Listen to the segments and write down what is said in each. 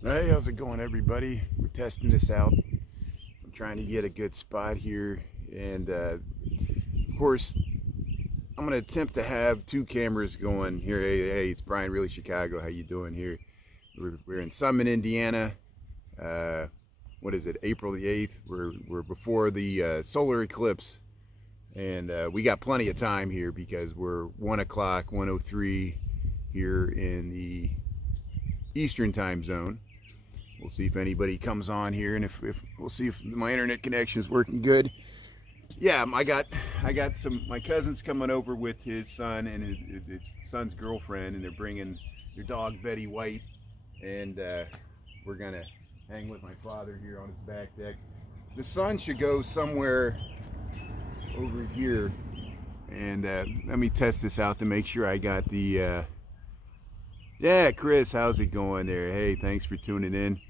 Hey, how's it going, everybody? We're testing this out. I'm trying to get a good spot here, and of course, I'm going to attempt to have two cameras going here. Hey, it's Brian, really Chicago. How you doing here? We're in Sunman, Indiana. Uh, what is it? April the 8th. We're before the solar eclipse, and we got plenty of time here because we're 1 o'clock, 1:03 here in the Eastern time zone. We'll see if anybody comes on here, and if we'll see if my internet connection is working good. Yeah, I got some my cousins coming over with his son and his son's girlfriend, and they're bringing their dog Betty White, and we're gonna hang with my father here on his back deck. The sun should go somewhere over here, and let me test this out to make sure I got the. Yeah, Chris, how's it going there? Hey, thanks for tuning in.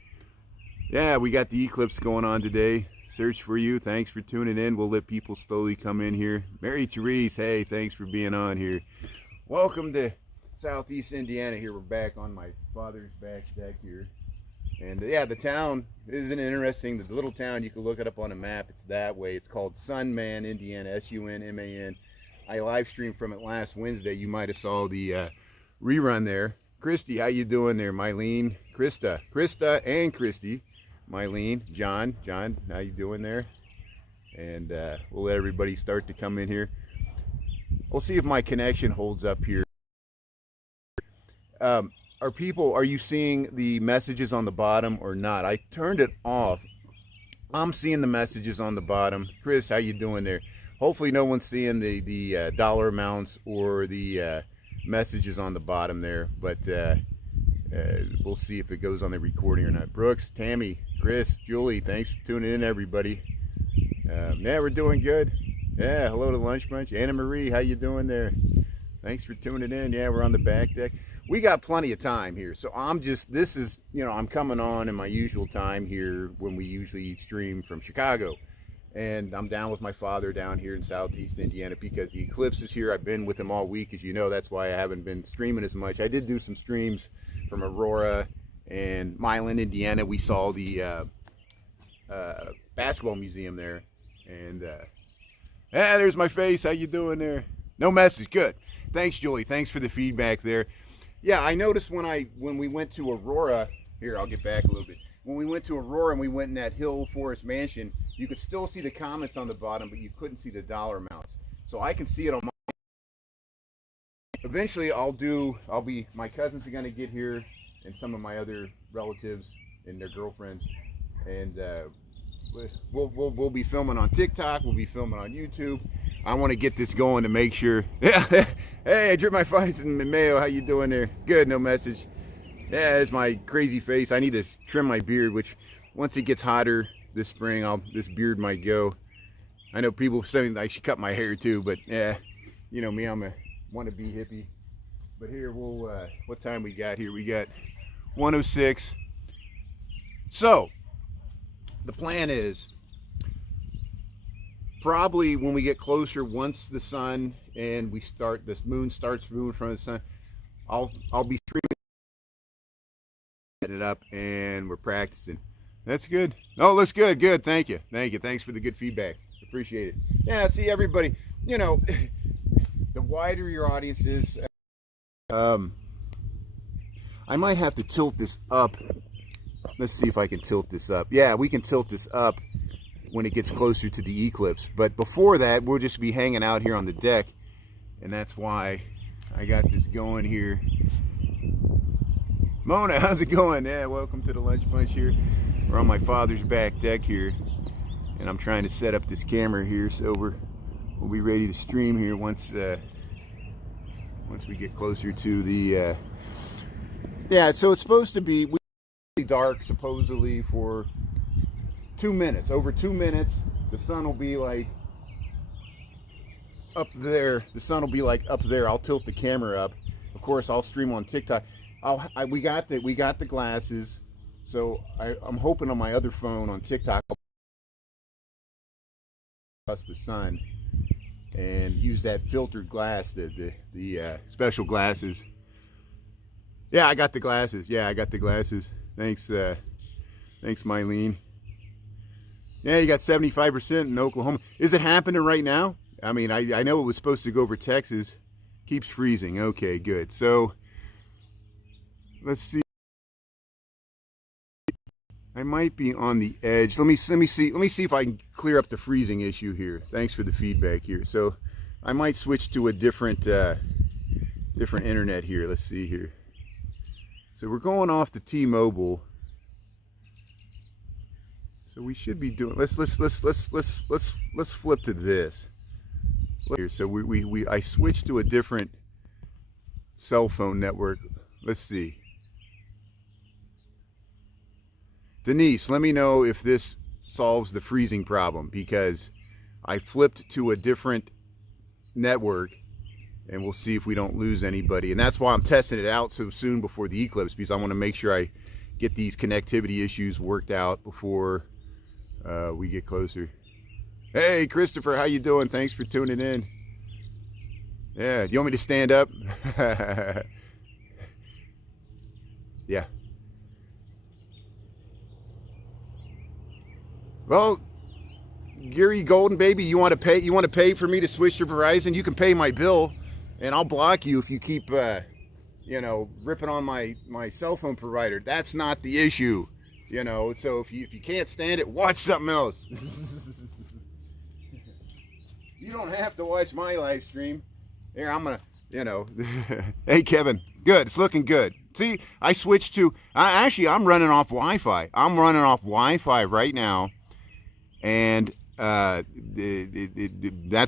Yeah, we got the eclipse going on today. Search for you. Thanks for tuning in. We'll let people slowly come in here. Mary Therese, hey, thanks for being on here. Welcome to Southeast Indiana here. We're back on my father's back deck here. And yeah, the town isn't interesting. The little town, you can look it up on a map. It's that way. It's called Sunman, Indiana, S-U-N-M-A-N. I live streamed from it last Wednesday. You might have saw the rerun there. Christy, how you doing there? Mylene, Krista and Christy. Mylene, John, how you doing there? And we'll let everybody start to come in here. We'll see if my connection holds up here. Are you seeing the messages on the bottom or not? I turned it off. I'm seeing the messages on the bottom. Chris, how you doing there? Hopefully no one's seeing the dollar amounts or the messages on the bottom there, but we'll see if it goes on the recording or not. Brooks, Tammy, Chris, Julie, thanks for tuning in, everybody. Yeah, we're doing good. Yeah, hello to Lunch Bunch. Anna Marie, how you doing there? Thanks for tuning in. Yeah, we're on the back deck. We got plenty of time here, so I'm coming on in my usual time here when we usually stream from Chicago. And I'm down with my father down here in Southeast Indiana because the eclipse is here. I've been with him all week, as you know. That's why I haven't been streaming as much. I did do some streams from Aurora and Milan, Indiana. We saw the basketball museum there. And there's my face. How you doing there? No message. Good. Thanks, Julie. Thanks for the feedback there. Yeah, I noticed when we went to Aurora. Here, I'll get back a little bit. When we went to Aurora and we went in that Hill Forest Mansion, you could still see the comments on the bottom, but you couldn't see the dollar amounts. So I can see it on my. Eventually, my cousins are gonna get here, and some of my other relatives and their girlfriends, and we'll be filming on TikTok. We'll be filming on YouTube. I want to get this going to make sure. Yeah, hey, I dripped my face in Mayo. How you doing there? Good. No message. Yeah, it's my crazy face. I need to trim my beard, which once it gets hotter this spring, this beard might go. I know people saying I should cut my hair too, but yeah, you know me, I'm a wannabe hippie. But here what time we got here? We got 1:06. So the plan is probably when we get closer, once the sun and this moon starts moving from the sun, I'll be streaming it up and we're practicing. That's good. Oh, looks good. Good. Thank you. Thanks for the good feedback. Appreciate it. Yeah, see everybody, the wider your audience is, I might have to tilt this up. Let's see if I can tilt this up. Yeah, we can tilt this up when it gets closer to the eclipse. But before that, we'll just be hanging out here on the deck. And that's why I got this going here. Mona, how's it going? Yeah, welcome to the Lunch Bunch here. We're on my father's back deck here. And I'm trying to set up this camera here so we'll be ready to stream here once we get closer to the yeah, so it's supposed to be dark supposedly for 2 minutes. Over 2 minutes, the sun will be like up there. The sun will be like up there. I'll tilt the camera up. Of course, I'll stream on TikTok. We got the glasses, so I'm hoping on my other phone on TikTok I'll plus the sun and use that filtered glass, the special glasses. Yeah, I got the glasses. Thanks, thanks, Mylene. Yeah, you got 75% in Oklahoma. Is it happening right now? I mean, I know it was supposed to go over Texas. Keeps freezing. Okay, good. So let's see. I might be on the edge. Let me see if I can clear up the freezing issue here. Thanks for the feedback here. So I might switch to a different different internet here. Let's see here. So we're going off the T-Mobile. So we should be doing. Let's flip to this. Here. So I switched to a different cell phone network. Let's see. Denise, let me know if this solves the freezing problem, because I flipped to a different network, and we'll see if we don't lose anybody. And that's why I'm testing it out so soon before the eclipse, because I want to make sure I get these connectivity issues worked out before we get closer. Hey, Christopher, how you doing? Thanks for tuning in. Yeah, do you want me to stand up? Yeah. Well, Gary Golden, baby, you want to pay for me to switch to Verizon? You can pay my bill, and I'll block you if you keep, you know, ripping on my cell phone provider. That's not the issue, you know. So if you can't stand it, watch something else. You don't have to watch my live stream. Here, I'm gonna, you know. Hey, Kevin, good. It's looking good. See, I switched to. Actually, I'm running off Wi-Fi. I'm running off Wi-Fi right now. And that's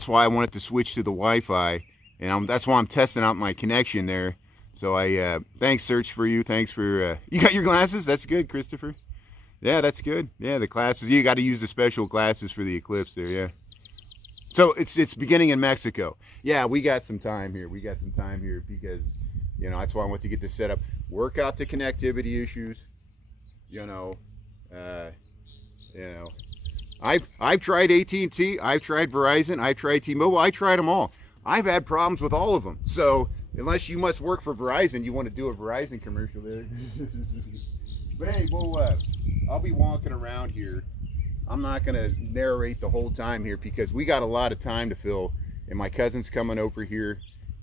why I wanted to switch to the Wi-Fi, and that's why I'm testing out my connection there. So thanks, Search for you. Thanks for you got your glasses. That's good, Christopher. Yeah, that's good. Yeah, the glasses. You got to use the special glasses for the eclipse there. Yeah. So it's beginning in Mexico. Yeah, we got some time here. We got some time here because, you know, that's why I want to get this set up. Work out the connectivity issues. You know. I've tried AT&T, I've tried Verizon, I've tried T-Mobile, I tried them all. I've had problems with all of them. So unless you must work for Verizon, you want to do a Verizon commercial there. But hey, I'll be walking around here. I'm not going to narrate the whole time here because we got a lot of time to fill, and my cousin's coming over here.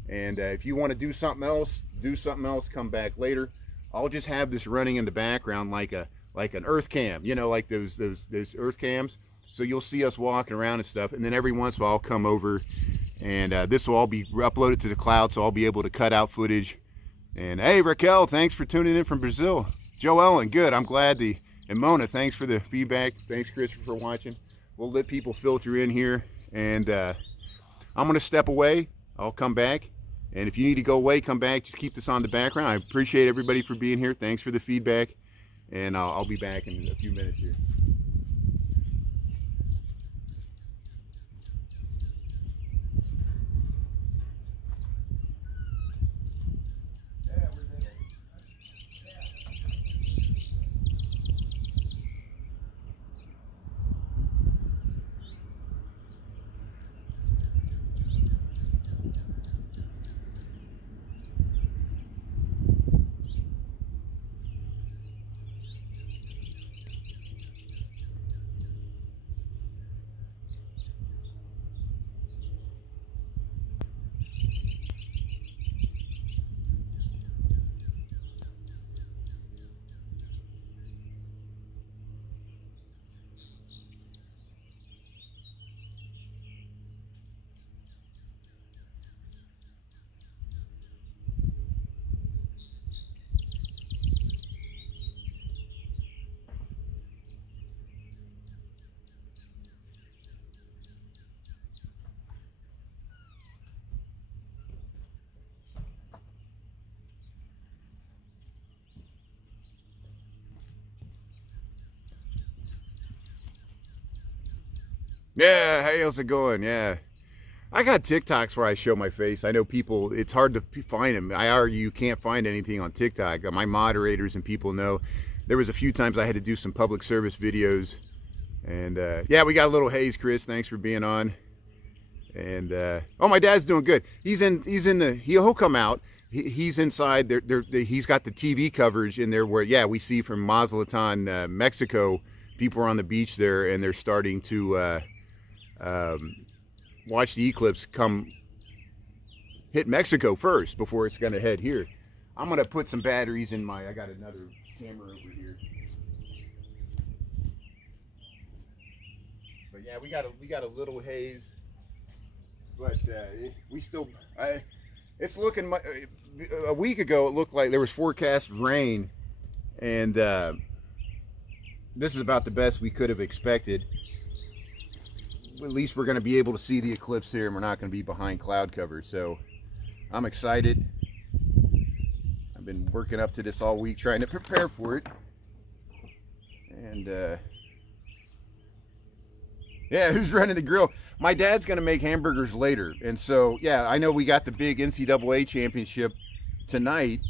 And if you want to do something else, come back later. I'll just have this running in the background like an earth cam, you know, like those earth cams. So you'll see us walking around and stuff, and then every once in a while I'll come over, and this will all be uploaded to the cloud, so I'll be able to cut out footage. And hey, Raquel, thanks for tuning in from Brazil. Joe Ellen, good. I'm glad and Mona, thanks for the feedback. Thanks, Christopher, for watching. We'll let people filter in here, and I'm gonna step away. I'll come back, and if you need to go away, come back. Just keep this on the background. I appreciate everybody for being here. Thanks for the feedback. And I'll be back in a few minutes here. Yeah, hey, how's it going? Yeah. I got TikToks where I show my face. I know people, it's hard to find them. I argue you can't find anything on TikTok. My moderators and people know. There was a few times I had to do some public service videos. And yeah, we got a little haze, Chris. Thanks for being on. And oh, my dad's doing good. He'll come out. he's inside. He's got the TV coverage in there where, yeah, we see from Mazatlan, Mexico, people are on the beach there and they're starting to watch the eclipse come hit Mexico first before it's going to head here. I'm going to put some batteries in I got another camera over here. But yeah, we got a little haze, but we still, it's looking, a week ago it looked like there was forecast rain, and this is about the best we could have expected. At least we're going to be able to see the eclipse here, and we're not going to be behind cloud cover. So I'm excited. I've been working up to this all week trying to prepare for it. And yeah, who's running the grill? My dad's going to make hamburgers later. And so, yeah, I know we got the big NCAA championship tonight.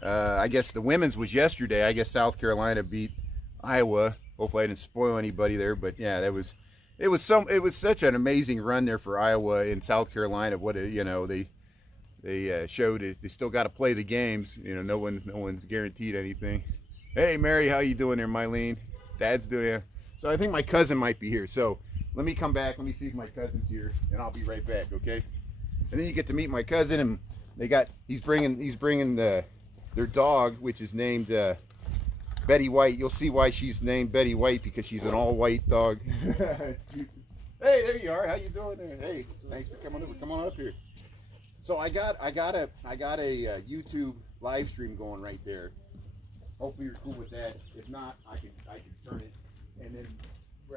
I guess the women's was yesterday. I guess South Carolina beat Iowa. Hopefully I didn't spoil anybody there, but yeah, it was such an amazing run there for Iowa and South Carolina. What they showed it. They still got to play the games. You know, no one's guaranteed anything. Hey Mary, how you doing there, Mylene? Dad's doing. So I think my cousin might be here. So let me come back. Let me see if my cousin's here, and I'll be right back. Okay. And then you get to meet my cousin, and he's bringing their dog, which is named Betty White. You'll see why she's named Betty White, because she's an all-white dog. It's cute. Hey, there you are. How you doing there? Hey, thanks for coming over. Come on up here. So I got a YouTube live stream going right there. Hopefully you're cool with that. If not, I can turn it, and then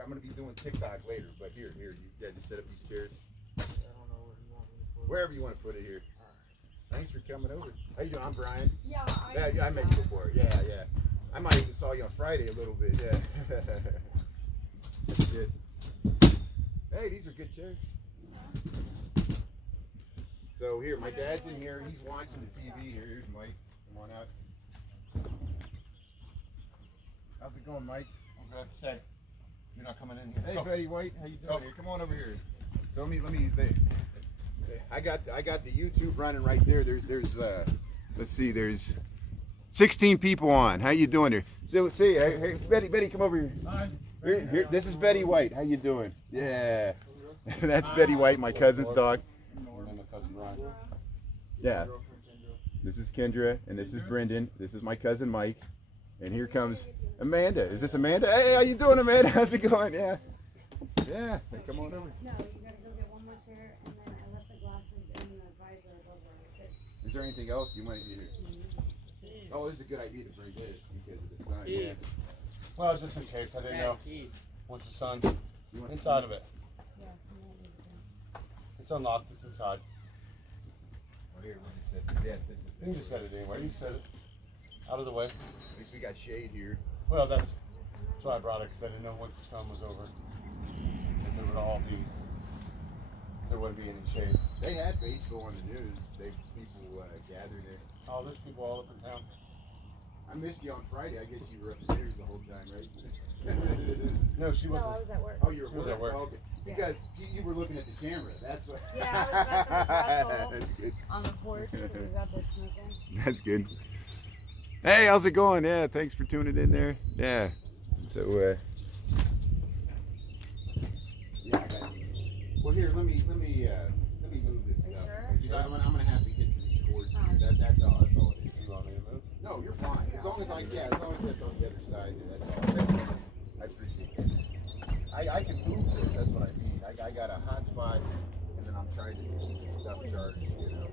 I'm gonna be doing TikTok later. But here, you guys just set up these chairs. I don't know where you want me to put it. Wherever you want to put it here. Thanks for coming over. How you doing? I'm Brian. Yeah, I met you before. Yeah. I might even saw you on Friday a little bit. Yeah. That's good. Hey, these are good chairs. So here, my dad's in here. He's watching the TV here. Here's Mike. Come on out. How's it going, Mike? I'm good. Say, you're not coming in here. Hey, Betty White. How you doing here? Come on over here. So I got the YouTube running right there. There's let's see, there's 16 people on. How you doing there? So see, hey, Betty, come over here. Hi. Here, this is Betty White. How you doing? Yeah. That's Betty White, my cousin's dog. Yeah. This is Kendra, and this is Brendan. This is my cousin Mike, and here comes Amanda. Is this Amanda? Hey, how you doing, Amanda? How's it going? Yeah. Hey, come on over. No, you gotta go get one more chair, and then I left the glasses and the visor above where I sit. Is there anything else you might need here? Oh, this is a good idea to bring this because of the sun. Yeah. Well, just in case, I didn't know. Once the sun, inside of it. Yeah. It's unlocked, it's inside. Oh, here, we'll just set this. Yeah, set this. You can just set it anywhere. You can set it out of the way. At least we got shade here. Well, that's why I brought it, because I didn't know once the sun was over if there wouldn't be any shade. They had baseball on the news. People gathered it. Oh, there's people all up in town. I missed you on Friday. I guess you were upstairs the whole time, right? No, she No, wasn't. I was at work. Oh, you were She was at work. Oh, okay. Because you were looking at the camera. That's what. Yeah, I was messing with Russell That's good. on the porch because we got there smoking. That's good. Hey, how's it going? Yeah, thanks for tuning in there. Yeah. So, yeah, I got you. Well, here, let me move this Are you stuff. sure? Because I'm gonna have to get to these cords here. That's all it is. You want me to move? No, you're fine. As long as that's on the other side. That's all. I appreciate it. I can move this. That's what I mean. I got a hot spot, and then I'm trying to keep the stuff charged. You know.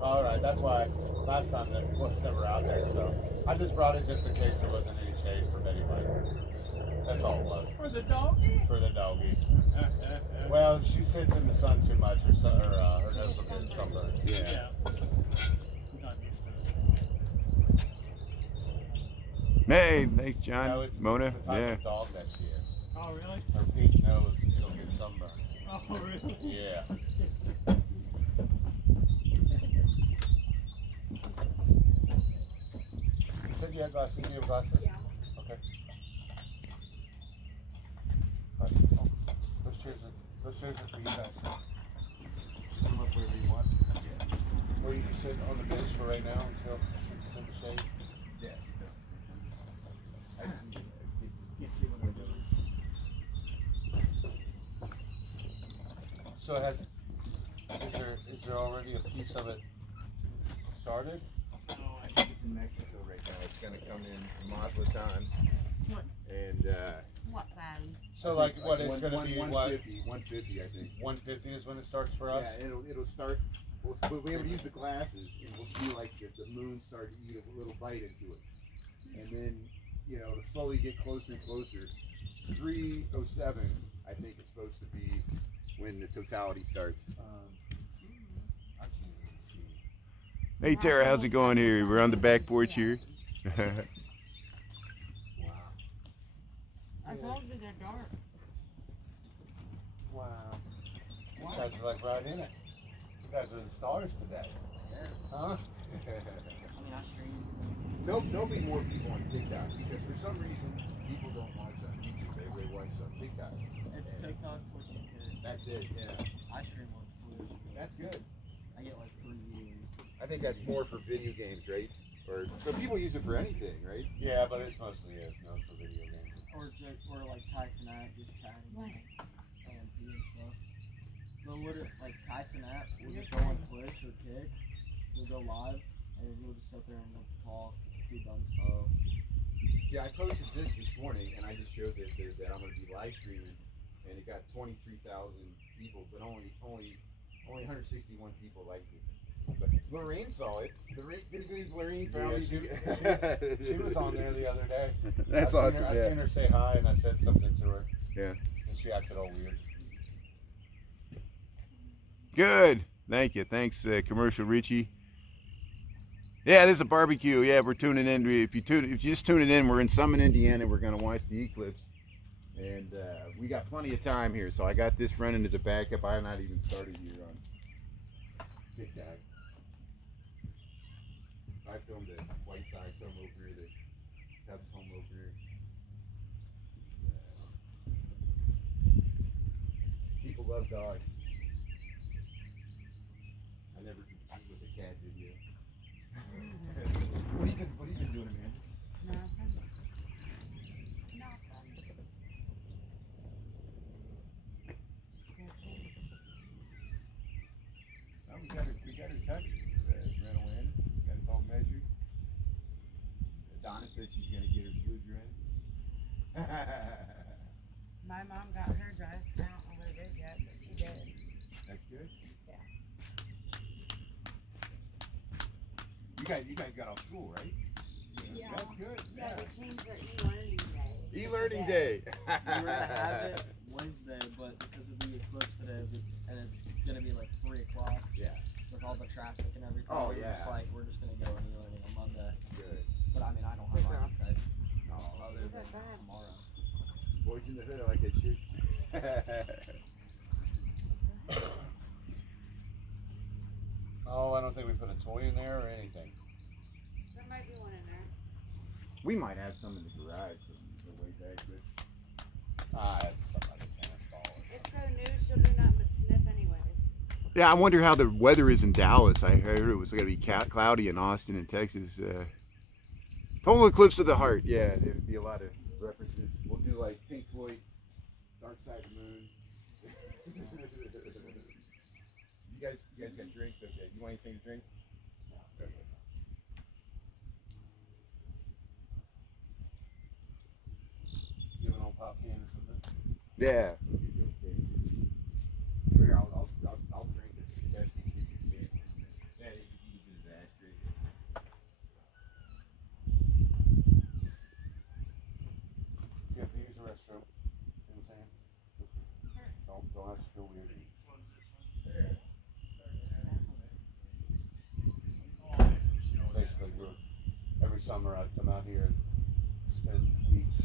All right, that's why last time that was never out there, so I just brought it just in case there wasn't any shade for Betty White. That's all it was. For the doggy? For the doggy. Well, she sits in the sun too much, her nose will get sunburned. Yeah. Not used to it. Hey, thanks, John. No, it's Mona. the type Yeah. of dog that she is. Oh, really? Her pink nose, it'll get sunburned. Oh, really? Yeah. You said you had glasses. Do you have glasses? Yeah. Okay. perfect for you guys. Set them up wherever you want. Yeah. Or you can sit on the bench for right now until it's in the shade. Yeah. So, get you one of those. So is there already a piece of it started? Oh, I think it's in Mexico right now. It's gonna come in Mazda time. What? And What value? So like what it's gonna be 150, 150 I think. 150 is when it starts for us. Yeah, it'll start. We'll be able to use the glasses, and we'll see like if the moon start to eat a little bite into it, and then it'll slowly get closer and closer. 307 I think is supposed to be when the totality starts. I can't even see. Hey Tara, how's it going here? We're on the back porch here. Wow. I told you they're dark. Wow. You guys are like right in it. You guys are the stars today. Huh? I stream. There'll be more people on TikTok because for some reason people don't watch on YouTube. They watch on TikTok. It's TikTok, Twitch, and Kick. That's it. Yeah. I stream on Twitch. That's good. I get like 3 views. I think that's more for video games, right? Or people use it for anything, right? Yeah, but it's mostly known for video games. Or like Tyson app, just chatting. What? And stuff. But like Tyson app, we'll just go on Twitch or Kick. We'll go live, and we'll just sit there and we'll talk, do dumb stuff. Yeah, I posted this morning, and I just showed that I'm going to be live streaming, and it got 23,000 people, but only 161 people liked it. But Lorraine saw it. Lorraine found She was on there the other day. That's awesome. I seen her say hi, and I said something to her. Yeah. And she acted all weird. Good. Thank you. Thanks, Commercial Richie. Yeah, this is a barbecue. Yeah, we're tuning in. If you just tuning in, we're in Sunman, Indiana. We're going to watch the eclipse. And we got plenty of time here, so I got this running as a backup. I have not even started here on TikTok. I filmed a White Sox home opener, the Cubs home opener. People love dogs. I never compete with a cat video. What have you been doing, Amanda? Nothing. Oh, we got her touched. Rental in. Got it all measured. Donna said she's gonna get her food dressed. My mom got her dressed. I don't know what it is yet, but she did. That's good. Yeah. You guys got off school, right? Yeah. That's good. Yeah, they changed their e-learning day. E-learning day. We were gonna have it Wednesday, but because of the eclipse today, and it's gonna be like 3 o'clock. Yeah. With all the traffic and everything. Oh, we were yeah. just like, we're just gonna go in e-learning on Monday. Good. But I mean, I don't have my appetite Oh, other Look than at that. tomorrow. boys in the hood are like that shit. Oh, I don't think we put a toy in there or anything. There might be one in there. We might have some in the garage from the way back, but It's somebody's tennis ball. It's so new, she'll do nothing but sniff anyways. yeah, I wonder how the weather is in Dallas. I heard it was going to be cloudy in Austin and Texas. Total eclipse of the heart. Yeah, there'd be a lot of references. We'll do like Pink Floyd, Dark Side of the Moon. You guys got drinks? Okay. You want anything to drink? Okay. You have an old pop can or something? Yeah. Here, I'll drink it. Best you can. Yeah, you can use it as an ashtray. You have to use the restroom. You know what I'm saying? Don't have to feel weird. Basically, every summer I come out here and spend weeks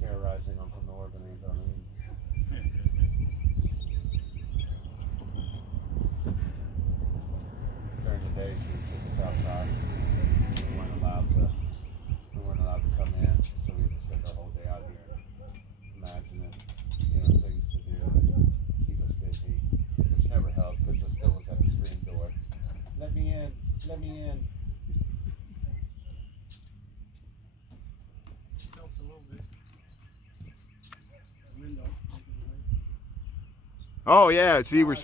terrorizing them from the Orban and Darlene. During the day, she would kick us outside. We weren't allowed to come in, so we had to spend our whole day out here imagining, things to do and keep us Let me in. Helps a little bit. Window. Oh yeah, see, we're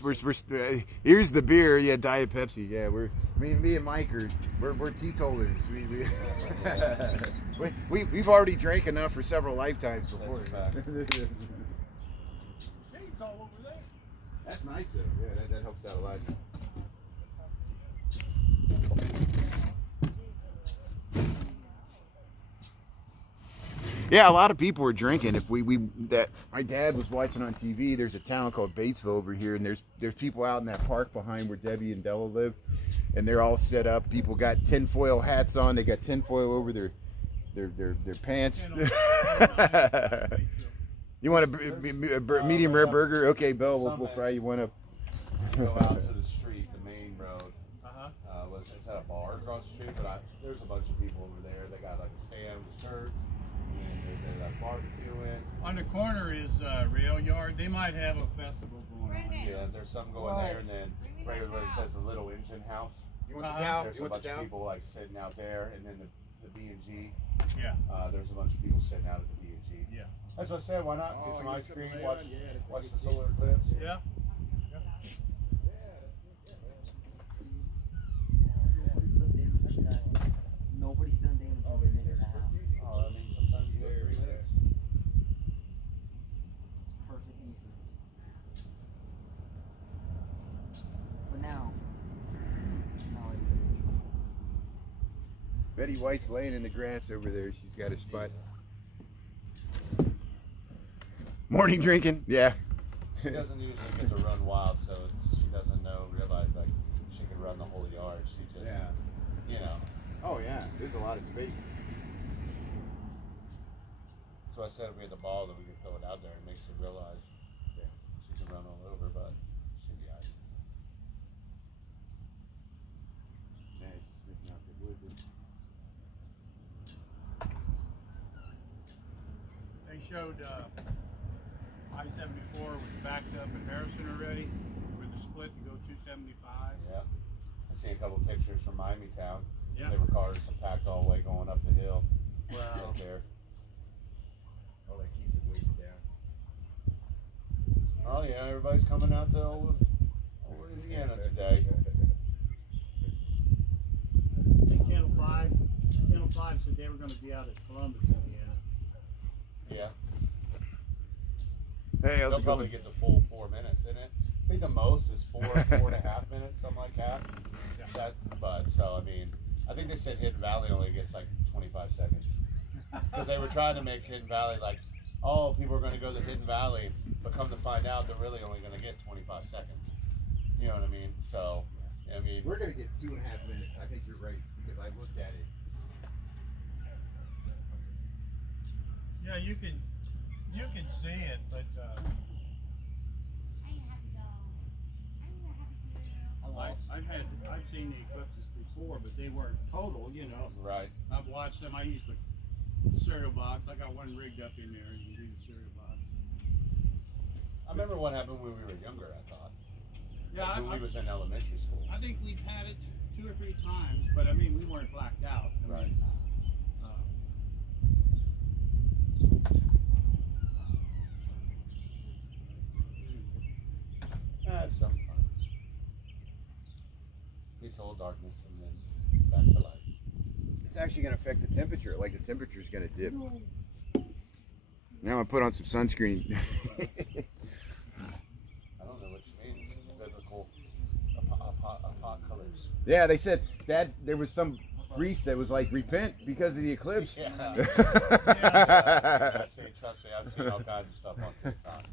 here's the beer. Yeah, Diet Pepsi. Yeah, me and Mike we're teetotalers. We've already drank enough for several lifetimes before. Shades all over there. That's nice though. Yeah, that helps out a lot. Yeah, a lot of people were drinking. If that my dad was watching on TV. There's a town called Batesville over here, and there's people out in that park behind where Debbie and Della live, and they're all set up. People got tinfoil hats on. They got tinfoil over their pants. You want a medium rare burger? Okay, Bill, we'll fry you one up. Go out to the street, the main road. It's at a bar across the street, but there's a bunch of people over there. They got like a stand with shirts, and there's like barbecuing. On the corner is Rail Yard. They might have a festival going on. Yeah, there's something going there, and then right where it says the Little Engine House. You want the towel? There's a bunch of people like sitting out there, and then the B&G. Yeah. There's a bunch of people sitting out at the B&G. Yeah. That's what I said. Why not get some ice cream? Watch the solar eclipse. Yeah. Nobody's done damage in a minute and a half. Oh, I mean, sometimes you go 3 minutes. It's perfect defense. But now I do. Betty White's laying in the grass over there. She's got a spot. Morning drinking, yeah. She doesn't usually get to run wild, so she doesn't realize like she can run the whole yard. She just, you know. Oh yeah, there's a lot of space. So I said if we had the ball, that we could throw it out there. It makes her realize she can run all over, but she'll be alright. Yeah, she's sniffing out the wood. They showed I-74 was backed up in Harrison already with the split to go 275. Yeah. I seen a couple pictures from Miami town. Yeah. There were cars packed all the way going up the hill. Wow. Out there. Oh, that keeps it weighted down. Oh yeah, everybody's coming out to old Louisiana today. I think Channel 5 said they were going to be out at Columbus, Indiana. Yeah. Hey, how's They'll it probably going? get the full 4 minutes, isn't it? I think the most is 4.5 minutes, something like that. So I mean, I think they said Hidden Valley only gets like 25 seconds. Because they were trying to make Hidden Valley like, oh, people are going to go to Hidden Valley, but come to find out they're really only going to get 25 seconds. You know what I mean? So, I mean, We're gonna get 2.5 minutes. I think you're right because I looked at it. Yeah, you can see it, but I've seen the eclipses before, but they weren't total, you know. right. I've watched them. I use the cereal box. I got one rigged up in there, and you do the cereal box. I remember what happened when we were younger, I thought. Yeah, When we was in elementary school. I think we've had it 2 or 3 times, but I mean, we weren't blacked out. Right. That's some fun. Total darkness and then back to light. It's actually going to affect the temperature. Like the temperature is going to dip. Now I put on some sunscreen. I don't know what you mean. Biblical apocalypse. Yeah, they said that there was some priest that was like, repent because of the eclipse. Yeah. Trust me, I've seen all kinds of stuff on TikTok.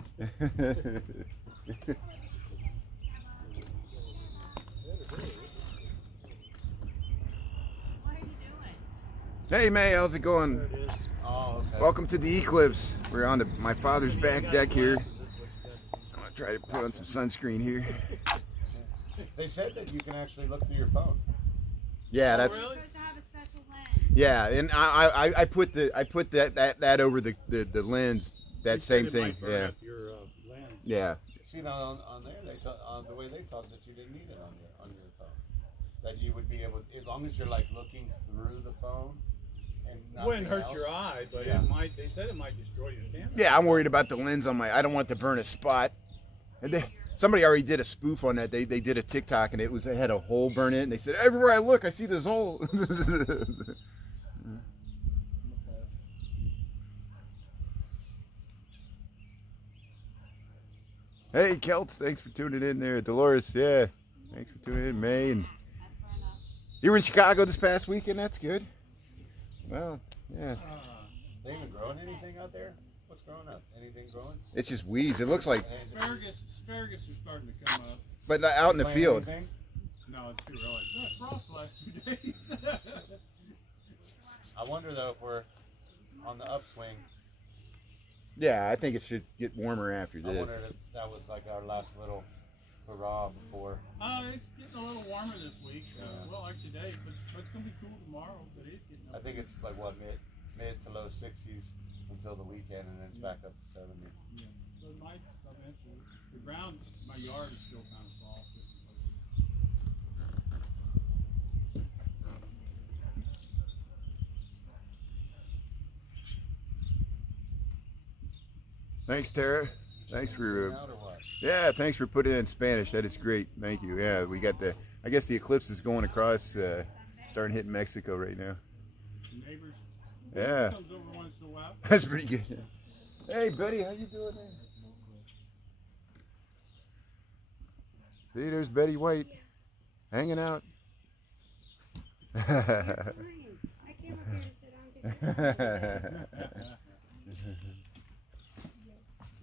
Hey May, how's it going? There it is. Oh, okay. Welcome to the eclipse. We're on my father's back deck here. I'm gonna try to put on some sunscreen here. They said that you can actually look through your phone. Yeah, that's Really? Supposed to have a special lens. yeah, and I put that over the lens. That They same said it thing. might burn Yeah, up your lens. yeah. See, now on there, on the way they talk that you didn't need it on your phone. that you would be able, as long as you're like looking through the phone and nothing Wouldn't hurt else. your eye, but Yeah. it might. They said it might destroy your camera. Yeah, I'm worried about the lens on my. I don't want to burn a spot. And somebody already did a spoof on that. They did a TikTok and it had a hole burn in it. And they said everywhere I look, I see this hole. Hey, Celts, thanks for tuning in there. Dolores, yeah, thanks for tuning in. May, and you were in Chicago this past weekend. That's good. Well, yeah. They even growing anything out there? What's growing up? Anything growing? It's just weeds. It looks like, Asparagus are starting to come up. but out in the Plant fields. anything? No, it's too early. No, frost the last 2 days. I wonder though if we're on the upswing. Yeah, I think it should get warmer after I this. wonder if that was like our last little hurrah before. It's getting a little warmer this week. Well, like today, but it's gonna be cool tomorrow. But it's getting I up. think it's like what mid to low 60s until the weekend, and then it's back up to 70. Yeah. So it might eventually. The ground, my yard is still kind of soft. Thanks, Tara. Thanks for, Out or what? yeah, thanks for putting it in Spanish. That is great. Thank you. Yeah, we got I guess the eclipse is going across, starting hitting Mexico right now. The neighbors. Yeah. Comes over once in a while. That's pretty good. Hey, buddy, how you doing there? See, there's Betty White hanging out. Fine. I came up here to sit down.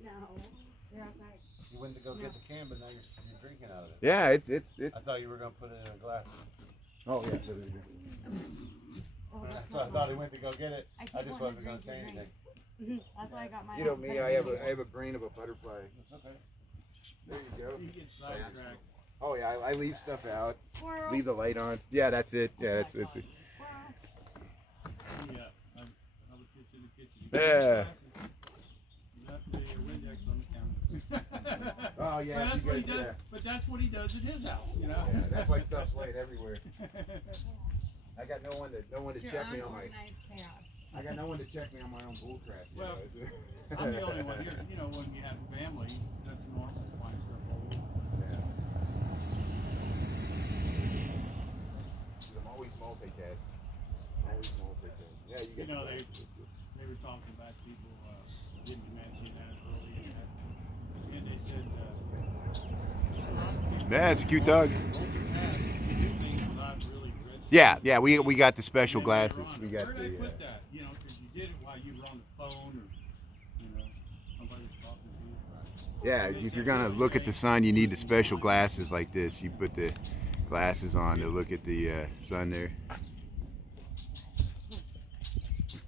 No, you're outside. You went to go get the can, but now you're drinking out of it. Yeah, it's. I thought you were gonna put it in a glass. Oh yeah. Oh, that's So I not thought he mine. went to go get it. I keep I just wanting wasn't to gonna drink say your anything. drink. That's why I got mine. You know out. me, I have a brain of a butterfly. It's okay. There you go. You get sidetracked. Oh yeah, I leave stuff out. Squirrel. Leave the light on. Yeah, that's it. Yeah, that's it. Squirrel. Yeah. I was just in the kitchen. Yeah. You got the Windex on the counter. Oh yeah, But that's you what he guys- does. yeah. But that's what he does at his house, you know. Yeah, that's why stuff's laid everywhere. I got no one to It's your check me on my. unorganized chaos. I got no one to check me on my own bullcrap. you Well, know. I'm the only one here. You know, when you have a family, that's normal to find stuff all over. Yeah. I'm always multitasking. Always multitasking. Yeah, you You get. know, they were talking about people. Didn't you mention that earlier? And they said. Yeah, it's a cute dog. Multitask, you do things without really registering. Yeah, we got the special And then later glasses. on, We got where did they the. put that? You know, because you did it while you were on the phone, or you know, somebody was talking to you. Right? Yeah, They if you're said, gonna "Well, look you at the ain't sun, you need the doing special it." glasses like this. You put the glasses on to look at the sun there.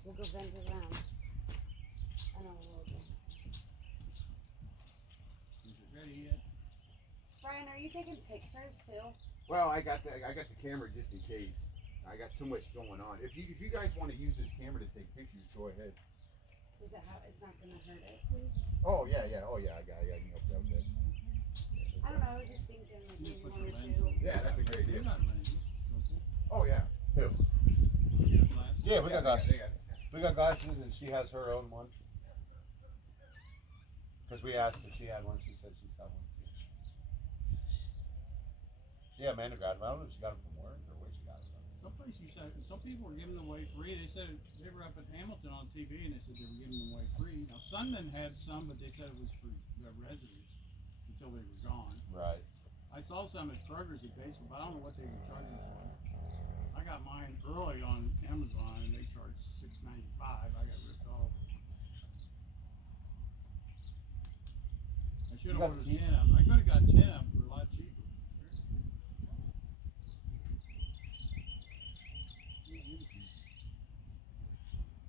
We'll go bend around. I know we'll go. Is it ready yet? Brian, are you taking pictures too? Well, I got the camera just in case. I got too much going on. If you guys want to use this camera to take pictures, go ahead. Is it how it's not gonna hurt it? Oh yeah. I got no problem with that. I don't know. I was just thinking like You maybe put one your or lens two. on. Yeah, that's a great You're idea. not lenses, don't you? Oh yeah. Who? You have glasses? Yeah, we got glasses. they got- We got glasses, and she has her own one. Because we asked if she had one, she said she's got one. Yeah, Amanda got them. I don't know if she got them from work or where she got them from. Some places, some people were giving them away free. They said they were up at Hamilton on TV, and they said they were giving them away free. Now Sunman had some, but they said it was for the residents until they were gone. Right. I saw some at Kroger's at Basel, but I don't know what they were charging for. I got mine early on Amazon, and they charged $6.95. I got ripped off. I should You have got ordered the keys? 10 of them. I could have got 10 of them for a lot cheaper.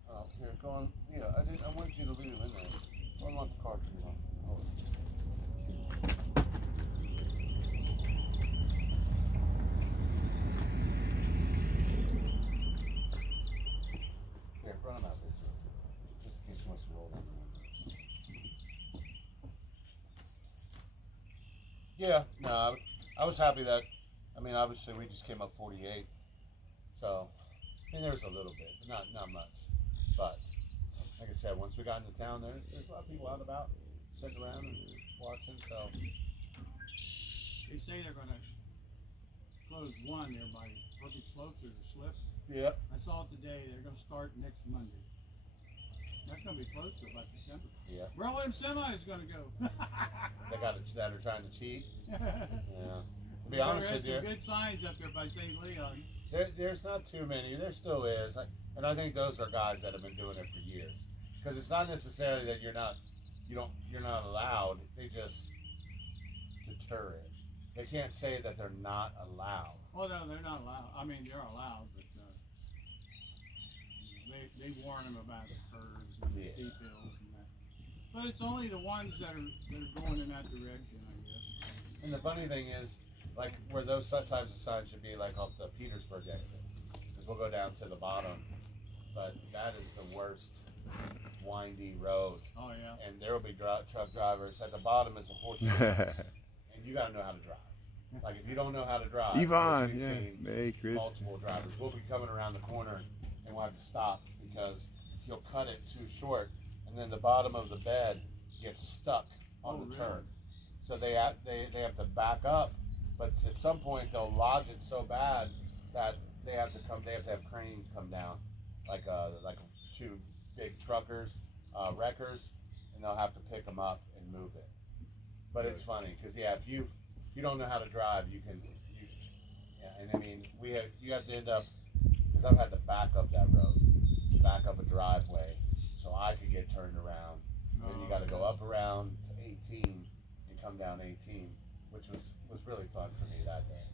Oh, here, go on. Yeah, I want you to leave them in there. I don't want the car too long. Hold it. Here, run them out there. Just in case she wants to roll down the window. Yeah, no, I was happy that I mean, obviously we just came up 48, so I mean there was a little bit, but not much. But like I said, once we got into town, there's a lot of people out and about, sitting around and watching. So They say they're gonna close one there by Crooked Slopes. There's a slip. yep, I saw it today. They're gonna start next Monday. That's gonna be close to about December. yeah, Where all them semis gonna go? they got it that are trying to cheat. Yeah, to be There honest had with you, some good signs up there by St. Leon. there's not too many. There still is, and I think those are guys that have been doing it for years. Because it's not necessarily that you're not allowed. They just deter it. They can't say that they're not allowed. Oh no, they're not allowed. I mean, they're allowed, but they warn them about the curves and the Yeah. steep hills and that. But it's only the ones that are going in that direction, I guess. And the funny thing is, like where those types of signs should be, like off the Petersburg exit, because we'll go down to the bottom. But that is the worst windy road, Oh yeah. and there will be truck drivers at the bottom. Is a horseshoe, and you got to know how to drive. Like if you don't know how to drive, Yvonne, which we've yeah. seen Hey, Chris. multiple drivers. We'll be coming around the corner and we'll have to stop because he'll cut it too short, and then the bottom of the bed gets stuck on Oh, the really? turn. So they have to back up, but at some point they'll lodge it so bad that they have to have cranes come down, like two big truckers, wreckers, and they'll have to pick them up and move it. But it's funny because if you don't know how to drive, and I mean you have to end up, because I've had to back up that road, back up a driveway so I could get turned around. And then you got to go up around to 18 and come down 18, which was really fun for me that day.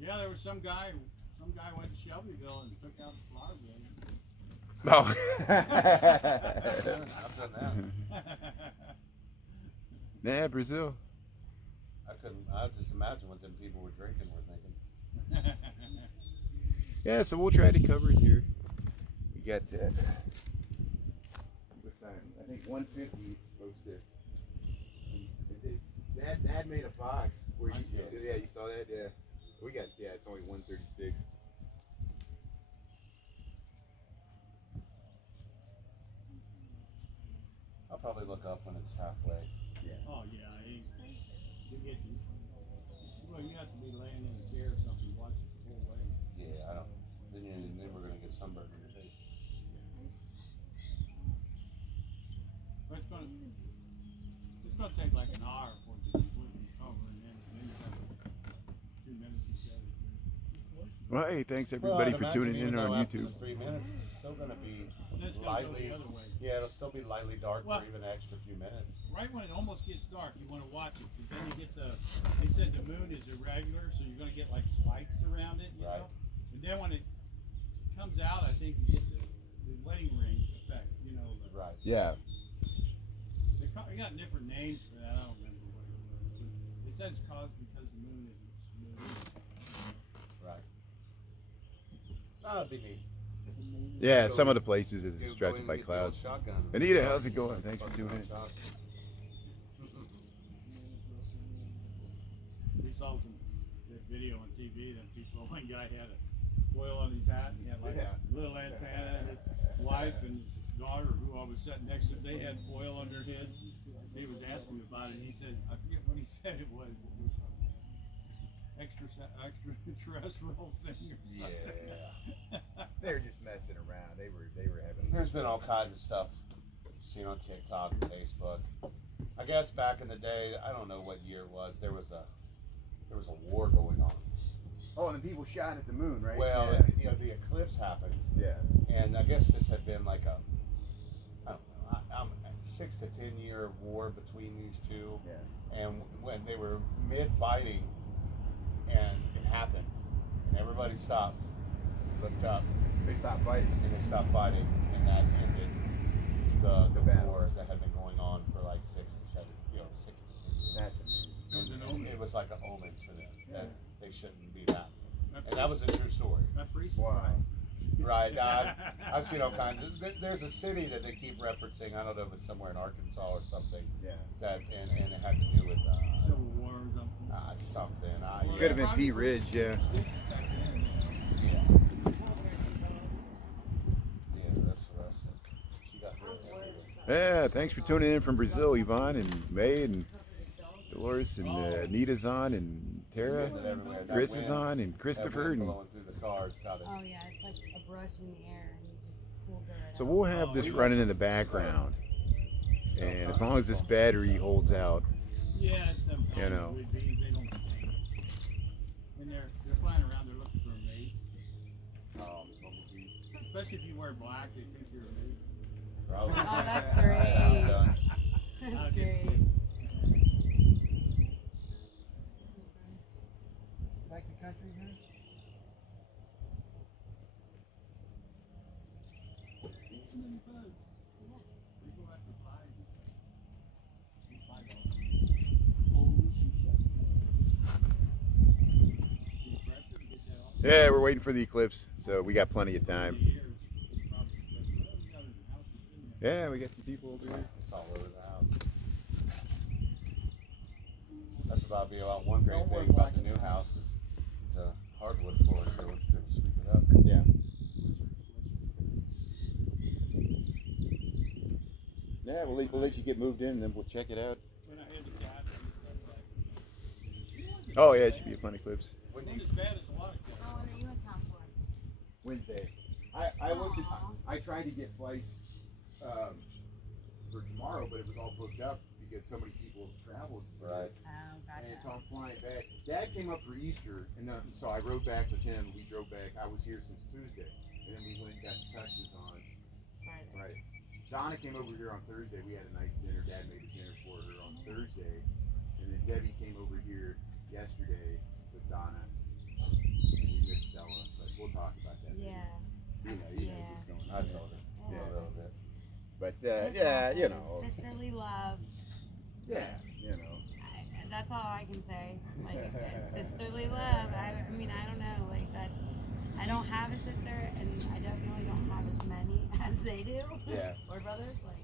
Yeah, there was some guy went to Shelbyville and took out the flower bed. Oh. I've done that. Nah, Brazil. I just imagine what them people were drinking were thinking. Yeah, so we'll try to cover it here. We got what time? I think 1:50 it's supposed to. Dad made a box where you you saw that, yeah. We got it's only 1:36. I'll probably look up when it's halfway. Oh yeah, you have to be laying in a chair or something, watch it the whole way. Yeah, I don't. Then we're gonna get sunburned in your face. But it's gonna take like an hour for it to completely cover, and then you have 2 minutes to set it. Well, hey, thanks everybody I'd for imagine tuning in even though on after YouTube. the 3 minutes, it's still gonna be And it's gonna go lightly. the other way. Yeah, it'll still be lightly dark Well- for even an extra few minutes. Right when it almost gets dark, you want to watch it, because then you get they said the moon is irregular, so you're going to get like spikes around it, you Right. know? And then when it comes out, I think you get the wedding ring effect, you know. Right. Yeah. They got different names for that, I don't remember what it was. But they said it's caused because the moon isn't smooth. Right. That'd be neat. Yeah, some of the places is Go distracted and by get the old clouds. shotgun. Anita, how's it going? Thanks for tuning in. We saw that video on TV that people, one guy had a foil on his hat, and he had like a little antenna, and his wife and his daughter, who I was sitting next to, they had foil on their heads. He was asking me about it, and he said, I forget what he said it was extraterrestrial thing or something. Yeah. They were just messing around. They were having. There's been all kinds of stuff seen on TikTok and Facebook. I guess back in the day, I don't know what year it was. There was a war going on. Oh, and the people shot at the moon, right? Well, yeah. you know, the eclipse happened, Yeah. and I guess this had been like a, I don't know, 6 to 10 year war between these two. Yeah. And when they were mid-fighting, and it happened, and everybody stopped, looked up, They stopped fighting. and they stopped fighting, and that ended the battle. war that had been going on for like 6 to 10 years. That's amazing. It was an And omen. it was like an omen for them that they shouldn't be that. And that was a true story. That priest. Wow. Right. I've seen all kinds. There's a city that they keep referencing. I don't know if it's somewhere in Arkansas or something. Yeah. That and it had to do with Civil War or something. something. Could have been P Ridge, yeah. Yeah, thanks for tuning in from Brazil, Yvonne and May and Dolores and Nita's on and Tara. Chris is on and Christopher. And Oh yeah, it's like a brush in the air and you just pulls it right so out. we'll have this running in the background, and as long as this battery holds out, Yeah, it's them you know. wood bees, they don't sting. When they're flying around, they're looking for a mate. Especially if you wear black, they think you're a mate. Oh, that's great. That's great. Like the country, huh? Too many bugs. They go after flies and stuff. These fly dogs. Be aggressive and get that off. Yeah, we're waiting for the eclipse, so we got plenty of time. Yeah, we got some people over here. It's all over the house. That's about be about one great thing about the new house is it's a hardwood floor, so it's good to sweep it up. Yeah. Yeah, we'll let you get moved in and then we'll check it out. Oh yeah, it should be a fun eclipse. Wasn't as bad as a lot of cats. Oh, and are you in town for? Wednesday. I looked at, I tried to get flights for tomorrow, but it was all booked up because so many people traveled. Right. Oh, And so gotcha. I'm flying back. Dad came up for Easter, and then so I rode back with him. We drove back. I was here since Tuesday, and then we went and got Texas on Friday. right. Donna came over here on Thursday. We had a nice dinner. Dad made a dinner for her on Thursday, and then Debbie came over here yesterday with Donna. And we missed Stella, but we'll talk about that. Yeah. You know Yeah. what's going I on. told her Yeah. a little bit. But That's yeah, awesome. you know. Sisterly love. Yeah, you know. That's all I can say. Like, sisterly love. I mean, I don't know. Like, that's. I don't have a sister, and I definitely don't have as many as they do. Yeah. Or brothers. Like,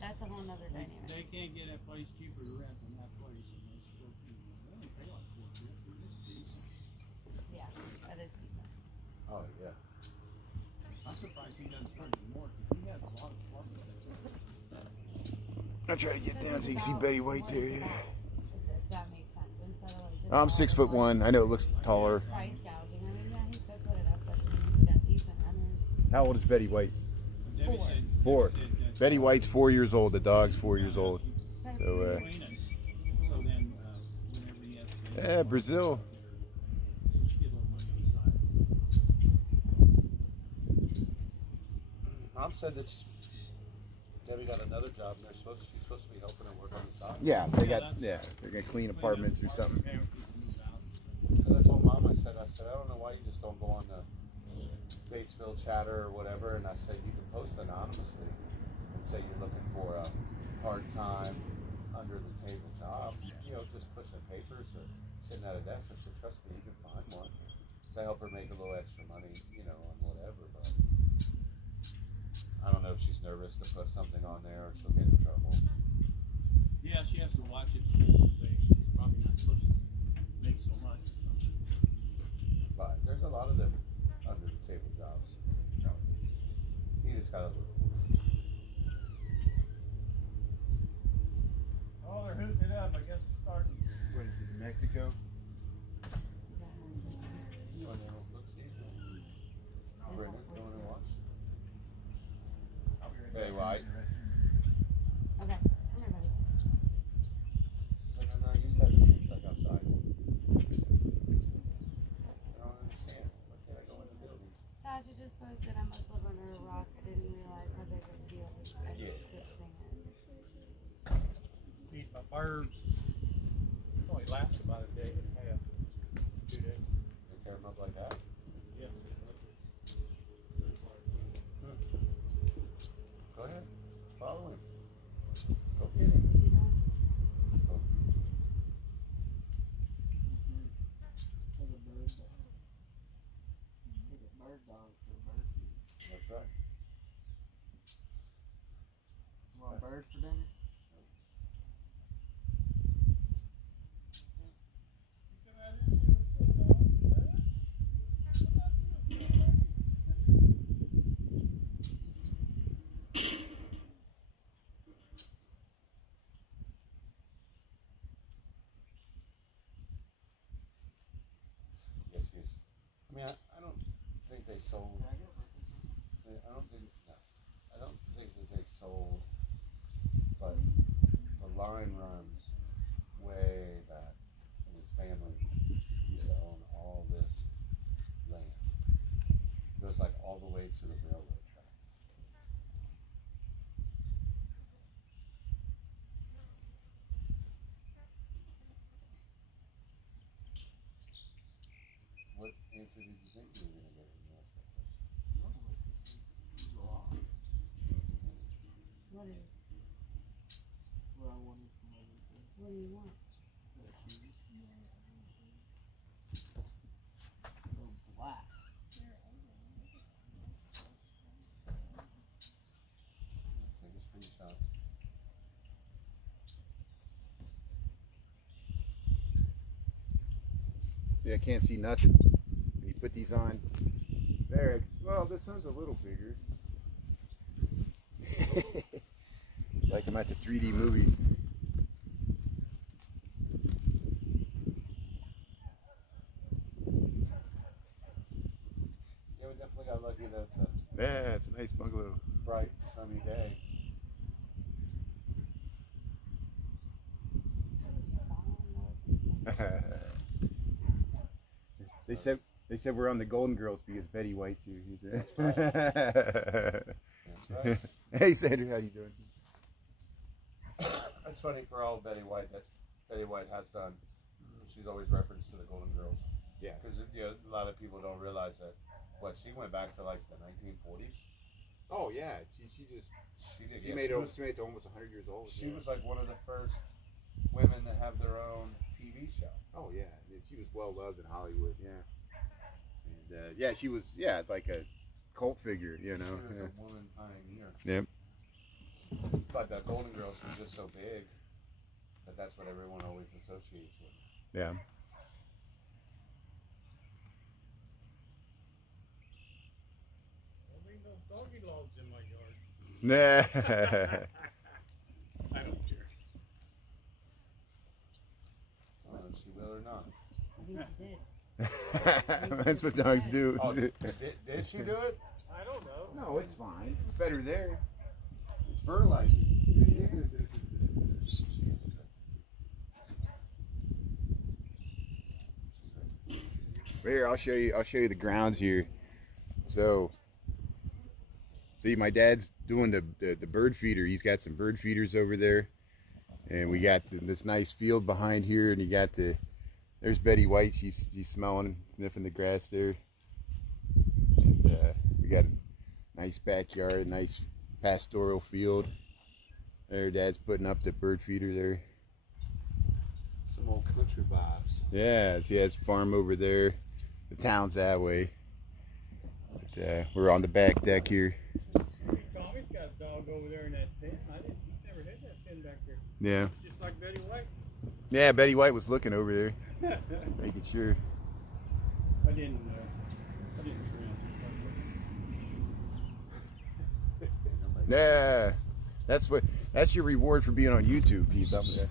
that's a whole nother dynamic. They can't get that place cheaper to rent than that place. And they still they only pay like $450. It's decent. Yeah, that is decent. Oh yeah. I'm surprised he doesn't charge you more because he has a lot of apartments. I'll try to get down so you can see Betty White there. Yeah. If that makes sense. Instead of like just I'm 6'1". I know it looks taller. price gouging. I mean, yeah, he could put it up, but he's got decent runners. How old is Betty White? Debbie Four. said- 4. Debbie said that- Betty White's 4 years old. The dog's 4 years old. So Clean it. So then, whenever he has to- yeah, Brazil. So she get a little money on the side. Mom said that Debbie got another job and she's supposed to be helping her work on the side. Yeah, they're gonna clean apartments or something. Because I told Mom, I said, I don't know why you just don't go on the Batesville chatter or whatever, and I said you can post anonymously and say you're looking for a part-time, under-the-table job, you know, just pushing papers or sitting at a desk. I said, trust me, you can find one. To help her make a little extra money, you know, on whatever, but I don't know if she's nervous to put something on there or she'll get in trouble. Yeah, she has to watch it. She's probably not supposed to make so much or something. But there's a lot of them under the table jobs. You just gotta look. Oh, they're hooting it up. I guess it's starting. What is it, Mexico? Brendan, you wanna watch? I'll be right Hey, back. White. Okay, come here, buddy. So no, you said it's stuck outside. I don't understand. Why can't I go in the building? Tasha just posted I must live under a rock. I didn't realize how big of a deal this thing is. Feed my birds. It's only lasts about a day and a half. 2 days. They tear them up like that? Yeah. Go ahead. Follow him. Go get him. Is he doing? Go. Take a bird dog. Take a bird dog for a bird feed. That's right. You want a bird for dinner? You come out here and see sold. I don't think that they sold, but the line runs way back. And his family used to own all this land. It goes like all the way to the railroad tracks. What answer did you think you were going to get when you asked that question? What is? What I wanted from everything. What do you want? So black. Take a screenshot. See, I can't see nothing. You put these on. There. Well, this one's a little bigger. It's like I'm at the 3D movie. Yeah, we definitely got lucky that it's a Yeah, it's a nice bungalow. bright, sunny day. They said we're on the Golden Girls because Betty White's here. He said. That's right. Hey Sandra, how you doing? That's funny for all Betty White that Betty White has done. She's always referenced to the Golden Girls. Yeah. Because a lot of people don't realize that. What, she went back to like the 1940s. Oh yeah, she just She made was, it almost 100 years old. she was like one of the first women to have their own TV show. Oh yeah, she was well loved in Hollywood. Yeah. And yeah, she was like a cult figure, you know. She was a woman pioneer. Yep. But the Golden Girls was just so big that that's what everyone always associates with. Yeah. There ain't no doggy logs in my yard. Nah. I don't care. I don't know if she will or not. I think she did. That's what dogs do. Oh, did she do it? I don't know. No, it's fine. It's better there. It's fertilizer. Here, I'll show you the grounds here. So, see, my dad's doing the bird feeder. He's got some bird feeders over there, and we got this nice field behind here, and you got there's Betty White. She's smelling, sniffing the grass there, and we got a nice backyard, a nice pastoral field. There, Dad's putting up the bird feeder there. Some old country vibes. Yeah, she has a farm over there. The town's that way. But we're on the back deck here. Tommy's got a dog over there in that pen. He's never had that pen back there. Yeah. Just like Betty White. Yeah, Betty White was looking over there, making sure. I didn't Yeah, that's your reward for being on YouTube, Pete. Up there.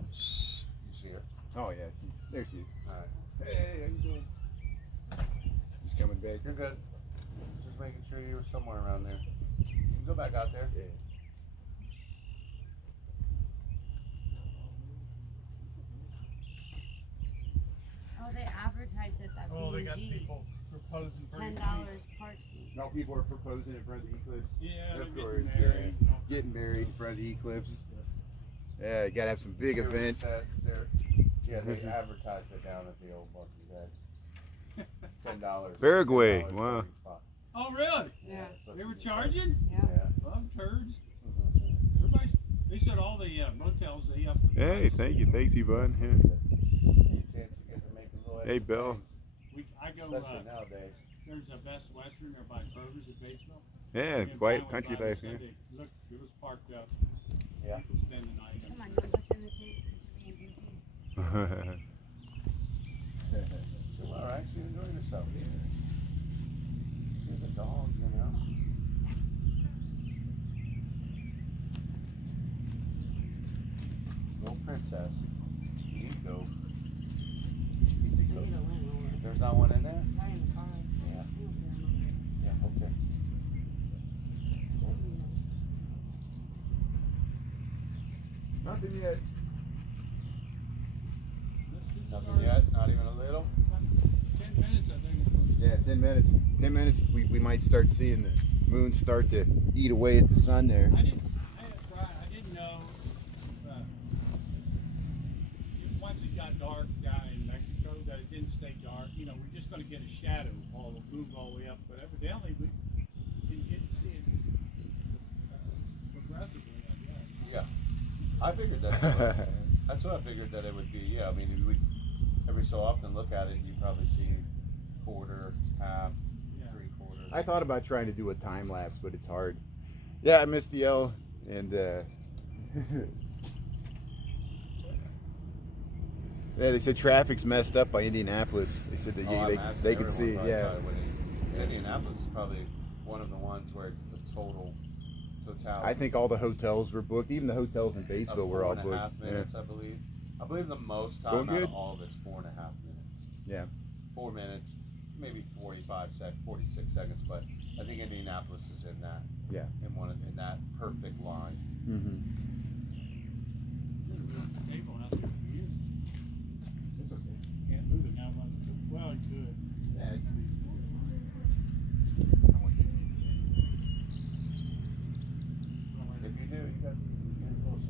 You see her? Oh yeah, there she is. Alright. Hey, how you doing? She's coming back. You're good. Just making sure you were somewhere around there. You can go back out there. Yeah. Oh, they advertised it at Oh, they got B&G. people proposing for $10 each parking. No, people are proposing in front of the eclipse. Yeah, Of they're course, getting married. Getting married in front of the eclipse. Yeah, you gotta have some big event. Yeah, they advertised it down at the old Bucky's Head. $10. Paraguay, $10 wow. parking spot. Oh, really? Yeah. so They were it's- charging? Yeah. Yeah. Love turds. Everybody, they said all the motels they up. the Hey, price. thank you, Yvonne. Yeah. Any chance you get to make a little Hey, extra Bill. change, I go. especially nowadays. There's a Best Western there by Kroger's at Batesville. Yeah, Me and quiet Brian country went by life. and Yeah. said they- Look, it was parked up. Yeah. People spend the night. Come on, you want to go in the shade since you're being goofy? She's alright, she's enjoying herself. She's a dog, you know. Little princess. You need to go. I need a little. There's not one in there? Right in the car. Yeah. Yeah, okay. Nothing yet. Nothing yet? Not even a little? 10 minutes, I think. It's supposed to Yeah, 10 minutes. 10 minutes, we might start seeing the moon start to eat away at the sun there. I didn't know if once it got dark down in Mexico that it didn't stay dark. You know, we're just going to get a shadow all the move all the way up, but evidently we didn't get to see it progressively, I guess. Yeah. I figured that's what I figured that it would be. Yeah, I mean, we every so often look at it and you probably see quarter, half, Yeah. 3/4. I thought about trying to do a time lapse, but it's hard. Yeah, I missed the L, and yeah, they said traffic's messed up by Indianapolis. They said that they could see. Yeah. Indianapolis is probably one of the ones where it's the totality. I think all the hotels were booked. Even the hotels in Batesville were all booked. 4.5 minutes, I believe. I believe the most Going time out good? of all of it's 4.5 minutes. Yeah. 4 minutes, maybe 46 seconds, but I think Indianapolis is in that. Yeah. In that perfect line. Mm-hmm. There's a real table out there for you. It's okay. Can't move it now. Well, it could. Yeah, If you do, you got a little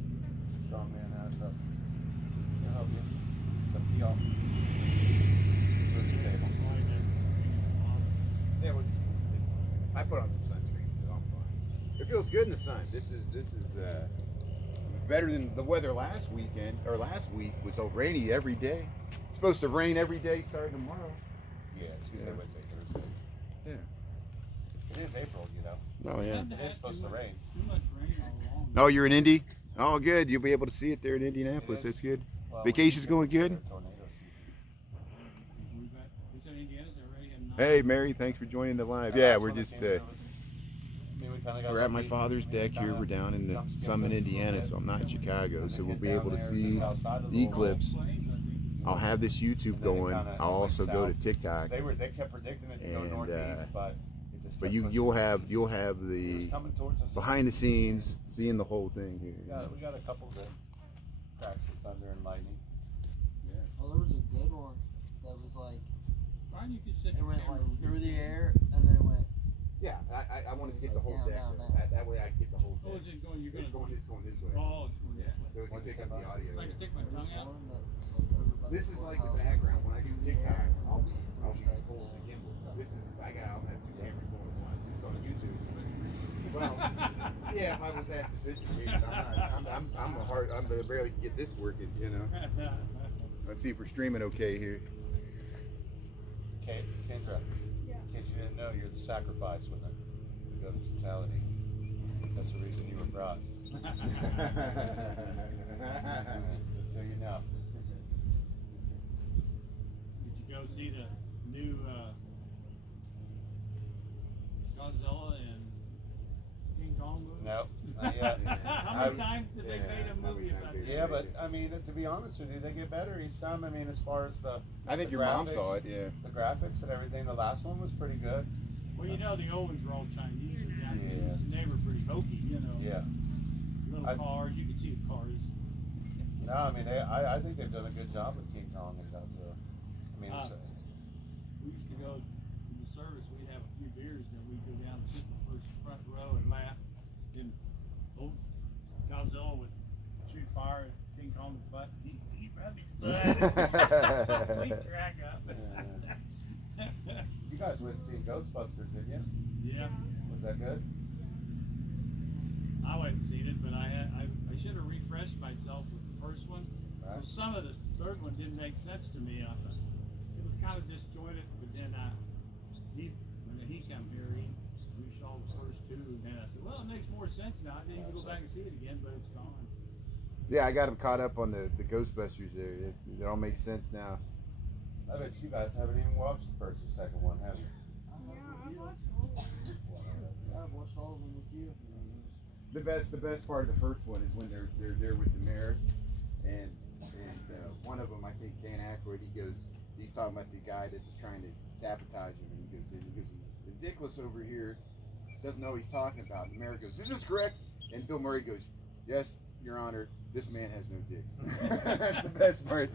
strong man ass up. He'll help you. It's up to y'all. Move the table. yeah. Well, I put on some sunscreen, so I'm fine. It feels good in the sun. This is better than the weather last weekend or last week was so rainy every day. It's supposed to rain every day starting tomorrow. Yeah, Tuesday, Yeah. Wednesday, Thursday. Yeah. It is April, you know. Oh yeah. It is supposed to rain. Too much rain all along. Oh, you're in Indy? Oh, good. You'll be able to see it there in Indianapolis. That's good. Well, Vacation's going good? tornadoes. It's in Indiana, they're already in Hey, Mary, thanks for joining the live. Yeah, we're just we're at my father's deck here. We're down in the Sunman, Indiana, so I'm not in Chicago, so we'll be able to see the eclipse. I'll have this YouTube going. I'll also go to TikTok. They kept predicting it to go And, northeast, but it just But kept you'll pushing have east. you'll have It was the coming towards us. behind the scenes, seeing the whole thing here. We got a couple good cracks of thunder and lightning. Oh, there was a good one that was like, Brian, you could sit it your went camera like over through the here. air and then it went. Yeah, I wanted to get the whole Down, deck. down, though. down. That way I get the whole Oh, deck. is it going? You're It's going. going this way. Oh, it's going this way. So we can pick up the audio. If I stick my There was tongue out. one that was like over by This is the like the courthouse. background. When I do TikTok, I'll be Strikes holding the down. gimbal. This is I'll have two cameras going at once. This is on YouTube. Well, yeah, if I was that sophisticated, I'm barely can get this working, you know. Let's see if we're streaming okay here. Kendra, in case you didn't know, you're the sacrifice when we go to Totality. That's the reason you were brought. Just so you know. Did you go see the new Godzilla and King Kong movie? No, not yet. How many times did they made a movie about that? Yeah, but I mean, to be honest with you, they get better each time. I mean, as far as the I think the your mom graphics, saw it, yeah. The graphics and everything. The last one was pretty good. Well, you know, the old ones were all Chinese and Japanese, Yeah. and they were pretty hokey, you know. Yeah. Little cars, you could see the cars. No, I mean, I think they've done a good job with King Kong and Godzilla. I mean, We used to go to the service, we'd have a few beers, then we'd go down and sit in the front row and laugh. Then old Godzilla would shoot fire at King Kong's butt. He rubbed his butt. We'd crack up. you guys went and seen Ghostbusters, didn't you? Yeah. Was that good? I hadn't seen it, but I should have refreshed myself with the first one. Right. So some of the third one didn't make sense to me. I thought it was kind of disjointed, but then when he come here, we saw the first two, and then I said, well, it makes more sense now. I didn't go back and see it again, but it's gone. Yeah, I got him caught up on the Ghostbusters there. It all makes sense now. I bet you guys haven't even watched the first or second one, have you? Yeah, I've watched all of them with you. The best part of the first one is when they're there with the mayor, and one of them, I think Dan Aykroyd, he goes, he's talking about the guy that was trying to sabotage him, and he goes, the dickless over here doesn't know what he's talking about. And Mary goes, is this correct? And Bill Murray goes, yes, Your Honor, this man has no dick. That's the best part.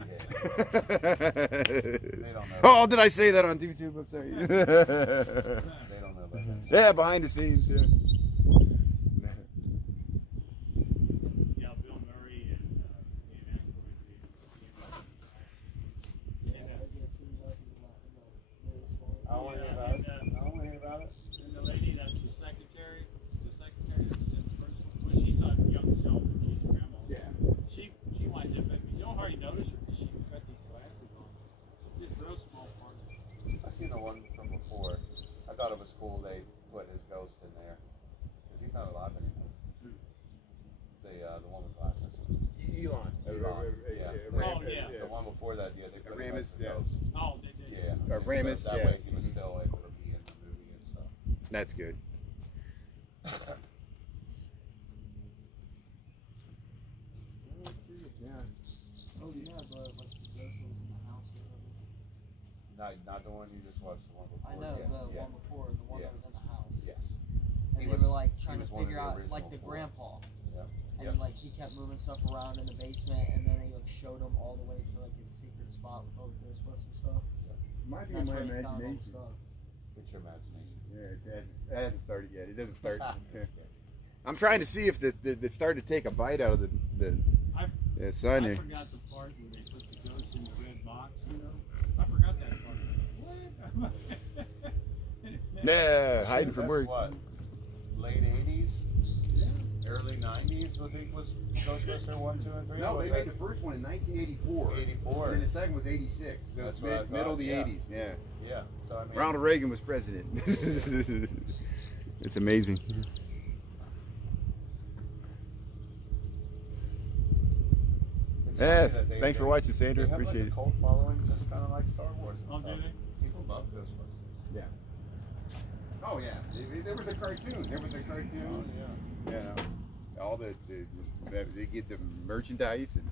They don't know. Oh, did I say that on YouTube? I'm sorry. They don't know about that. Yeah, behind the scenes. Yeah. Yeah, Bill Murray and Dan I don't want to hear about it. I don't want to hear about it. And the lady that's the secretary that was in the first one, well, she's a young self, and she's a grandma. Yeah. She winds up, you don't hardly notice her because she got these glasses on. She's just real small part. I've seen the one from before. I thought it was cool they put his ghost in there. Because he's not alive anymore. The one with glasses. Elon. Yeah. Oh, yeah. The one before that, yeah, they put him Ramus, as the yeah. ghost. Oh, they did. Yeah. Ramus, So that yeah. way he was still able to be in the movie and stuff. That's good. Oh yeah, but like the ghost that was in the house or whatever. Not the one you just watched, the one before. I know yes, the yeah. one before, the one Yeah. that was in the house. Yes. And He they was- were like he trying to was one of figure the out original like the four. grandpa. Yep. And Yep. like he kept moving stuff around in the basement, and then they like showed him all the way to like his secret spot with all the Ghostbusters stuff. Might be That's my where he found all the imagination. stuff. It's your imagination. Yeah, it hasn't started yet. It doesn't start. I'm trying to see if it started to take a bite out of the sun I here. forgot the part where they put the ghost in the red box, you know? I forgot that part. What? Yeah, hiding from That's work. what? Late 80s? Yeah. Early 90s, I think was Ghostbuster 1, 2, and 3? No, Was they that made the first one in 1984. 84. And then the second was 86. So That's it's what I thought, middle of the yeah. 80s. Yeah. Yeah, so I mean. Ronald Reagan was president. It's amazing. It's Yeah, funny that they- thanks for watching, Sandra. They have Appreciate like it. a cult following, just kind of like Star Wars. and Oh, do stuff. they? People love Ghostbusters. Yeah. Oh yeah, there was a cartoon. There was a cartoon. Oh, yeah. Yeah. All they get the merchandise and.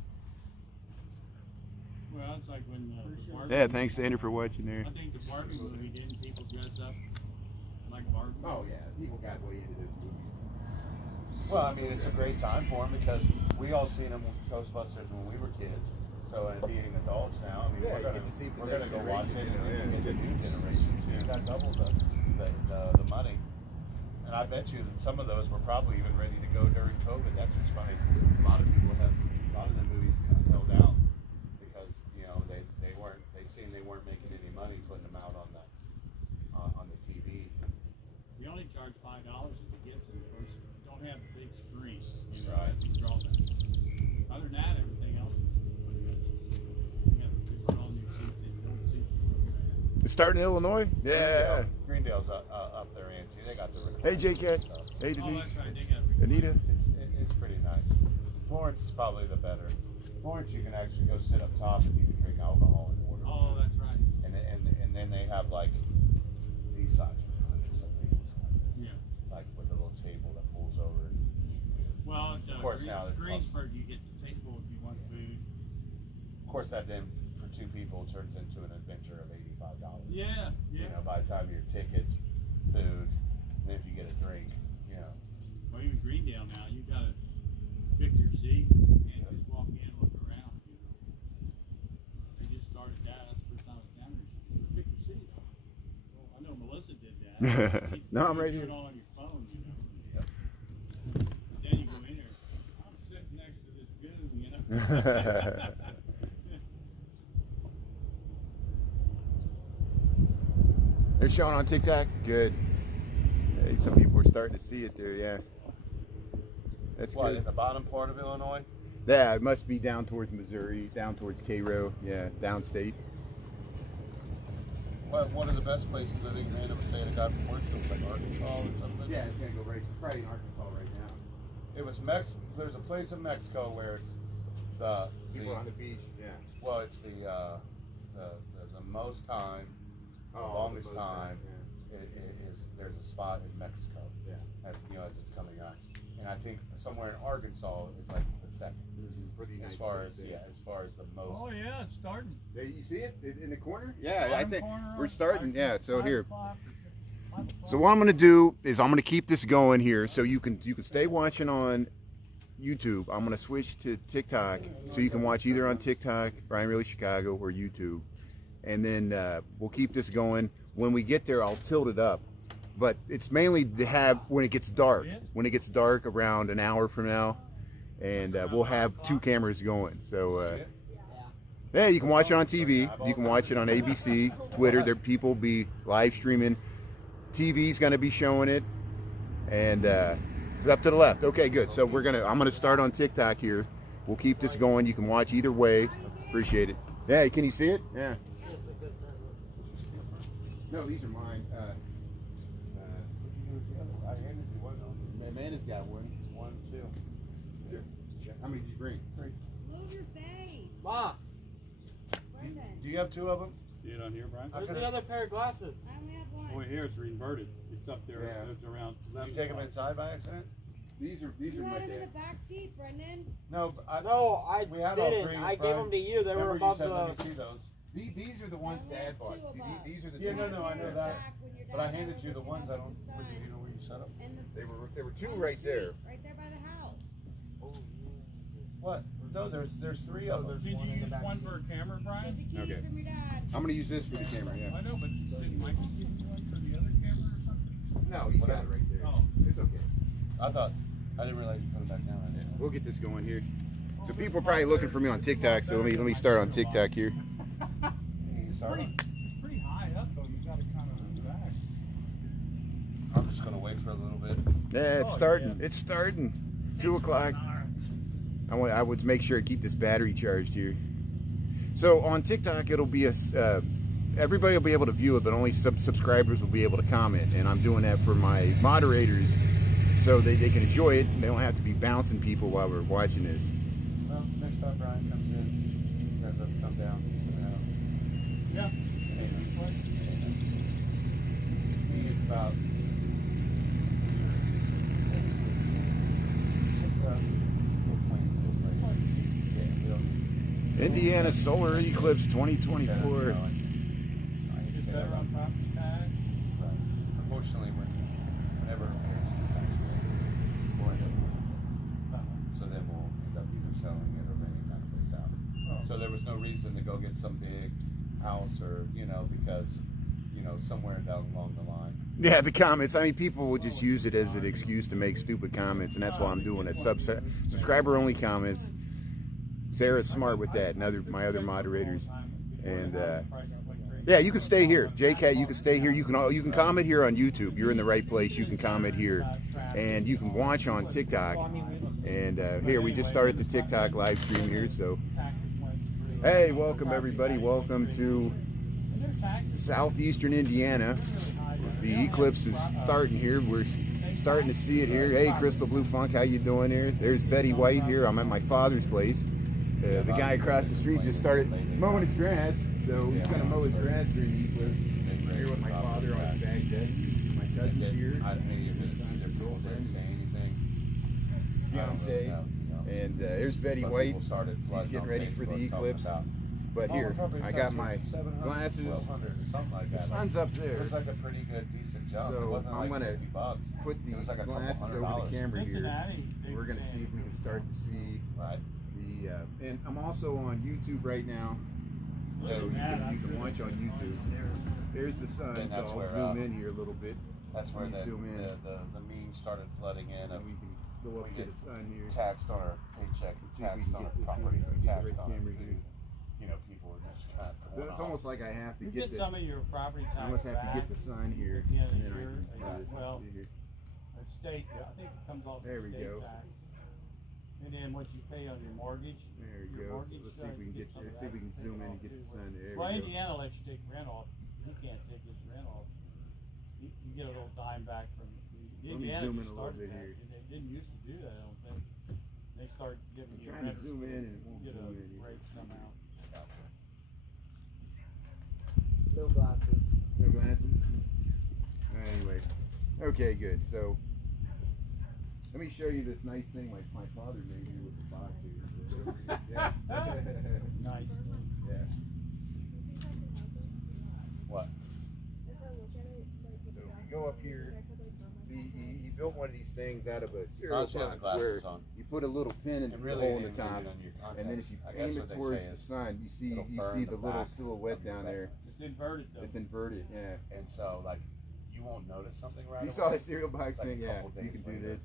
Well, it's like when the Barbie Yeah, thanks, Sandra, for watching there. I think the Barbie movie, didn't people dress up like Barbie? Oh yeah, people got way into those movies. Well, I mean, it's a great time for them because we all seen them with Ghostbusters when we were kids. So, and being adults now, I mean, Yeah, we're you gonna get to see the we're gonna next go watch it generation, and yeah. get the new generation. So you got double the money. And I bet you that some of those were probably even ready to go during COVID. That's what's funny. A lot of the movies kind of held out because you know they seen they weren't making any money putting them out on the TV. We only charge $5 if you get to the first. Don't have a big screen. You know, Right. that's the drawback. Other than that, everything else is pretty much the same. You have to put all new seats in. Old seats are bad. It's starting in Illinois. Yeah. Greendale's up there, Auntie. They got the Hey, J-Cat. stuff. Hey, Oh, Denise. that's right. They got Anita. It's pretty nice. Florence is probably the better. Florence, you can actually go sit up top and you can drink alcohol and order. Oh, that's right. And then they have like these sides of Yeah. like with a little table that pulls over. And Well, at Of course, now they're Greensburg, you get the table if you want food. of course, that then for two people turns into an adventure of $85. Yeah, You yeah. know, by the time your tickets, food, and then if you get a drink, you know. Well, even Greendale now, you gotta pick your seat. You can't just walk in and look around, you know. They just started that. That's the first time I was down there. She said, pick your seat. Well, I know Melissa did that. No, I'm right You do here. it all on your phone, you know. Yep. But then you go in there, I'm sitting next to this goon, you know. They're showing on TikTok. Good. Hey, some people are starting to see it there. Yeah. That's What, good. in the bottom part of Illinois? Yeah, it must be down towards Missouri, down towards Cairo. Yeah, downstate. What are the best places I think Amanda would say to go from work to, like Arkansas or something? Yeah, it's gonna go probably in Arkansas right now. It was there's a place in Mexico where it's People on the beach. Yeah. well, it's the most time, the longest most time. Yeah. It is there's a spot in Mexico. Yeah. As you know, as it's coming up, and I think somewhere in Arkansas is like the second. For the As United far as States, as far as the most. Oh yeah, it's starting. Yeah, you see it in the corner? Yeah, I Bottom think corner we're up, starting. 5 Yeah, so 5 here. o'clock or 5 So o'clock. what I'm gonna do is I'm gonna keep this going here, so you can stay watching on YouTube. I'm gonna switch to TikTok, so you can watch either on TikTok, Brian Really Chicago, or YouTube, and then we'll keep this going. When we get there, I'll tilt it up, but it's mainly to have when it gets dark. When it gets dark around an hour from now, and we'll have 2 cameras going. So. Yeah, you can watch it on TV. You can watch it on ABC, Twitter. There people be live streaming. TV's going to be showing it, and it's up to the left. Okay, good. So I'm gonna start on TikTok here. We'll keep this going. You can watch either way. Appreciate it. Yeah, can you see it? Yeah. No, these are mine. I handed you one. Amanda's got one. 1, 2. How many did you bring? 3. Move your face. Ma, Brendan. Do you have 2 of them? See it on here, Brian? where's the other pair of glasses? I only have one. Over here, it's inverted. It's up there. Yeah. It's around. Did you take them inside by accident? These are You my had them in the dad. back seat, Brendan. No, but I. No, I We had all didn't. 3, I gave Brian. them to you. They were Remember above you said, the. let me see those. These are the ones I Dad have bought. 2 See, of these are the Yeah, two. no, no, I know that. Back when your But I dad handed was you the looking ones up I don't. at the Where did sun. you know where you set them? And the There were 2 on the right there. street, right there by the house. What? No, there's 3 of them. Did you use one for a camera, Get Brian? the keys Okay. from your dad. I'm gonna use this for the camera. Yeah. I know, but did Mike give you one for the other camera or something? No, he's got it right there. Oh. It's okay. I thought. I didn't realize you put it back down. I didn't know. We'll get this going here. So people are probably looking for me on TikTok. So let me start on TikTok here. You start on? It's pretty high up though. You gotta kind of relax. I'm just gonna wait for a little bit. Yeah, it's Oh, starting. yeah. It's starting. 2 o'clock. I would make sure to keep this battery charged here. So on TikTok, it'll be everybody will be able to view it, but only subscribers will be able to comment. And I'm doing that for my moderators, so they can enjoy it. And they don't have to be bouncing people while we're watching this. Well, next time Brian comes in, you guys have to come down to the house. Yeah. Me, it's about. Indiana Solar Eclipse 2024. It's better on property tax. Unfortunately, whenever there's 2 tax rates, more than so then we'll end up either selling it or renting that place out. So there was no reason to go get some big house or, because, somewhere down along the line. Yeah, the comments. I mean, people will just use it as an excuse to make stupid comments, and that's why I'm doing it. Subscriber only comments. Sarah's smart with that, and my other moderators. And yeah, you can stay here, JCat. You can stay here. You can comment here on YouTube. You're in the right place. You can comment here, and you can watch on TikTok. And here we just started the TikTok live stream here. So hey, welcome everybody. Welcome to southeastern Indiana. The eclipse is starting here. We're starting to see it here. Hey, Crystal Blue Funk, how you doing here? There's Betty White here. I'm at my father's place. The guy across the street just started mowing his grass, so he's going to mow his grass during the eclipse. Here with my father on his bag deck. My cousin's here. I didn't hear their girlfriend say anything. Fiance. And there's Betty White. She's getting ready for the eclipse. But here, I got my glasses. The sun's up It there. was like a pretty good, decent jump. It So wasn't I'm like gonna 50 bucks. put the It was like a couple glasses over $100. the camera here. Cincinnati, We're going to see if we can start to see Right. the and I'm also on YouTube right now, so you can watch on YouTube. There's the sun, And so that's I'll where, zoom in here a little bit. That's where Let me zoom in. the memes started flooding in. And we can go up we to get the sun here. taxed on our paycheck, Let's see if we taxed can on get our this property, in. Get the taxed right on our camera food. here. People are just kind of So going it's off. almost like I have to You get get some of your property I tax almost have to back. get the sun here, at the end of and the then I year. can do this. Well, See here. a state, I think it comes off the There we state go. tax. And then what you pay on your mortgage. There we your go. mortgage, Let's see if we can get some there. of See if we that can zoom in and taken get the off, sun. too. There Well, we go. Indiana lets you take rent off. He can't take his rent off. You get a little dime back from Let me Indiana. zoom in just a little started bit that, here. and they didn't used to do that. I don't think. They start giving I'm you trying to renters zoom in and it won't get a zoom in here. break somehow. No glasses. No glasses? Anyway. Okay, good. So Let me show you this nice thing my father made here with the box here. Yeah. Nice thing. Yeah. What? So if you go up here, see, he built one of these things out of a cereal I'll show the box where glasses on. you put a little pin in It the really hole in didn't the top, read on your and then if contacts. you I guess aim what it they towards say the is sun, you it'll see burn the the little back silhouette of the down there. It's inverted though. It's inverted, yeah. And so, like, you won't notice something right You away. saw the cereal box Like a thing, yeah. couple You days can do later, this.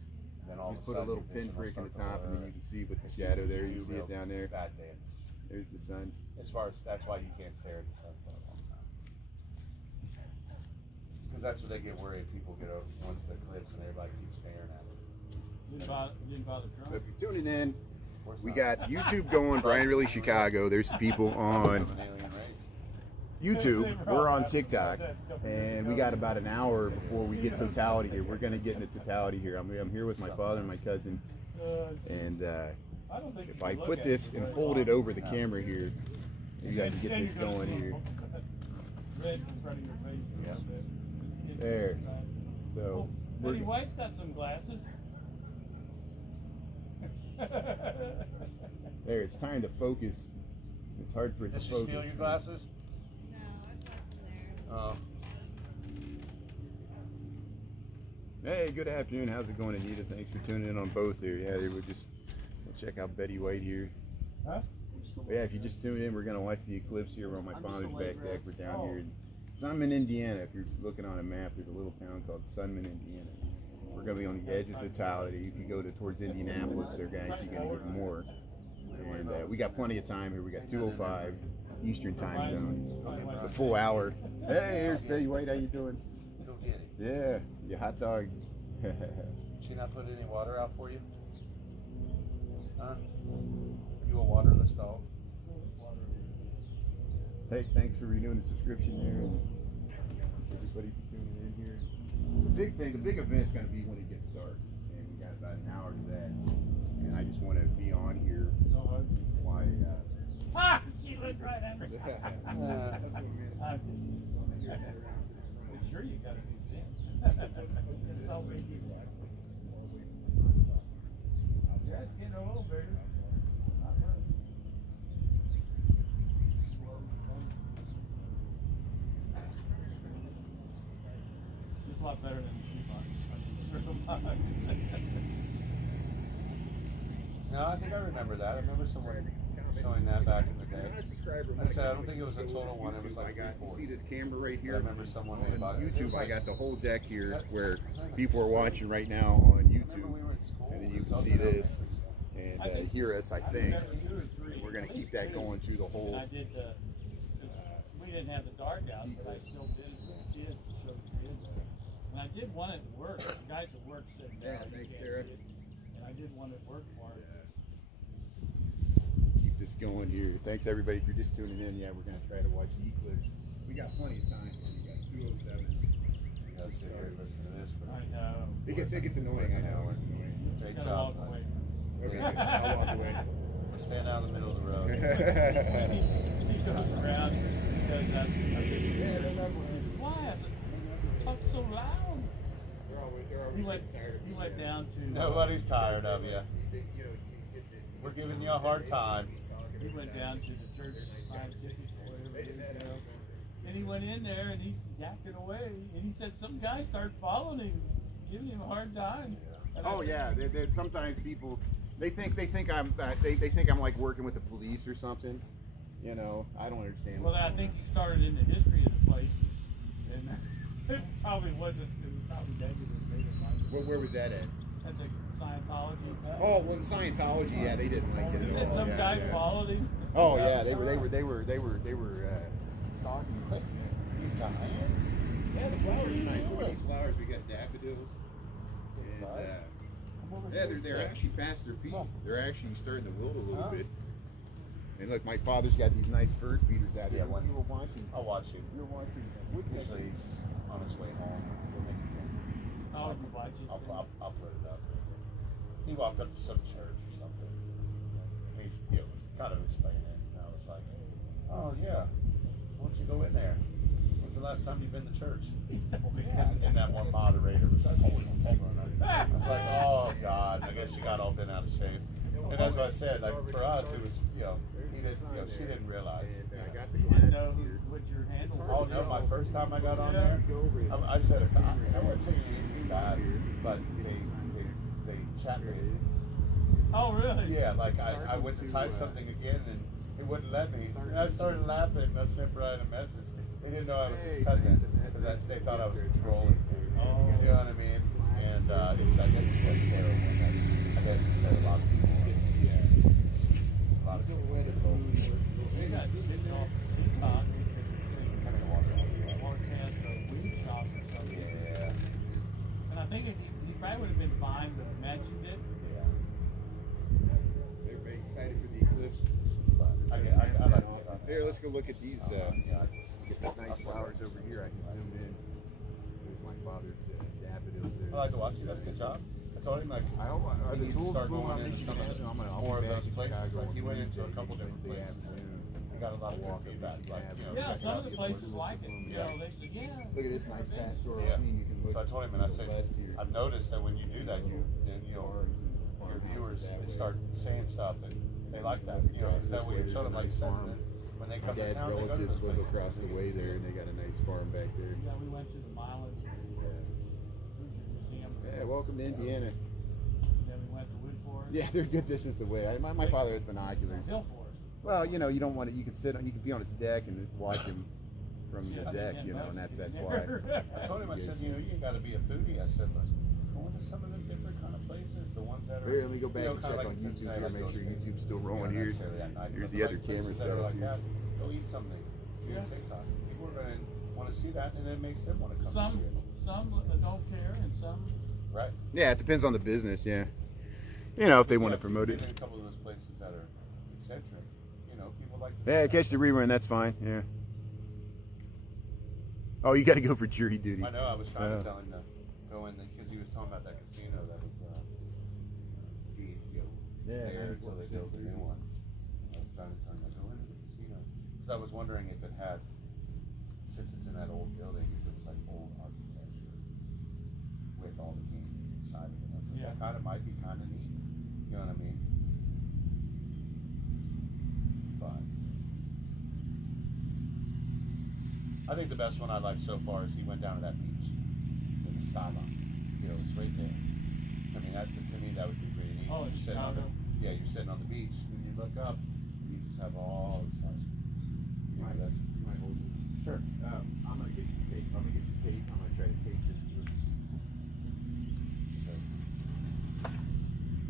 Then all Just of put a sudden little your vision will pinprick in the start to top, and then blur. you can see with the It's shadow there. really You see it down there. Bad damage. There's the sun. As far as that's why you can't stare at the sun for a long time. Because that's what they get worried. People get over once the eclipse and everybody keeps staring at it. Didn't bother So Trump. if you're tuning in, Of course we not. got YouTube going, Brian Really Chicago. There's people on An alien race. YouTube. We're on TikTok, and we got about an hour before we get Totality here. We're gonna get into Totality here. I'm here with my father and my cousin, and I don't think if you I can look put at this it and very fold it long. over the camera here, you guys can get Then this you're gonna going see here. Red in front of your face. a little bit. There. So Betty we're, White's got some glasses. there. It's time to focus. It's hard for it Did to she focus. steal your glasses? No, I've left them there. Oh. Hey, good afternoon. How's it going, Anita? Thanks for tuning in on both here. Yeah, we'll check out Betty White here. Huh? But yeah, if you just tune in, we're gonna watch the eclipse here. We're on my I'm just father's a late back deck. We're rest. down Oh. here in Sunman, Indiana. If you're looking on a map, there's a little town called Sunman, Indiana. We're gonna be on the edge of Totality. If you go towards Indianapolis, they're actually gonna get more. And we got plenty of time here. We got 2:05 Eastern time zone. It's a full hour. Hey, here's Betty White. How you doing? Go get it. Yeah, you hot dog. She not put any water out for you? Huh? You a waterless dog? Hey, thanks for renewing the subscription there. And everybody for tuning in here. The big event's going to be when it gets dark. And we got about an hour to that. And I just want to be on here while Ah! She looked right at me. Sure you got a new thing. It's so big. Yeah, it's getting old, baby. Not much. Slow down. It's a lot better than the shoebox. No, I think I remember that. I remember someone showing that back in the day. I said, I don't think it was a total one. It was like you see this camera right I here? remember someone made about On it. YouTube, It was I got the whole deck here That- where people are watching right now on Remember YouTube. we were at school. And then we you were can talking see about this that. and hear us, I think. I've been there 2 or 3. And we're going to At keep least that 2. going through the And whole. I did we didn't have the dark out, but I still did it with the kids to show the kids. And I did one at work. The guys at work said, Yeah, "No, you thanks, can't Tara. do it." And I did one at work for it. Keep this going here. Thanks everybody for just tuning in. Yeah, we're going to try to watch the eclipse. We got plenty of time. We got 2:07. You gotta sit here and listen to this for I know. It gets annoying. I know it's annoying. Great Gotta job, walk bud. away. Okay, I'll walk away. Stand out in the middle of the road. He goes around, he does that. Why? I said, talk so loud. He went down to. Nobody's tired of you. We're giving you a hard time. He went down to the church scientific or whatever it is, you know. And he went in there and he's yakking away. And he said some guy started following him, giving him a hard time. And I Oh said, yeah, sometimes people they think I'm they think I'm like working with the police or something. You know, I don't understand. Well, I think he started in the history of the place, and it probably wasn't. It was probably negative. Where was that at? At the Scientology. Oh, well, the Scientology, yeah, they didn't like it He at said all. some yeah, guy yeah. followed him. Oh yeah, they were stalking him. You tired? Yeah, the flowers are nice. Look at these flowers. We got daffodils. And yeah, they're actually past their peak. They're actually starting to wilt a little bit. And look, my father's got these nice bird feeders out here. Yeah, when- You were watching. I'll watch him. You were watching. Usually he's on his way home. He'll make it home. Oh, you watch it. I'll put it up. He walked up to some church or something. And he's was kind of explaining it. And I was like, oh yeah, why don't you go in there? What's the last time you've been to church? And that one moderator was like, holy moly. I was like, oh God. I guess she got all bent out of shape. And that's what I said. Like for us, it was, she didn't realize. You didn't know what your handle was. Oh no, my first time I got on there, I said, I wouldn't say anything bad, but they chat me. Oh really? Yeah, like I went to type something again and it wouldn't let me. And I started laughing and I sent Brian a message. They didn't know I was his cousin because they thought I was trolling. Oh. You know what I mean? And it's, I guess it's like Sarah one night. I guess it's a lot of people. Yeah. A lot of people. They got getting off his cock. Walk past a weed shop or something. Yeah. And I think he probably would have been fine if he mentioned it. Everybody excited for the eclipse? I like it. Here, let's go look at these. Get these nice flowers over here. I can zoom in. There's my father's daffodils there. I like to watch you. That's a good job. I told him, like, I hope, are he the needs to tools start blown going on into Michigan some of Avenue? the I'll more be of back those in places. Chicago Like, on he went into a Wednesday, couple different Wednesday places. afternoon. He got a lot of work feedback. Like, Yeah, check some out of the these places places. like it. You know, they said, yeah. Look at this nice pastoral Yeah. scene. You can look. So I told him, and I to the said, west here. I've noticed that when you do that, your viewers, they start saying stuff, and they like that. You know, it's that way you show them, like, something. When they My come to dad's town, they go to relatives those live places. across the way there, and they got a nice farm back there. Yeah, we went to the Mileage Museum. Yeah, welcome to Indiana. Then we went to Wood Forest. Yeah, they're a good distance away. My father has binoculars. Hill Forest. Well, you know, you don't want to. You can sit on. You can be on his deck and watch him from the deck. You know, and that's why. I told him, I said, you know, you ain't got to be a foodie. I said, but go into some of the different kind of places, the ones that are. Here, let me go back and kinda check like on YouTube Cincinnati, here, like make sure those things. YouTube's still You know, rolling. not Here's necessarily that night, here's but the other like camera places that are setup like here. that, go eat something. Do Yeah. TikTok. People are gonna want to see that, and it makes them want to come Some see it. don't care, and some. Right. Yeah, it depends on the business. Yeah, you know, if they want to promote it. In a couple of those places that are eccentric, you know, people like. To Yeah, see catch that. the rerun. That's fine. Yeah. Oh, you got to go for jury duty. I know. I was trying to tell him to go in because he was talking about that casino that was there until they built a new one. I was trying to tell him to go into the casino because I was wondering if it had, since it's in that old building, if it was like old architecture with all the games inside of it. I said, that kind of might be kind of neat. You know what I mean? But I think the best one I like so far is he went down to that beach in the skyline. You know, it's right there. I mean, that, to me, that would be pretty neat. Oh, in You're sitting on Chicago? you're sitting on the beach, and you look up, and you just have all the stars. You know, that's might hold it. sure. I'm gonna get some tape. I'm gonna try to tape this.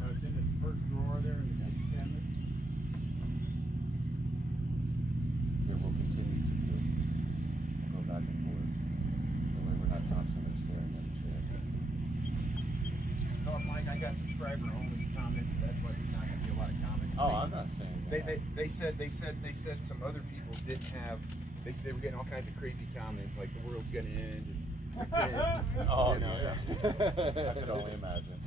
It's in the first drawer there in the cabinet. Yeah, we'll continue to do it. We'll go back and forth. That way we're not constantly staring at each other. No, Mike, I got subscriber only comments. So that's why there's not gonna be a lot of comments. Oh, I'm not saying that. They said some other people didn't have. They were getting all kinds of crazy comments like the world's gonna end. And, Oh, you know, yeah. I could only imagine.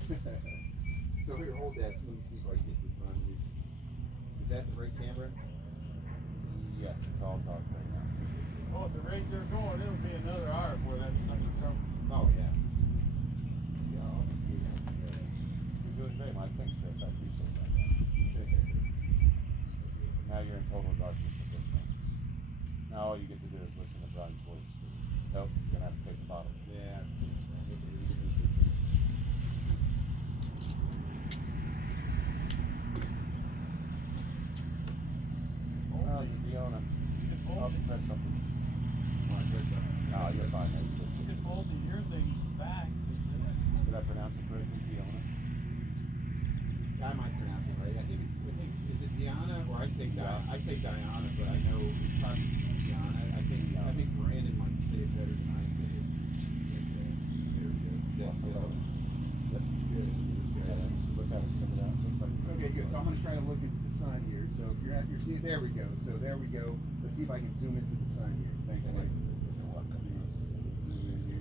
So here, hold that. Let me see if I can get this on. Is that the right camera? Yeah, it's all dark right now. Oh, at the rate they're going, it'll be another hour before that sucker comes. Oh yeah. Yeah, I'll just do that. You're doing great, Mike. Thanks, Chris. I appreciate that. Now you're in total darkness at this point. Now all you get to do is listen to Brian's voice. Nope, you're gonna have to take the bottle. Yeah. Oh, you're Fiona. Oh, press something. Oh, you're fine. You can fold the ear things back. Did I pronounce it correctly, Fiona? I might pronounce it right. I think is it Diana or I say Diana, but I know it's probably Diana. I think Brandon might say it better than I say it. There we go. Good. Look how it's coming out. Looks like Okay, good. So I'm gonna try to look into the sun here. So if you're seeing, there we go. So there we go. Let's see if I can zoom into the sun here. Thanks, Mike. You're welcome. Zoom in here.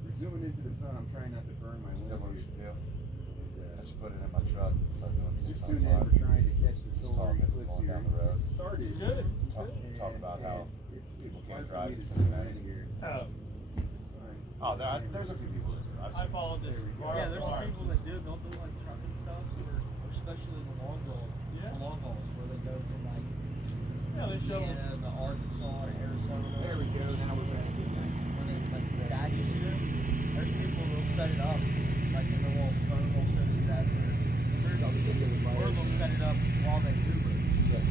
We're zooming into the sun. I'm trying not to burn my Is that what we lens should here. do? I should put it in my truck and start doing Just TikTok tune in. live. We're trying to catch the Just solar talking eclipse going here. down the road. It started. Good. Talk about how It's Can't hard drive for me to to Cincinnati. zoom in here. Oh, there's a few people that do. I followed this. Yeah, there's some people that do. They'll do like trucking stuff, or especially the long hauls where they go from like Indiana to Arkansas to Arizona. There we go. Now we're back. When they like baggies here, there's people that'll set it up like in their little phone holster do that for. Or they'll set it up while they Uber.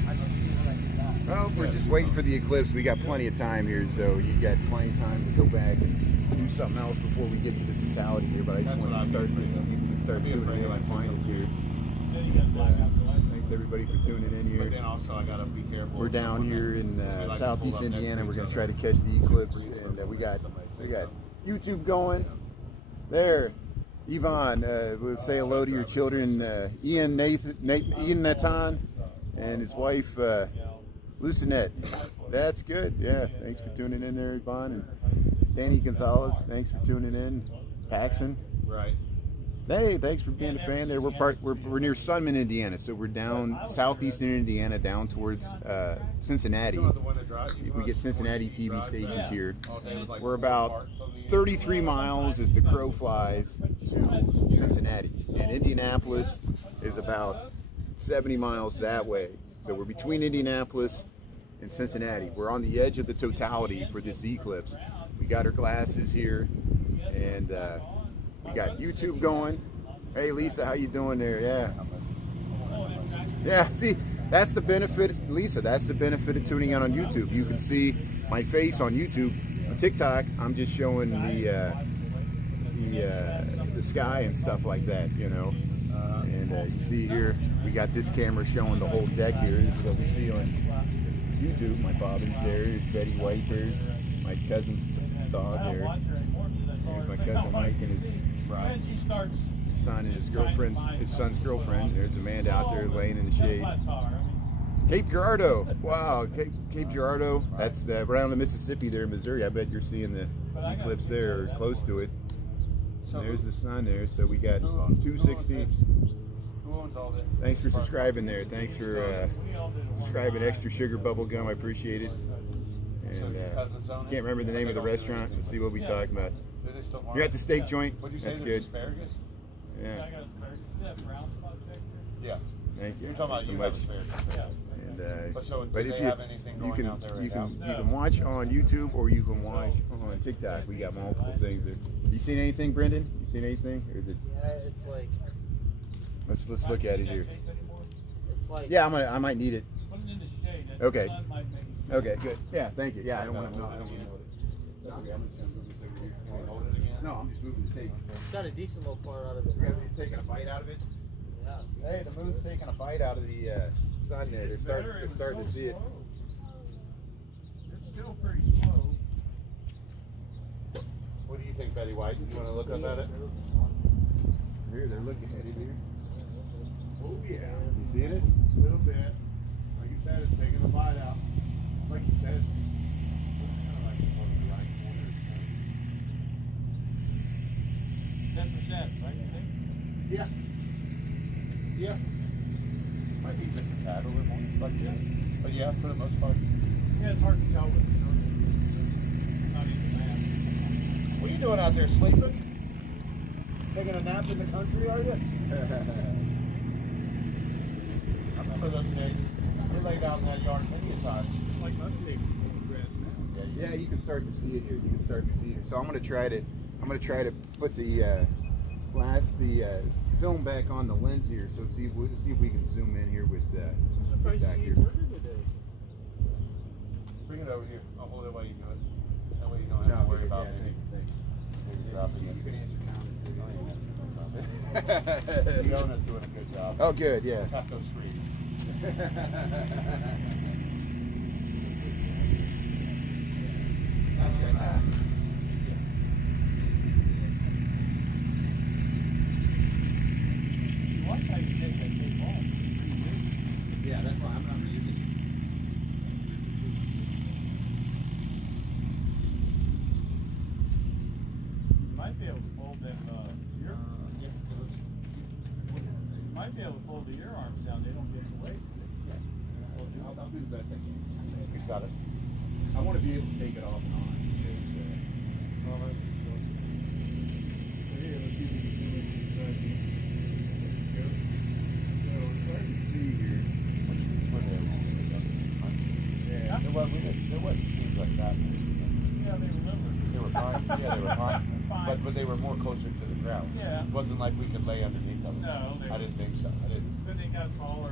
I see people that do that. Well, we're just waiting for the eclipse. We got plenty of time here, so you got plenty of time to go back and do something else before we get to the totality here. But I just wanted to start for some people to start tuning in and find us here. Thanks everybody for tuning in But here. then also I gotta be careful. We're down here in southeast Indiana. We're gonna try to catch the eclipse, and we got YouTube going there. Yvonne, we'll say hello to your children, Ian Nathan, and his wife, Lucinette. That's good. Yeah, thanks for tuning in there, Yvonne. And Danny Gonzalez, thanks for tuning in. Paxson. Right. Hey, thanks for being a fan there. We're near Sunman, Indiana, so we're down southeastern Indiana, down towards Cincinnati. We get Cincinnati TV stations here. We're about 33 miles as the crow flies to Cincinnati, and Indianapolis is about 70 miles that way. So we're between Indianapolis and Cincinnati. We're on the edge of the totality for this eclipse. We got our glasses here, and we got YouTube going. Hey Lisa, how you doing there? Yeah, see, that's the benefit, Lisa, that's the benefit of tuning in on YouTube. You can see my face on YouTube. On TikTok, I'm just showing the sky and stuff like that, you know. And you see here, we got this camera showing the whole deck here. This is what we see on YouTube. My father's there, there's Betty White, there's my cousin's dog there. There's my cousin Mike and his bride. His son and his son's girlfriend. There's Amanda out there laying in the shade. Cape Girardeau. Wow, Cape Girardeau. That's around the Mississippi there in Missouri. I bet you're seeing the eclipse there, or close to it. And there's the sun there. So we got 260. Thanks for subscribing there. Thanks for subscribing. Extra Sugar Bubble Gum. I appreciate it. And can't remember the name of the restaurant. Let's see what we talking about. You're at the steak joint. That's good. Yeah. Yeah. Thank you. You're talking about so you much. have asparagus. And But if you can watch on YouTube or you can watch on TikTok. We got multiple things there. You seen anything, Brendan? You seen anything? Or is it? Yeah, it's like. Let's look at it here. It's like. Yeah, I might need it. Put it in the shade. Okay. Okay, good. Yeah, thank you. Yeah, I don't want to know. That's okay. I'm just moving this over here. Can we hold it again? No, I'm just moving the tape. It's got a decent little part out of it. We're gonna be taking a bite out of it. Yeah. Hey, the moon's taking a bite out of the sun there. They're starting to see it. It's still pretty slow. What do you think, Betty White? You want to look up at it? Here, they're looking at it here. Oh yeah. You seeing it? A little bit. Like you said, it's taking a bite out. Like you said, it's kind of like on the right corner. 10%, right? You think? Yeah. Yeah. Might be just a tad over more, but yeah, for the most part. Yeah, it's hard to tell with the sun. Not even that. What are you doing out there, sleeping? Taking a nap in the country, are you? I remember those days. We laid out in that yard many a times. Like ugly grass now. Yeah, you can start to see it here. You can start to see it here. So I'm gonna try to put the film back on the lens here. So see if we can zoom in here with back here. Bring it over here. I'll hold it while you do it. That way you don't have to worry about maybe dropping it. You can answer Fiona's doing a good job. Oh, good. Yeah. Tap those screens. Watch how you take that tape off. Yeah, that's why I'm using it. You might be able to fold them, you might be able to fold the ear arms down. They don't get in the way. I'll do the best I can. You got it. I want to be able to take it off and on. Because, so here, let's see if we can zoom into the sun here. There we go. So it's hard to see here. Yeah, there wasn't scenes like that. Yeah, they remember. They were fine. Yeah, they were fine. But they were more closer to the ground. Yeah. It wasn't like we could lay underneath them. No, I didn't think so. I didn't. Then they got taller.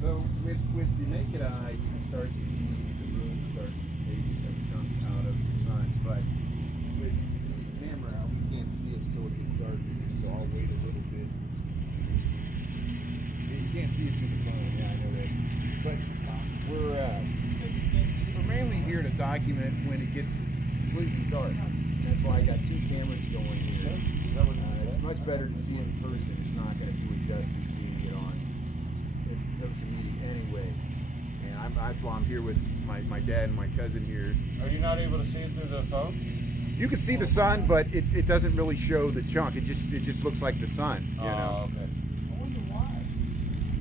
So with the naked eye, you can start to see the room start to take a chunk out of the sun. But with the camera, we can't see it until it gets darker. So I'll wait a little bit. You can't see it through the phone. Yeah, I know that. But we're mainly here to document when it gets completely dark. That's why I got two cameras going here. It's much better to see it in person. It's not going to do it justice seeing it on social media anyway. And that's why I'm here with my dad and my cousin here. Are you not able to see it through the phone? You can see the sun, but it doesn't really show the chunk. It just looks like the sun. You know. Okay. I wonder why.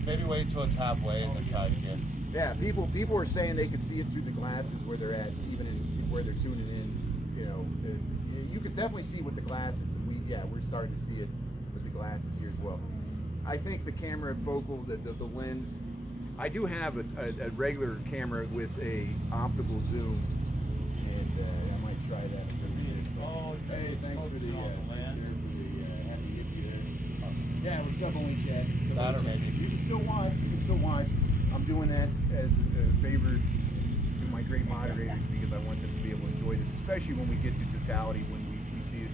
Maybe wait till it's halfway and then try it again. Yeah, people are saying they can see it through the glasses where they're at, even where they're tuning in. You know, you can definitely see with the glasses. And we're starting to see it with the glasses here as well. I think the camera focal, the lens. I do have a regular camera with a optical zoom, and I might try that. Oh, Hey, thanks for the happy hippie there. Yeah, what's up, only chat? That or maybe. You can still watch. I'm doing that as a favor to my great moderators because I want them to be able to enjoy this, especially when we get to Totality, when we see it.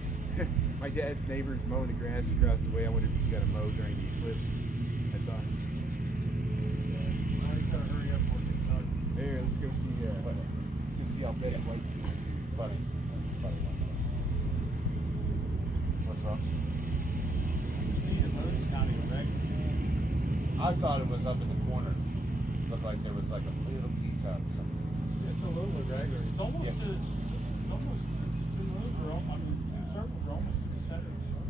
My dad's neighbor's mowing the grass across the way. I wonder if he's got to mow during the eclipse. That's awesome. He's gotta hurry up before it gets dark. Here, let's go see how bad it lights is. Funny. What's wrong? See, the moon's kind of irregular. I thought it was up in the corner. Looked like there was like a little piece out or something. It's a little irregular. It's almost Yeah. the moons are the circles are almost to the center of the sun.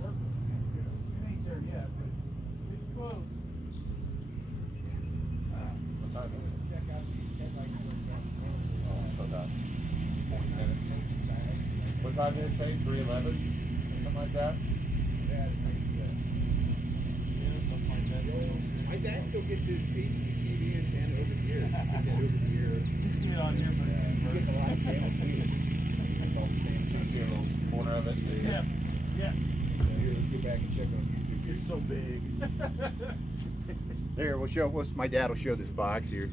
Circle. It ain't there yet, but it's close. What time is it? Check out Still got 40 minutes. What time did it say? 3:11? Something like that? My dad still gets his HDTV antenna over the air. You see it on here, but He gets a lot of channel cleaning. That's all the same. You see a little corner of it? yeah. Here, let's go back and check on YouTube. It's so big. There, my dad will show this box here.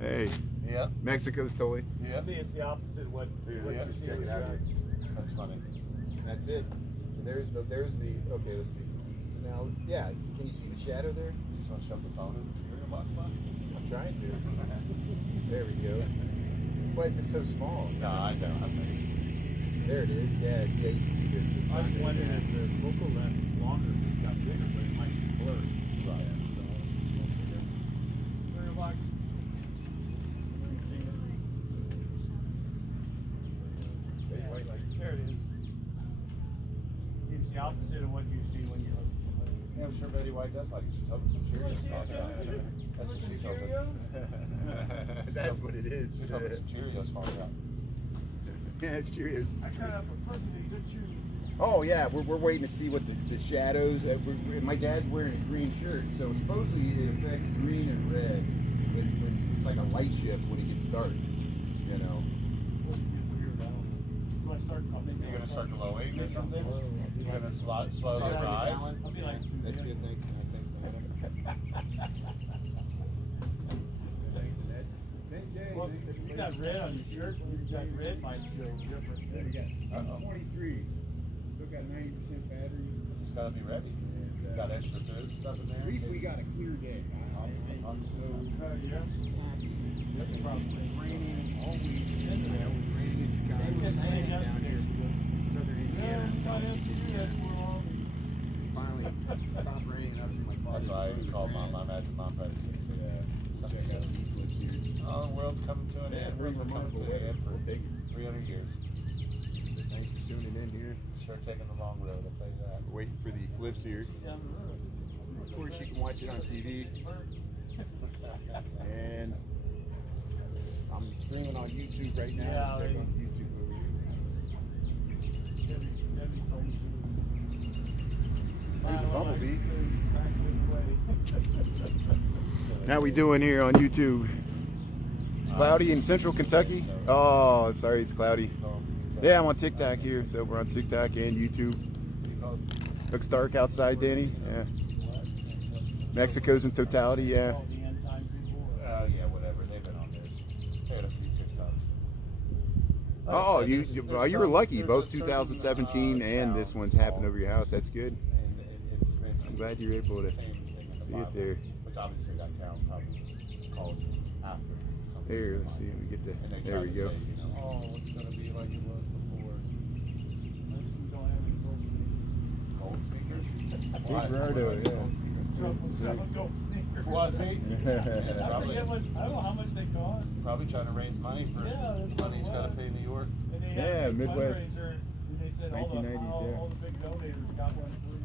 Hey, Yeah. Mexico's toy. Yeah. See, it's the opposite of what Here, what let's you see check with it out your here. That's funny. That's it. So there's the, okay, let's see. So now, yeah, can you see the shadow there? You just want to shove the phone in? You're gonna watch mine? I'm trying to. There we go. But it's just so small. No, I know. I'm not. There it is. Yeah, you can see the I was sun wondering there. if the focal length is longer, if it got bigger, but it might be blurred. Right. Very relaxed. There it is. It's the opposite of what you see when you look. Yeah, I'm sure Betty White does like it. She's hoping some Cheerios falls out. That's what she's hoping. That's what it is. She's hoping some Cheerios falls out. Yeah, it's Cheerios. I cut up a perfectly good shoe. Oh yeah, we're waiting to see what the shadows. My dad's wearing a green shirt, so supposedly it affects green and red. When it's like a light shift when it gets dark. You know. Do I start coming? You're gonna start glowing or something? You're gonna slow Yeah, your eyes? I'll be like, That's good. Thanks, well, you got red on your shirt. You got red might show different. There you go. Uh-oh. 23. Still got 90% battery. Just gotta be ready. And, Got extra food and stuff in there? At least we got a clear day. Yeah. It's raining all week. It was raining in Chicago. It was raining down here in southern Indiana. Finally stopped raining up to my That's father's. why I called Mom. I imagine Mom probably said, Check out these clips here. oh, the world's coming to an Yeah, end. very We're coming remarkable to an weather. end for We'll take it. 300 years. Thanks for tuning in here. Sure taking the long road, I'll tell you that. We're waiting for the eclipse here. Of course, you can watch watch it on TV. And I'm streaming on YouTube right now. Yeah, Check on YouTube over here. There's a bumblebee. How we doing here on YouTube? Cloudy in central Kentucky? Oh, sorry, it's cloudy. Yeah, I'm on TikTok here, so we're on TikTok and YouTube. Looks dark outside, Danny. Yeah. Mexico's in Totality, yeah. Yeah, whatever. They've been on there. They had a few TikToks. Like I Oh, said, you there's you were some- lucky. there's Both a certain, 2017 and this town one's happened called- over your house. That's good. and it's mentioned I'm glad you're able to same thing in the see it Bible, there. Which obviously that town probably was called after something. Here, in the let's see. Bible. We get to. And they There try we to go. say, you know, oh, it's going to be like it was before. Gold sneakers? Why? Gerardo, Why yeah. gold sneakers? Was he? I Probably, forget what, I don't know how much they cost. probably trying to raise money for Yeah, that's what money he's it got to was. pay New York. And they had Yeah, a big Midwest. fundraiser, and they said 1990s, yeah. all the big donators got one free.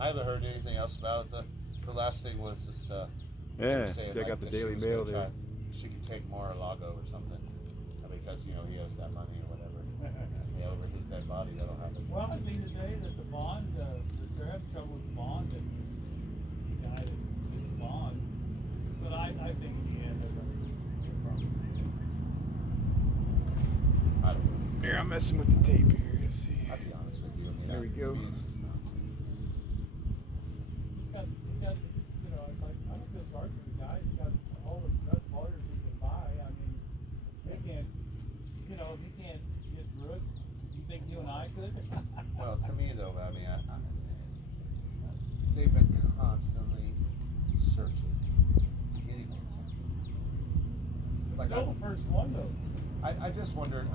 I haven't heard anything else about it. The last thing was this. Yeah, saying, check like, out the that she Daily was Mail gonna there. She could take Mar-a-Lago or something because he owes that money or whatever. Over his dead body, that'll happen. Well, I see today that the bond, that they're having trouble with the bond, and the guy that did the bond, but I think in the end, they're gonna get a problem. I don't know. Here, I'm messing with the tape here. Let's see. I'll be honest with you. I mean, There we go. to me, it's just nonsense. He's got, you know, it's like, I don't feel sorry for the guy, he's got all the best lawyers he can buy, I mean, they can't, you know, if he can't get through it, you think you and I could? Well, to me though, I mean, they've been constantly searching to get him on something. Like Still the first one though. I just wonder,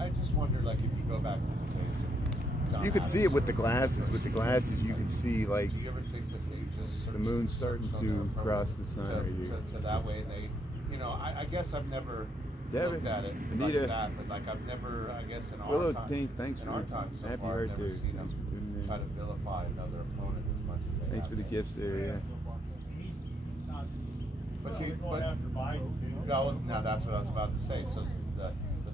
like if you go back to the days of John You could see it Adams with the or- glasses. With the glasses, you can see like Do you ever think that they just the moon's starting searched on their to phone cross the sun right here. to that way they, you know, I guess I've never Devin, looked at it Anita. like that, but like I've never, I guess in Willow our time, Tank, thanks in for our time so happy far, I've right never there. seen them Thanks for tuning in. try to vilify another opponent as much as they Thanks have for the been. gifts there. Yeah. He's not, But well, see, they're going but- after Biden too. Now that's what I was about to say. So the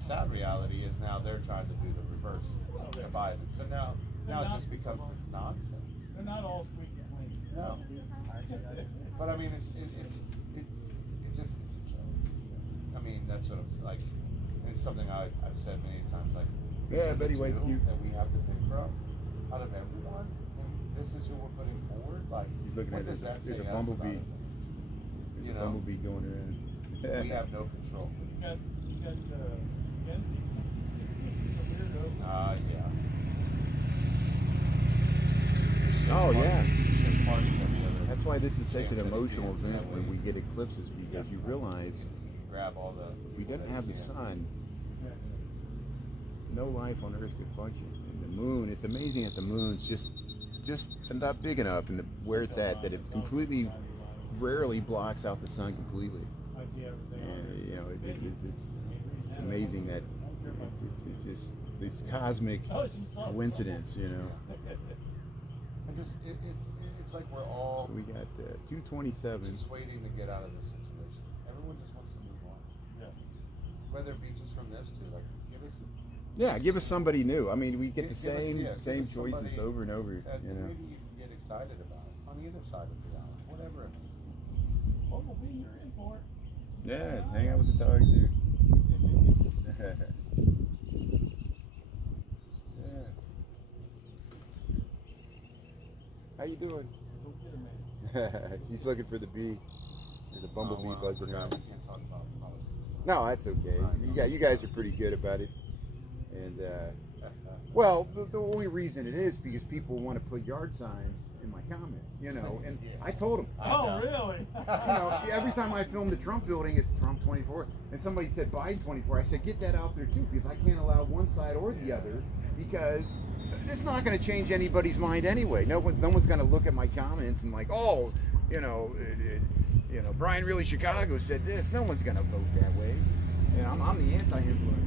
sad reality is now they're trying to do the reverse to Biden. So now it just becomes this nonsense. They're not all squeaky clean. No. But I mean, it's a joke. I mean, that's what I'm like. It's something I've said many times. Like, Yeah, these are Betty the White's two cute. that we have to pick from out of everyone. And this is who we're putting forward. Like, He's looking what at does it. that There's say a us about bumblebee. us? There's You a know, bumblebee going around. we have no control. You got Kennedy. He's a weirdo. Yeah. Oh, yeah. There's parties every other. That's why this is such an chance that it emotional feels event that when way. we get eclipses, because you realize Grab all the. if we didn't have the sun, no life on Earth could function. And the moon, it's amazing that the moon's just not big enough, and where it's at, that it completely, rarely blocks out the sun completely. And you know, it's amazing that it's just this cosmic coincidence, you know. It's like we're all So we got 227. just waiting to get out of this situation. Everyone just wants to move on. Yeah. Whether it be just from this to like, Give us somebody new. I mean, we get the Give us- same yeah, give same us choices somebody over and over. that You know. maybe you can get excited about on either side of the aisle, whatever it is. Bumblebee, you're in for it. Yeah, hang out with the dogs here. Yeah. How you doing? Go get her, man. She's looking for the bee. There's a bumblebee Oh, well, I buzzing forgot around. we can't talk about politics. No, that's okay. You guys are pretty good about it. And well, the only reason it is because people want to put yard signs in my comments, you know. And I told them, Oh, really? you know, every time I film the Trump building, it's Trump 24. And somebody said Biden 24. I said, get that out there too, because I can't allow one side or the other, because it's not going to change anybody's mind anyway. No one's going to look at my comments and like, oh, you know, Brian Really Chicago said this. No one's going to vote that way. And I'm the anti-influence.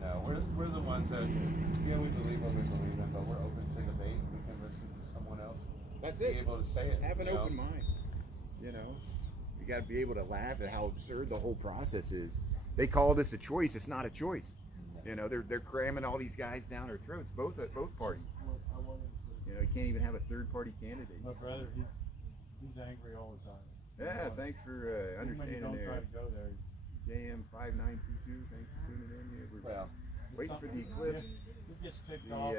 No, we're the ones that we believe what we believe in, but we're open to debate. We can listen to someone else. That's be it. able to say it. Have an you know? open mind. You know, you got to be able to laugh at how absurd the whole process is. They call this a choice. It's not a choice. You know, they're cramming all these guys down our throats, both parties. You know, you can't even have a third party candidate. My brother, he's angry all the time. Yeah, thanks for Even when you understanding don't try there. to go there. JM5922, thanks for tuning in here. We're Well, waiting for the eclipse. He gets ticked The, off.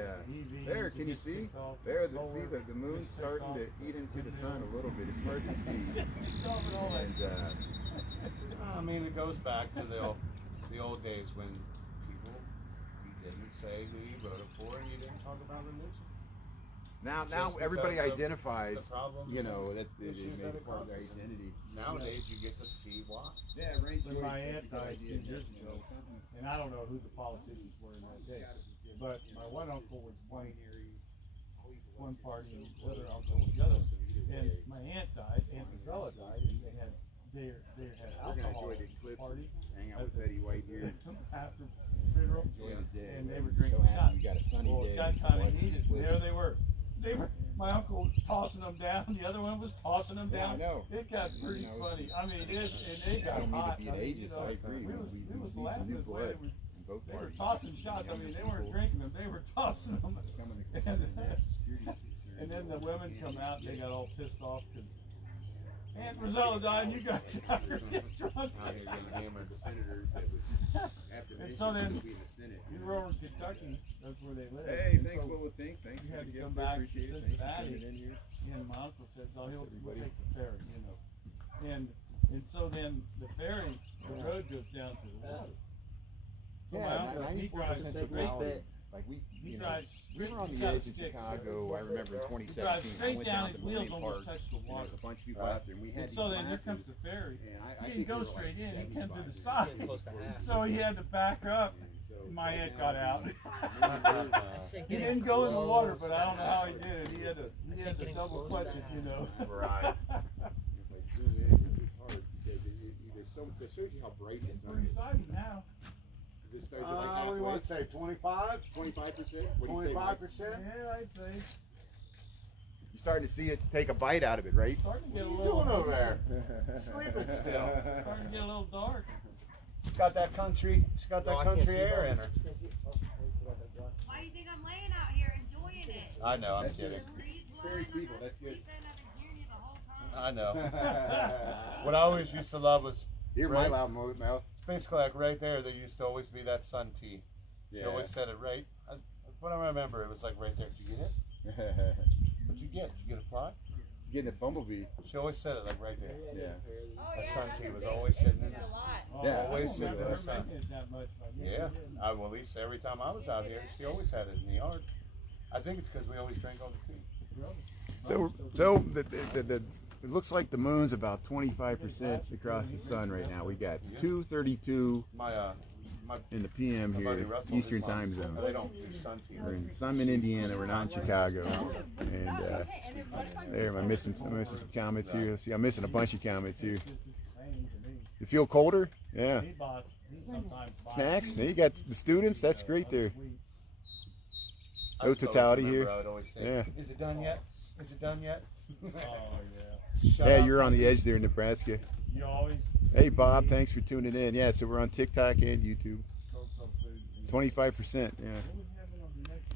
There, can you see? There, the moon's starting to eat into the sun a little bit. It's hard to see. And I mean, it goes back to the old days when people, you didn't say who you voted for and you didn't talk about religion. now Just everybody because of identifies, the problems you know, that it issues makes that it part of their causes. identity. Nowadays, you get to see why. Yeah, right. When my aunt died 2 years ago, and I don't know who the politicians were in that day, but my one uncle was one party and the other uncle was the other. And my aunt died, Aunt Priscilla died, and they had We're gonna alcohol enjoy the eclipse. party Hang out with Betty White here. after funeral, Enjoy the day. and they were So drinking happy shots. we got a sunny Well, day. at that time Watch he needed, the eclipse. there they were. My uncle was tossing them down, the other one was tossing them Yeah, I down. know. It got pretty You know, funny. I mean, and they I got don't mean hot. to be an ageist. I agree. We was We need some laughing new at the way blood they in both were parties. tossing shots. I mean, they weren't drinking them, they were tossing them. And then the women come out, they got all pissed off because Aunt Rosella died and you guys out here getting drunk. Out here getting hammered. The senators that would, after And this, so then, be in the Senate. you were over in Kentucky, that's where they live. Hey, And thanks, so Willow Tink. Thanks you for had the to come gift. back to Appreciate it. Thanks for Cincinnati. tuning in here. And my uncle said, oh, he'll everybody. take the ferry, you know. And so then the ferry, the road goes down to the water. So my uncle, he drives 94% straight totality. Like He you know, drives we straight, were on he's the got a edge of stick. Chicago. I remember in He drives 2017. I straight went down, down his to wheels Millennium almost Park. touch the And there water. was a bunch of people Right. out there, and we had And so these then here comes glasses, the ferry. and I He think didn't go we were straight in, he came through the 75. side. Close to half. So he had to back up. And so My right aunt now, got out. we- He didn't go in the water, but I don't know how he did it. He had to double clutch it, you know. Right. If I zoom in, it's hard because it shows you how bright the It's sun pretty is. sighty now. It starts at like What do you halfway. want to say? 25? 25%. What do you say, Mike? 25%? Yeah, I'd say. You're starting to see it take a bite out of it, right? Starting to get a What are you little. doing over there? Sleeping still. Starting to get a little dark. It's got that country air in her. Why do you think I'm laying out here enjoying it? I know, I'm That's kidding. The breeze Very blowing, I'm people, not that's good. sleeping, I've been hearing you the whole time. I know. What I always used to love was, You're my loud mouth. it's basically like right there, there used to always be that sun tea. She Yeah. always said it right. When I remember, it was like right there. Did you get it? What'd you get? Did you get a fly? Getting a bumblebee. She always said it like right there. Yeah. Oh, That yeah, sun those tea are was big. always They sitting do in that there. a lot. Oh, Yeah, I always don't said remember her that. making it that much. But Yeah, well, at least every time I was out here, she always had it in the yard. I think it's because we always drank all the tea. So it looks like the moon's about 25% across the sun right now. We got 2:32 My in the PM my buddy here, Russell, Eastern his mom, Time Zone. They don't do sun tea. We're in Sunman, Indiana. We're not in Chicago. And Okay, and then what if I'm there, am I missing some comments here? Let's see, I'm missing a bunch of comments here. It's just the same to me. You feel colder? Yeah. He sometimes buys Snacks? food. There you got the students. That's great there. I No just always totality remember here. I would always say, Yeah. Is it done yet? Is it done yet? Oh yeah. Shut Yeah, up. you're on the edge there in Nebraska. You always Hey Bob, thanks for tuning in. Yeah, so we're on TikTok and YouTube. throw some food. 25%. Yeah. What was happening on the next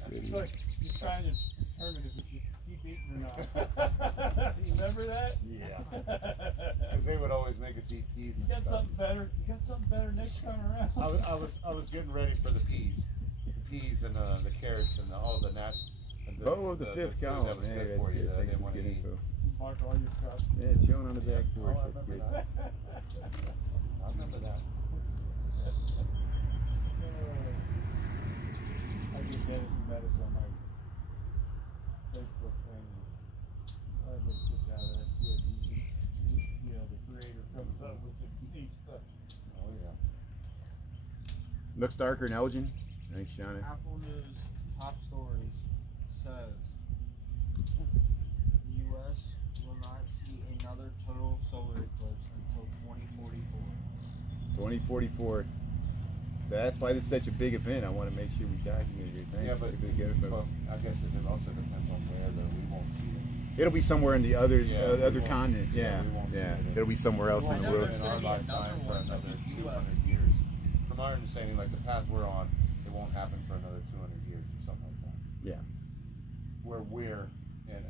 one? It's like you're trying to determine if you should keep eating or not. You remember that? Yeah. Because they would always make us eat peas You and got stuff. something better. You got something better next time around. I was getting ready for the peas and the carrots and all the nat. Oh, the fifth food column. that was Hey, good that's for you good. that I Thank you didn't for want to good eat. info. Mark all your cups. Yeah, it's showing on the back porch. Oh, I That's remember good. that. I remember that. I get Dennis and Bettis on my Facebook thing. I have a kick out of that kid. You know, the creator comes up with the neat stuff. Oh yeah. Looks darker in Elgin. Thanks, Shauna. Apple News top stories says the U.S. will not see another total solar eclipse until 2044. 2044. That's why this is such a big event. I want to make sure we document it. Thanks Yeah, for but the good info. well, I guess it also depends on where we won't see it. It'll be somewhere in the other Yeah, we other won't- continent. Yeah, we won't see yeah. it. It'll be somewhere else in the world. In our lifetime for another 200 years. From our understanding, like the path we're on, it won't happen for another 200 years or something like that. Yeah. Where we're in.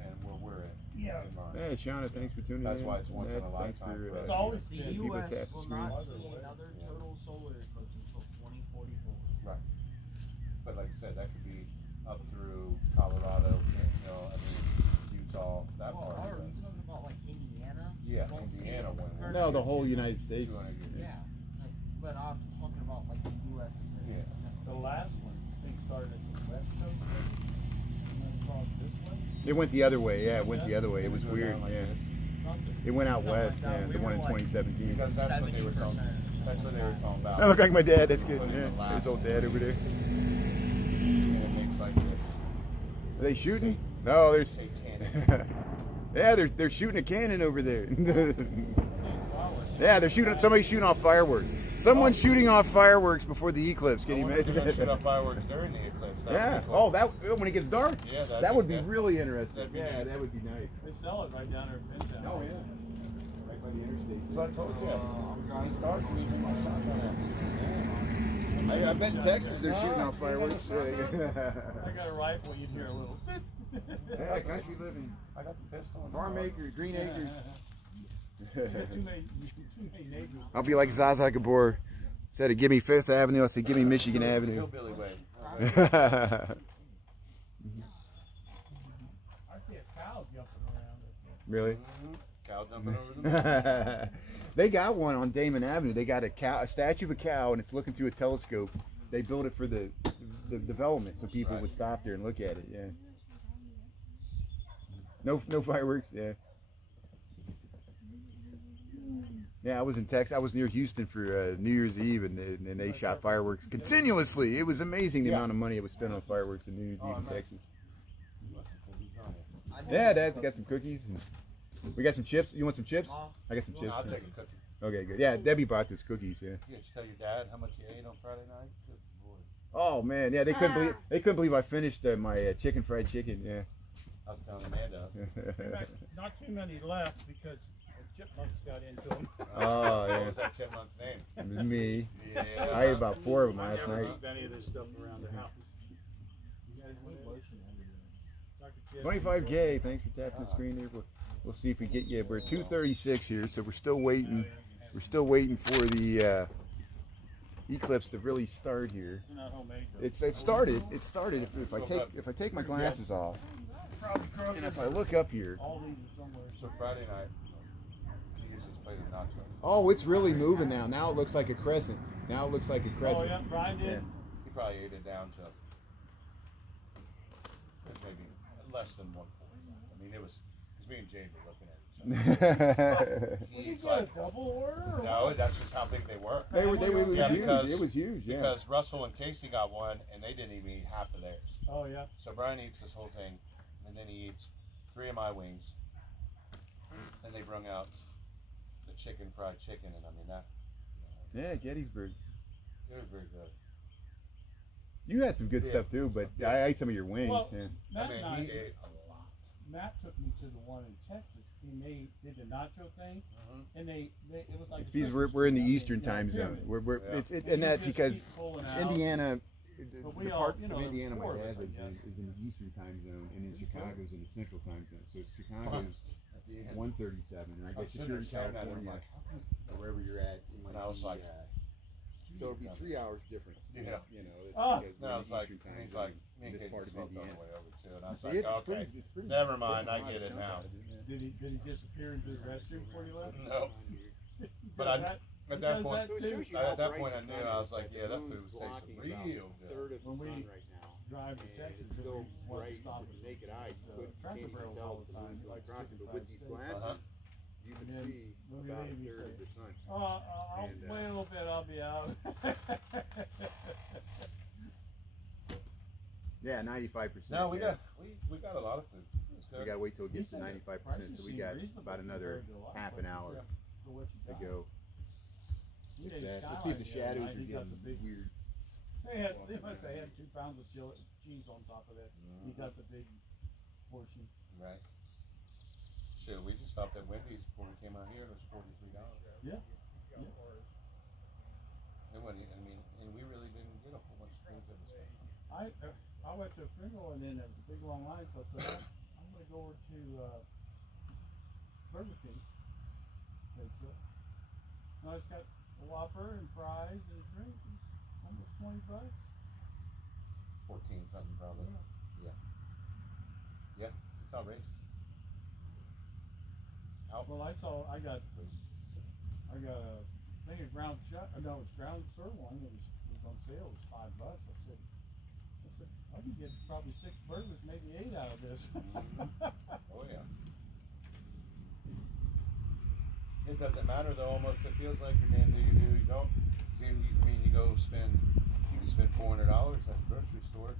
Yeah. In line. Hey, Shauna, thanks for tuning That's in. why it's once in a Thanks lifetime for, for us. It's always The been. people U.S. tap the will screen. not see another total solar eclipse until 2044. Right. But like I said, that could be up through Colorado, I mean, Utah, that Well, part. are you talking about like Indiana? Yeah, Won't see Indiana it won't. for- No, the whole United States. 200 years. Yeah, like, but I'm talking about like the U.S. Yeah. The last one, I think, started at the west coast, and then crossed this way. It went the other way. Yeah, it went the other way. It was Go weird. down like Yeah. this. Something. It went out Something west, like that. man. We The one were in like- 2017. Because that's what they were talking. 70% That's what they were talking about. I look like my dad. That's good. Put in Yeah. the last There's old dad over there. And it makes like this. Are they shooting? No, there's. Satanic. Yeah, they're shooting a cannon over there. Yeah, they're shooting. Somebody's shooting off fireworks. Someone's shooting off fireworks before the eclipse. Can I you wonder if imagine they're gonna shoot that? off fireworks during the eclipse. That would Yeah. be cool. Oh, that when it gets dark. Yeah, That would be that- really interesting. that'd be Yeah, neat. that would be nice. They sell it right down there in Midtown. Oh yeah. Right by the interstate. So I told you. I'm driving. He started leaving my shotgun at. I bet in Texas they're shooting off fireworks. I got a rifle, you'd hear a little. Yeah, country living. I got the pistol. and Farm all. acres, green acres. Too many neighbors. I'll be like Zaza Gabor. Instead of give me Fifth Avenue, I'll say give me Michigan Avenue. Hillbilly way. I see a cow jumping around. Really? Cow jumping over the moon. They got one on Damon Avenue. They got a statue of a cow, and it's looking through a telescope. They built it for the development, so people would stop there and look at it. Yeah. No fireworks. Yeah. Yeah, I was in Texas. I was near Houston for New Year's Eve, and they shot fireworks continuously. It was amazing the amount of money it was spent on fireworks in New Year's Eve in Texas. Yeah, Dad, got some cookies. And we got some chips. You want some chips? I got some chips. I'll take a cookie. Okay, good. Yeah, Debbie bought us cookies. Yeah. You just tell your dad how much you ate on Friday night. Good boy. Oh man, yeah, they couldn't believe I finished my chicken fried chicken. Yeah. I was telling Amanda. In fact, not too many left because the chipmunks got into them. Oh What yeah. was that chipmunk's name? Me. Yeah. I ate about 4 of them I last never night. keep any of this stuff around the house. You guys want lotion everywhere. 25K. Thanks for tapping the screen here. We'll see if we get you. We're at 2:36 here, so we're still waiting. We're still waiting for the eclipse to really start here. They're not homemade, though. It started. It started. If I take my glasses off and if I look up here. All these are somewhere. So Friday night, he used his plate of nachos. Oh, it's really moving now. Now it looks like a crescent. Now it looks like a Oh crescent. yeah, Brian did. Yeah. He probably ate it down to maybe less than 1/4. I mean, it was me and Jade were looking at each other. Did you Each get a like, double order? Or no, that's just how big they were. It was Yeah, huge. because- It was huge. Yeah. Because Russell and Casey got one, and they didn't even eat half of theirs. Oh yeah. So Brian eats this whole thing, and then he eats 3 of my wings, and they brung out the fried chicken, and I mean that. Yeah, Gettysburg. It was very good. You had some good Yeah. stuff too, but Yeah. I ate some of your wings. Well, Yeah. Matt I mean, and I, he ate a lot. Matt took me to the one in Texas, and they did the nacho thing, and it was like. It's because we're in the Eastern time zone. We're Yeah. and that because Indiana. Indiana, But we the all- part you know, of there was Indiana my 4 of dad us, I lives guess. in is in the Eastern time zone, and then Chicago's in the Central time zone. So Chicago's At the end. 1:37, and I I guess was if sitting you're there in staring at him, California like, how come- or wherever you're at, it might And I was be, like, so it'll be 3 hours difference. Yeah. You know, it's Oh. because No, we're in it's the like, Eastern time and he's zone like, me in and this Casey part of smoked on the Indiana. way over too, and I was See, like, okay, it's pretty never mind, I hard get to it jump now. out of it, yeah. Did he disappear into the restroom before you left? No, He but does I- that- at he that does point, that So it too. shows you At how that bright point the I knew, sun I is. was like, yeah, the that moon's food was blocking tasting about real a good. third of the When sun we right now. drive to And Texas, it's and still we want to bright stop with at the naked eye. You the can't even Barrels tell all if the the time. moon's He likes crossing, chicken but with fried these steak. glasses, you can And then see when we about a leave, you third say, of the sun. Oh, I'll And, wait a little bit, I'll be out. Yeah, 95%. No, we yeah. got a lot of food. It's We good. gotta wait till it gets to You said the 95%, prices so we seem got reasonable about another compared to a lot of half an places. hour For what you to got. go. We had Let's see if Skyline the other shadows night, are he got getting the big- weird. They must have had 2 pounds of cheese on top of that. He got the big portion. Right. Shoot, we just stopped at Wendy's before we came out here. It was $43. Yeah. And what? I mean, and we really didn't get a whole bunch of things that was special. I went to a funeral and then there was a big long line, so I said, I'm going to go over to Burger King. No, it's got a Whopper and fries and drink. It's almost $20. 14 something probably. Yeah. Yeah, it's outrageous. Well, I got a thing of ground chuck. No, it's ground sirloin. It was on sale. It was $5. I said, I can get probably 6 burgers, maybe 8 out of this. Oh yeah. It doesn't matter though. Almost it feels like you're damn do you don't. I mean, you go spend $400 at the grocery store.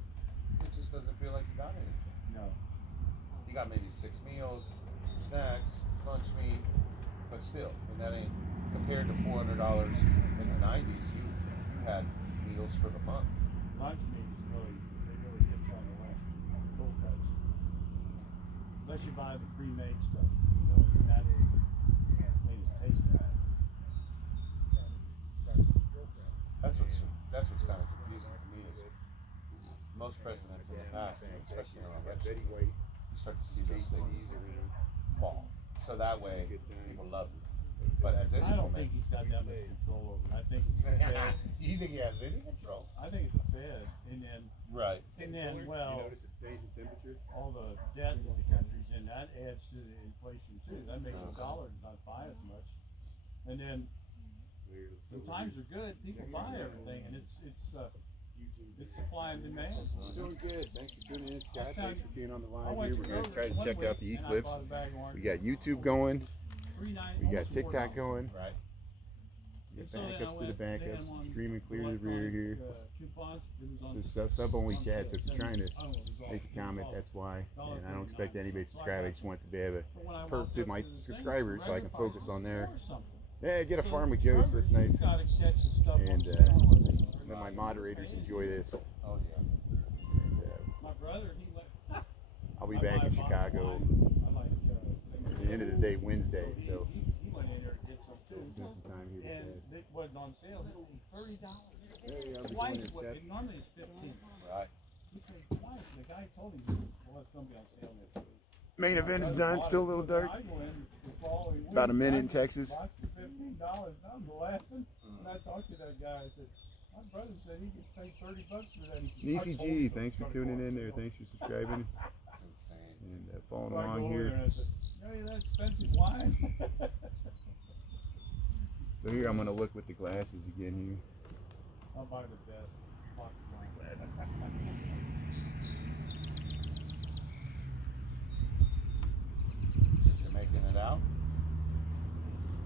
It just doesn't feel like you got anything. No. You got maybe 6 meals, some snacks, lunch meat, but still, and that ain't compared to $400 in the '90s. You had meals for the month. Lunch meat is really hit you on the left. Cold cuts. Unless you buy the pre-made stuff, that thing is tasty. That's what's kind of confusing to me is most presidents in the past, especially on election day, you start to see those things fall. So that way, people love you. But at this I don't moment, think he's got that much control over it. I think it's the Fed. You think he has any control? I think it's the Fed, and then Right. You notice it change in temperature? all the debt that the country's in, that adds to the inflation too. That makes the dollar not buy as much. And then when times are good, people buy everything, and it's supply and demand. Doing good. Thanks for tuning in, Scott. Thanks for being on the I line went here. We're going to try to one check out week, the and I eclipse. bought a bag of oranges. We got YouTube going. $3.99, We got almost TikTok $4. going. Right. We And got so then I backups to the went backups. then on Streaming clear to the rear here. coupons. It was on This is sub-only on chat, so sale, if you're trying to $7. Oh, it was all- make a comment, it was that's why. all And I don't expect anybody to $1.39. subscribe. I just want to have a But when I perk walked to up my the thing, subscribers so I can the focus regular on there. price was $4 something. Yeah, get a So farm with Joe, so that's nice. you gotta catch the stuff And, on sale. Let my moderators enjoy this. Oh yeah. And, My brother, he let. I'll be back in Chicago at the end of the day, Wednesday, so He went in there to get some too. spend some time here And with it wasn't on sale. It was $30. Hey, I'll be Twice going what to it normally is $15. Right. He paid twice. The guy told him, he says, well, it's gonna be on sale next week. Main event is done, still a little dark. I go in the following week, About a minute in I Texas. bought for $15. And I'm laughing. And I talked to that guy. I said, my brother said he gets paid $30 for that. He said, I told ECG, him thanks for it was tuning in gonna there. go on Thanks for subscribing That's insane. and following sale. So I go along over here. there and I said, you know that expensive wine? So here I'm gonna look with the glasses again here. I'll buy the best. Box of wine. Is it making it out?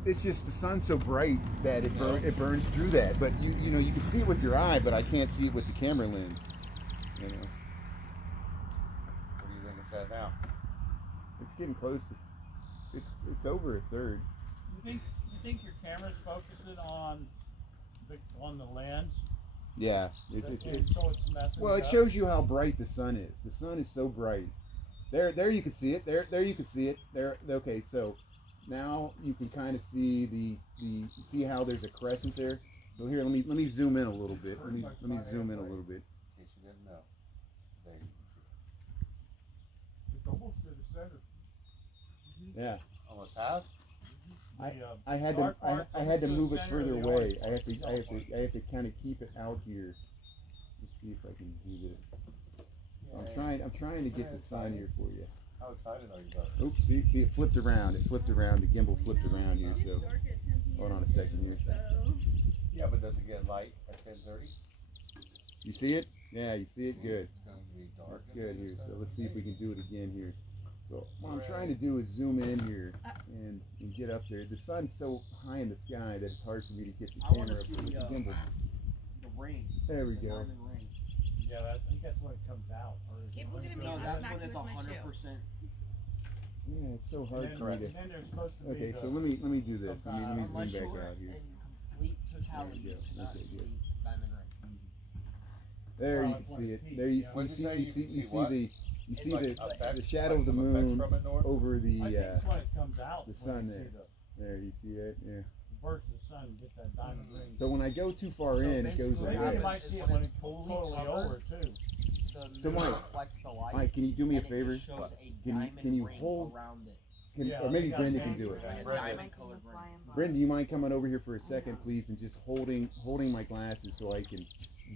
It's just the sun's so bright that it burns through that. But you know you can see it with your eye, but I can't see it with the camera lens. You know, What do you think it's at now? it's getting close to. It's over a third. You think your camera's focusing on the lens? Yeah. So it's messing Well, it it up? shows you how bright the sun is. The sun is so bright. There you can see it. There you can see it. There. Okay, so now you can kind of see you see how there's a crescent there. So here, let me zoom in a little bit. Let me zoom in a little bit. In case you didn't know. There you can see. It's almost to the center. Yeah. Almost half? I had to move it further away. I have to kind of keep it out here. Let's see if I can do this. So I'm trying to get the sun here for you. How excited are you about it? Oops, see it flipped around. It flipped around. The gimbal flipped around here. So hold on a second here. Yeah, but does it get light at 10:30? You see it? Yeah, you see it. Good. It's going to be dark. That's good here. So let's see if we can do it again here. So what I'm trying to do is zoom in here and get up there. The sun's so high in the sky that it's hard for me to get the I wanna camera up see, with the gimbal. The ring. There we The go. diamond ring. Yeah, I think that's when it comes out. Or is Keep it looking at me. No, I'm that's smacking when it's with my shoe. 100%. Yeah, it's so hard And for me then, and then there's supposed to be Okay, the, so let me do this. Let me zoom Unless back you're out here. in complete totality, There we go. you cannot Okay, see good. diamond ring. There you Well, can see it. it's There you yeah. What'd you say? see You can see what? You It's see like the effects, shadow like of the some effects moon from it, Norm? over I think the it's when it comes out. sun when you there. see the There, you see that? Yeah. burst of the sun and get that diamond ring. So when I go too far So in, it goes basically, Maybe away. you might see it when it's totally over too. The So moon Mike- reflects the light. Mike, can you do me a and it favor? just shows a Can diamond you ring hold- around it. Yeah, Or maybe they got Brenda a can do it. Brendan. Brendan. Diamond colored ring. Brenda, do you mind coming over here for a second, please, and just holding my glasses so I can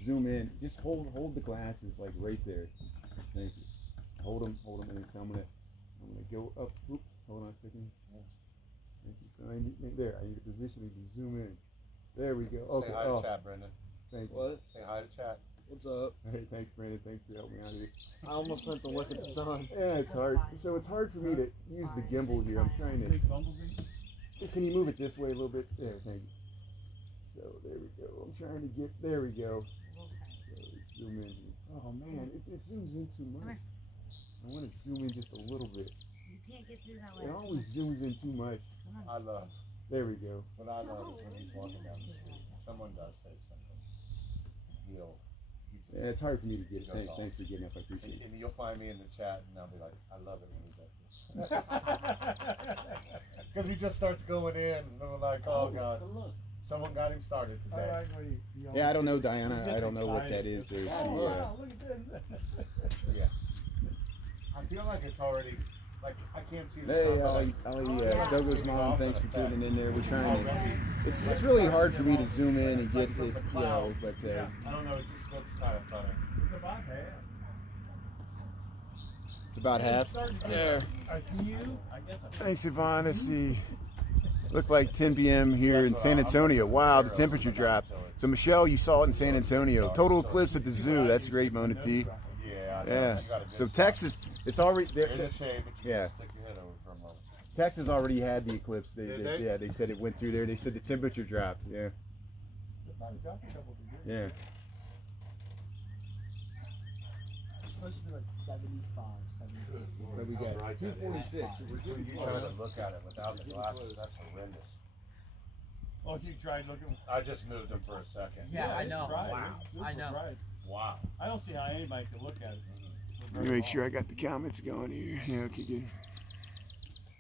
zoom in. Just hold the glasses like right there. Thank you. Hold them, and so I'm gonna go up. Oop, hold on a second. Thank you. So I need a position to zoom in. There we go. Okay. Say hi to chat, Brendan. Thank you. What? Say hi to chat. What's up? Hey, thanks, Brandon. Thanks for helping me out here. I almost went to look at the sun. Yeah, it's hard. So it's hard for me to use the gimbal here. I'm trying to. Big bumblebee. Can you move it this way a little bit? There, thank you. So there we go. I'm trying to get. There we go. So let's zoom in here. Oh man, it zooms in too much. I want to zoom in just a little bit. You can't get through that way. It always zooms in too much. I love. There we go. What I love is when he's walking down the street. Someone does say something. He just, Yeah, it's hard for me to get it. Goes off. Thanks for getting up. I appreciate it. and you'll find me in the chat, and I'll be like, I love it when he does this. Because he just starts going in, and I'm like, oh god, someone got him started I today. like when you Yeah, I don't know, Diana. He gets I don't know what that excited. is. Or, Oh, yeah. wow, look at this. Yeah. I feel like it's already, like, I can't see the Hey, sun, but, like, yeah. Douglas Mom, thanks for tuning in there. We're trying to. already, It's really hard for me to zoom in and get Like it, from the you know, clouds. but Yeah. I don't know, it just looks kind of funny. It's about half. it's about half. There. A few, I guess. Thanks, Yvonne. Let's see. Looked like 10 p.m. here in San Antonio. Wow, the temperature dropped. So Michelle, you saw it in San Antonio. Total eclipse at the zoo. That's great, Mona T. Yeah, I know, Yeah. you got a good So spot. Texas, it's already You're there. in the shade, but you Yeah. can stick your head over for a moment. Texas already had the eclipse. Did they? Yeah, they said it went through there. They said the temperature dropped. Yeah, yeah. It's supposed to be like 75, 76. But we got Right, that is. 246. So we're When getting you close. try to look at it without the glasses, that's horrendous. Oh, you tried looking. I just moved them for a second. Yeah, I it's know. bright. Wow. It's super I know. bright. Wow. I don't see how anybody could look at it. Let me make sure I got the comments going here. Yeah, okay, good.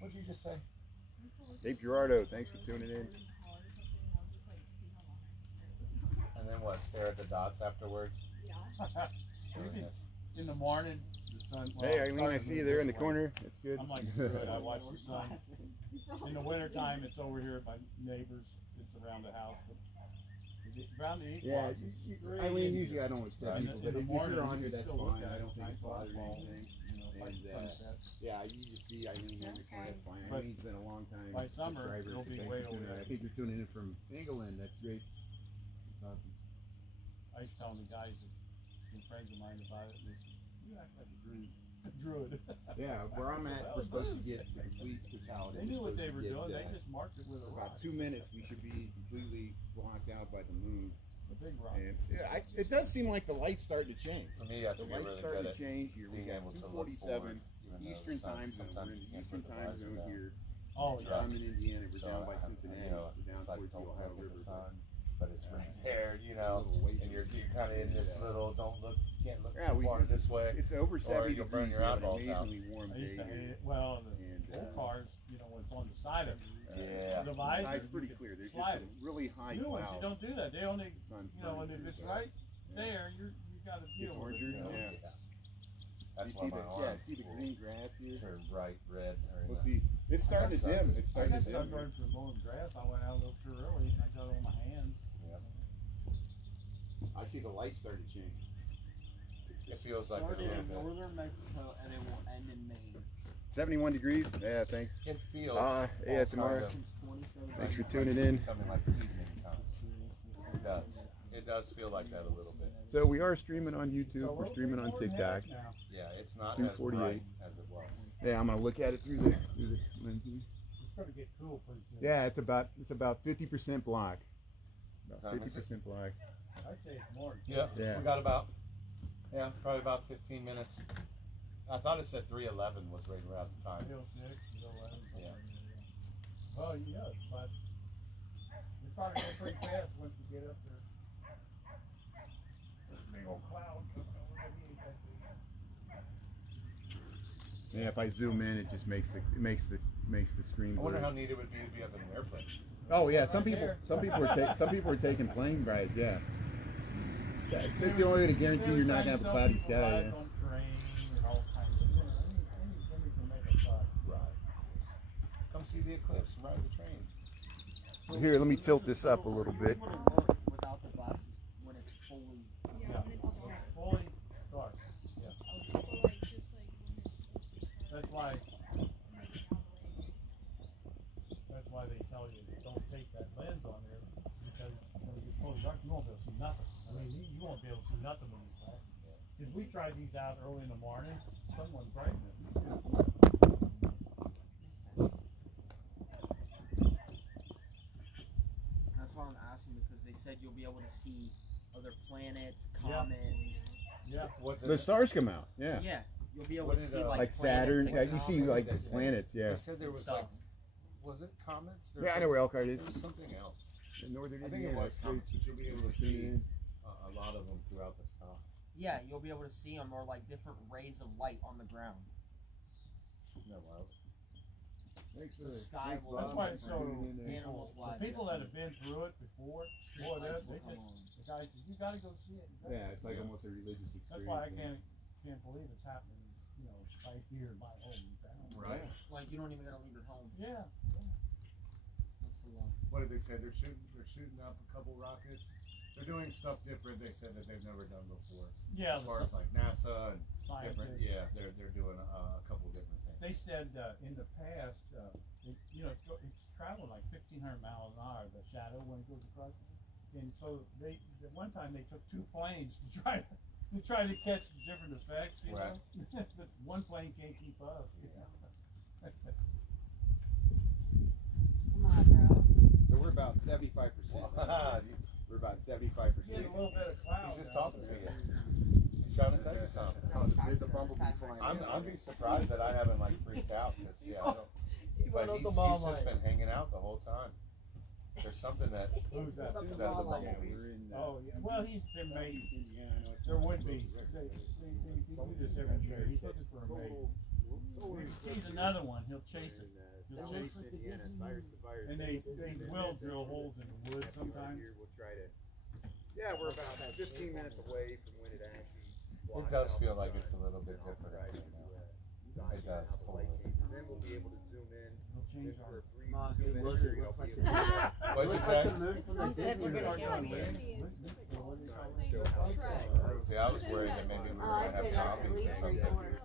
What did you just say? Dave Gerardo, thanks for tuning in. And then what? Stare at the dots afterwards? Silliness. In the morning, the sun. well, Hey, it's Eileen, I starting to see you move there in the this way. corner. That's good. I'm like, good. I watch the sun. In the wintertime, it's over here at my neighbors. It's around the house. But around the Yeah, equinox, Eileen, usually I don't accept in people, the but if morning, you're on you here, that's still look fine. at I it. don't think Nice it's bothering waterfall. anything. You know, like And, sunset. yeah, you just see Eileen here in the corner. That's fine. But Eileen's been a long time by summer, subscriber. it'll be Thank way you for over tuning in. there. I think you're tuning in from England. That's great. That's awesome. I was telling the guys that some friends of mine about it, and they said, "You act like a druid." Yeah, where I'm at, we're supposed to get complete totality. They knew what they were We're doing. supposed to They get, just marked it with a rock. about 2 minutes, we should be completely blocked out by the moon. A big rock. And yeah, it does seem like the light's starting to change. For me, you have The to get light's really starting good to at change here. We being got able to look 2:47 even though Eastern the sun- time zone. We're sometimes in you the can't Eastern put the time visor zone down. here. Oh, yeah. I'm in Indiana. We're So down by I- Cincinnati. you know, We're down it's like towards the don't Ohio look at River. the but sun, but it's right there, you know, a little away and from you're it. kind of in this Yeah. little, don't look, can't look Yeah, too far this way. It's over 70 you'll burn degrees. your We have an eyeballs out. amazingly warm I day used to hate here. it. Well, the And old cars, you know, when it's on the side of it. Yeah. The the visor, sky's you pretty could clear. There's slide just it. some really high New ones, you clouds. don't do that. They only, The sun's you know, and burning if it's through, right yeah. there, you got to It's deal with it. oranger, You know? yeah. That's You why see my the arms see the will green grass here. turn bright red. Or Well, see, it's starting to I got dim. sun- It's I starting got to dim. sunburned from mowing grass. I went out a little too early and I got on my hands. I see the light starting to change. It feels like Started it a in little bit. northern Mexico and it will end in Maine. 71 degrees. Yeah, thanks. It feels. ASMR. kind of Since 27. Thanks for tuning in. Becoming like evening time. It does. It does feel like that a little bit. So we are streaming on YouTube. We're streaming on TikTok. Now. Yeah, it's not as 2:48. bright as it was. Yeah, I'm gonna look at it through the lens. here. It's going to get cool pretty soon. Yeah, it's about 50% black. About What time is it? 50% black. I'd say it's more. Yeah, Yeah. we got about, probably about 15 minutes. I thought it said 3:11 was right around the time. 306, 311. Yeah. Well, yeah, but we probably go pretty fast once we get up there. This big old cloud coming over. Maybe ain't that big. Yeah, if I zoom in, it just makes the screen I wonder blur. how neat it would be to be up in an airplane. Oh yeah, some people are taking plane rides. Yeah, that's the only way to guarantee you're not gonna have a cloudy sky. Yeah. On trains and all kinds of, anything to make it fun. Right. Come see the eclipse and ride the train. So here, let me tilt this up a little bit. It wouldn't work without the glasses when it's fully. Yeah. Fully dark. Yeah. That's why they tell you don't take that lens on there, because when you get fully dark, you won't be able to see nothing. I mean, you won't be able to see nothing when it's dark. Because we tried these out early in the morning, someone brightened it. That's why I'm asking, because they said you'll be able to see other planets, comets. Yeah. The stars come out. Yeah. Yeah, you'll be able What to is see it, like Like planets Saturn. and Yeah, you see comets. like the planets. Yeah. They said there was Stuff. was it comets? Yeah, I know where Elkhart is. There was something else. In northern I think it Indiana. was comets, but you'll be able to see a lot of them throughout the sky. Yeah, you'll be able to see them, or like different rays of light on the ground. No, well, The sky will. That's why it's so Animals the wise. people that have been through it before, boy, Lights they will come just, on. the guy says, you gotta go see it. You gotta Yeah, it's like Yeah. almost a religious experience. That's why I yeah. can't believe it's happening, right here in my hometown. right. Like you don't even gotta leave your home. Yeah. That's the love. What did they say? They're shooting up a couple rockets. They're doing stuff different. They said that they've never done before. Yeah, As far as like NASA and different, scientists. yeah, they're doing a couple different things. They said in the past, it's traveling like 1,500 miles an hour, the shadow when it goes across. And so at one time they took 2 planes to try to catch the different effects, Right. know. But one plane can't keep up. Come on, bro. So we're about 75%. We're about 75%. Get a little bit of cloud. He's just down talking to there. you. He's trying to tell you something. There's a bumblebee flying. I'd be surprised that I haven't like freaked out because I don't. He But went up he's the mall just been hanging out the whole time. There's something that Who's that? Went up the that mall the line. bumblebees. We're in, Oh, yeah. Well, he's been made. Indiana. I know it's There would be. They do this every year. He's looking for a mate. If he sees another one, he'll chase it. He'll chase it. And they will drill holes in the wood sometimes. We'll try to. Yeah, we're about 15 minutes away from when it actually. It does feel like it's a little bit different. It does. Totally. Then we'll be able to zoom in. He'll change For our. a brief Ma, few dude, minutes look, here, it you'll looks be like able to- What'd you Looks say? like the moon from the He said Disney we're gonna park. See, I was worried that maybe we were I gonna have figured at zombies least or 3 something. hours.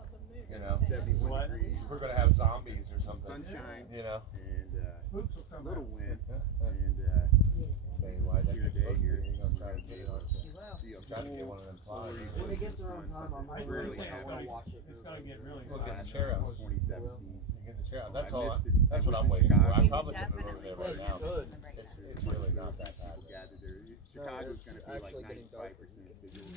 You know, 71 degrees, we're gonna have zombies or something. sunshine, You know. and Spooks will come little out. wind, Yeah. and Maybe why that Here gets today, supposed to here. be, you're gonna try to get it on. She will. see a Try to get full one of them flies. solar When it gets around eclipse on time, I'm something I rarely think it's happens. gonna, watch it. it's gonna get really We'll get the exciting. chair out. 2017. You get the chair out. That's I all. missed it. That's I what was I'm in waiting for. Chicago. I'm You probably gonna move over there right now. Good. It's really not that bad. People gathered there. Chicago's going to be like 95%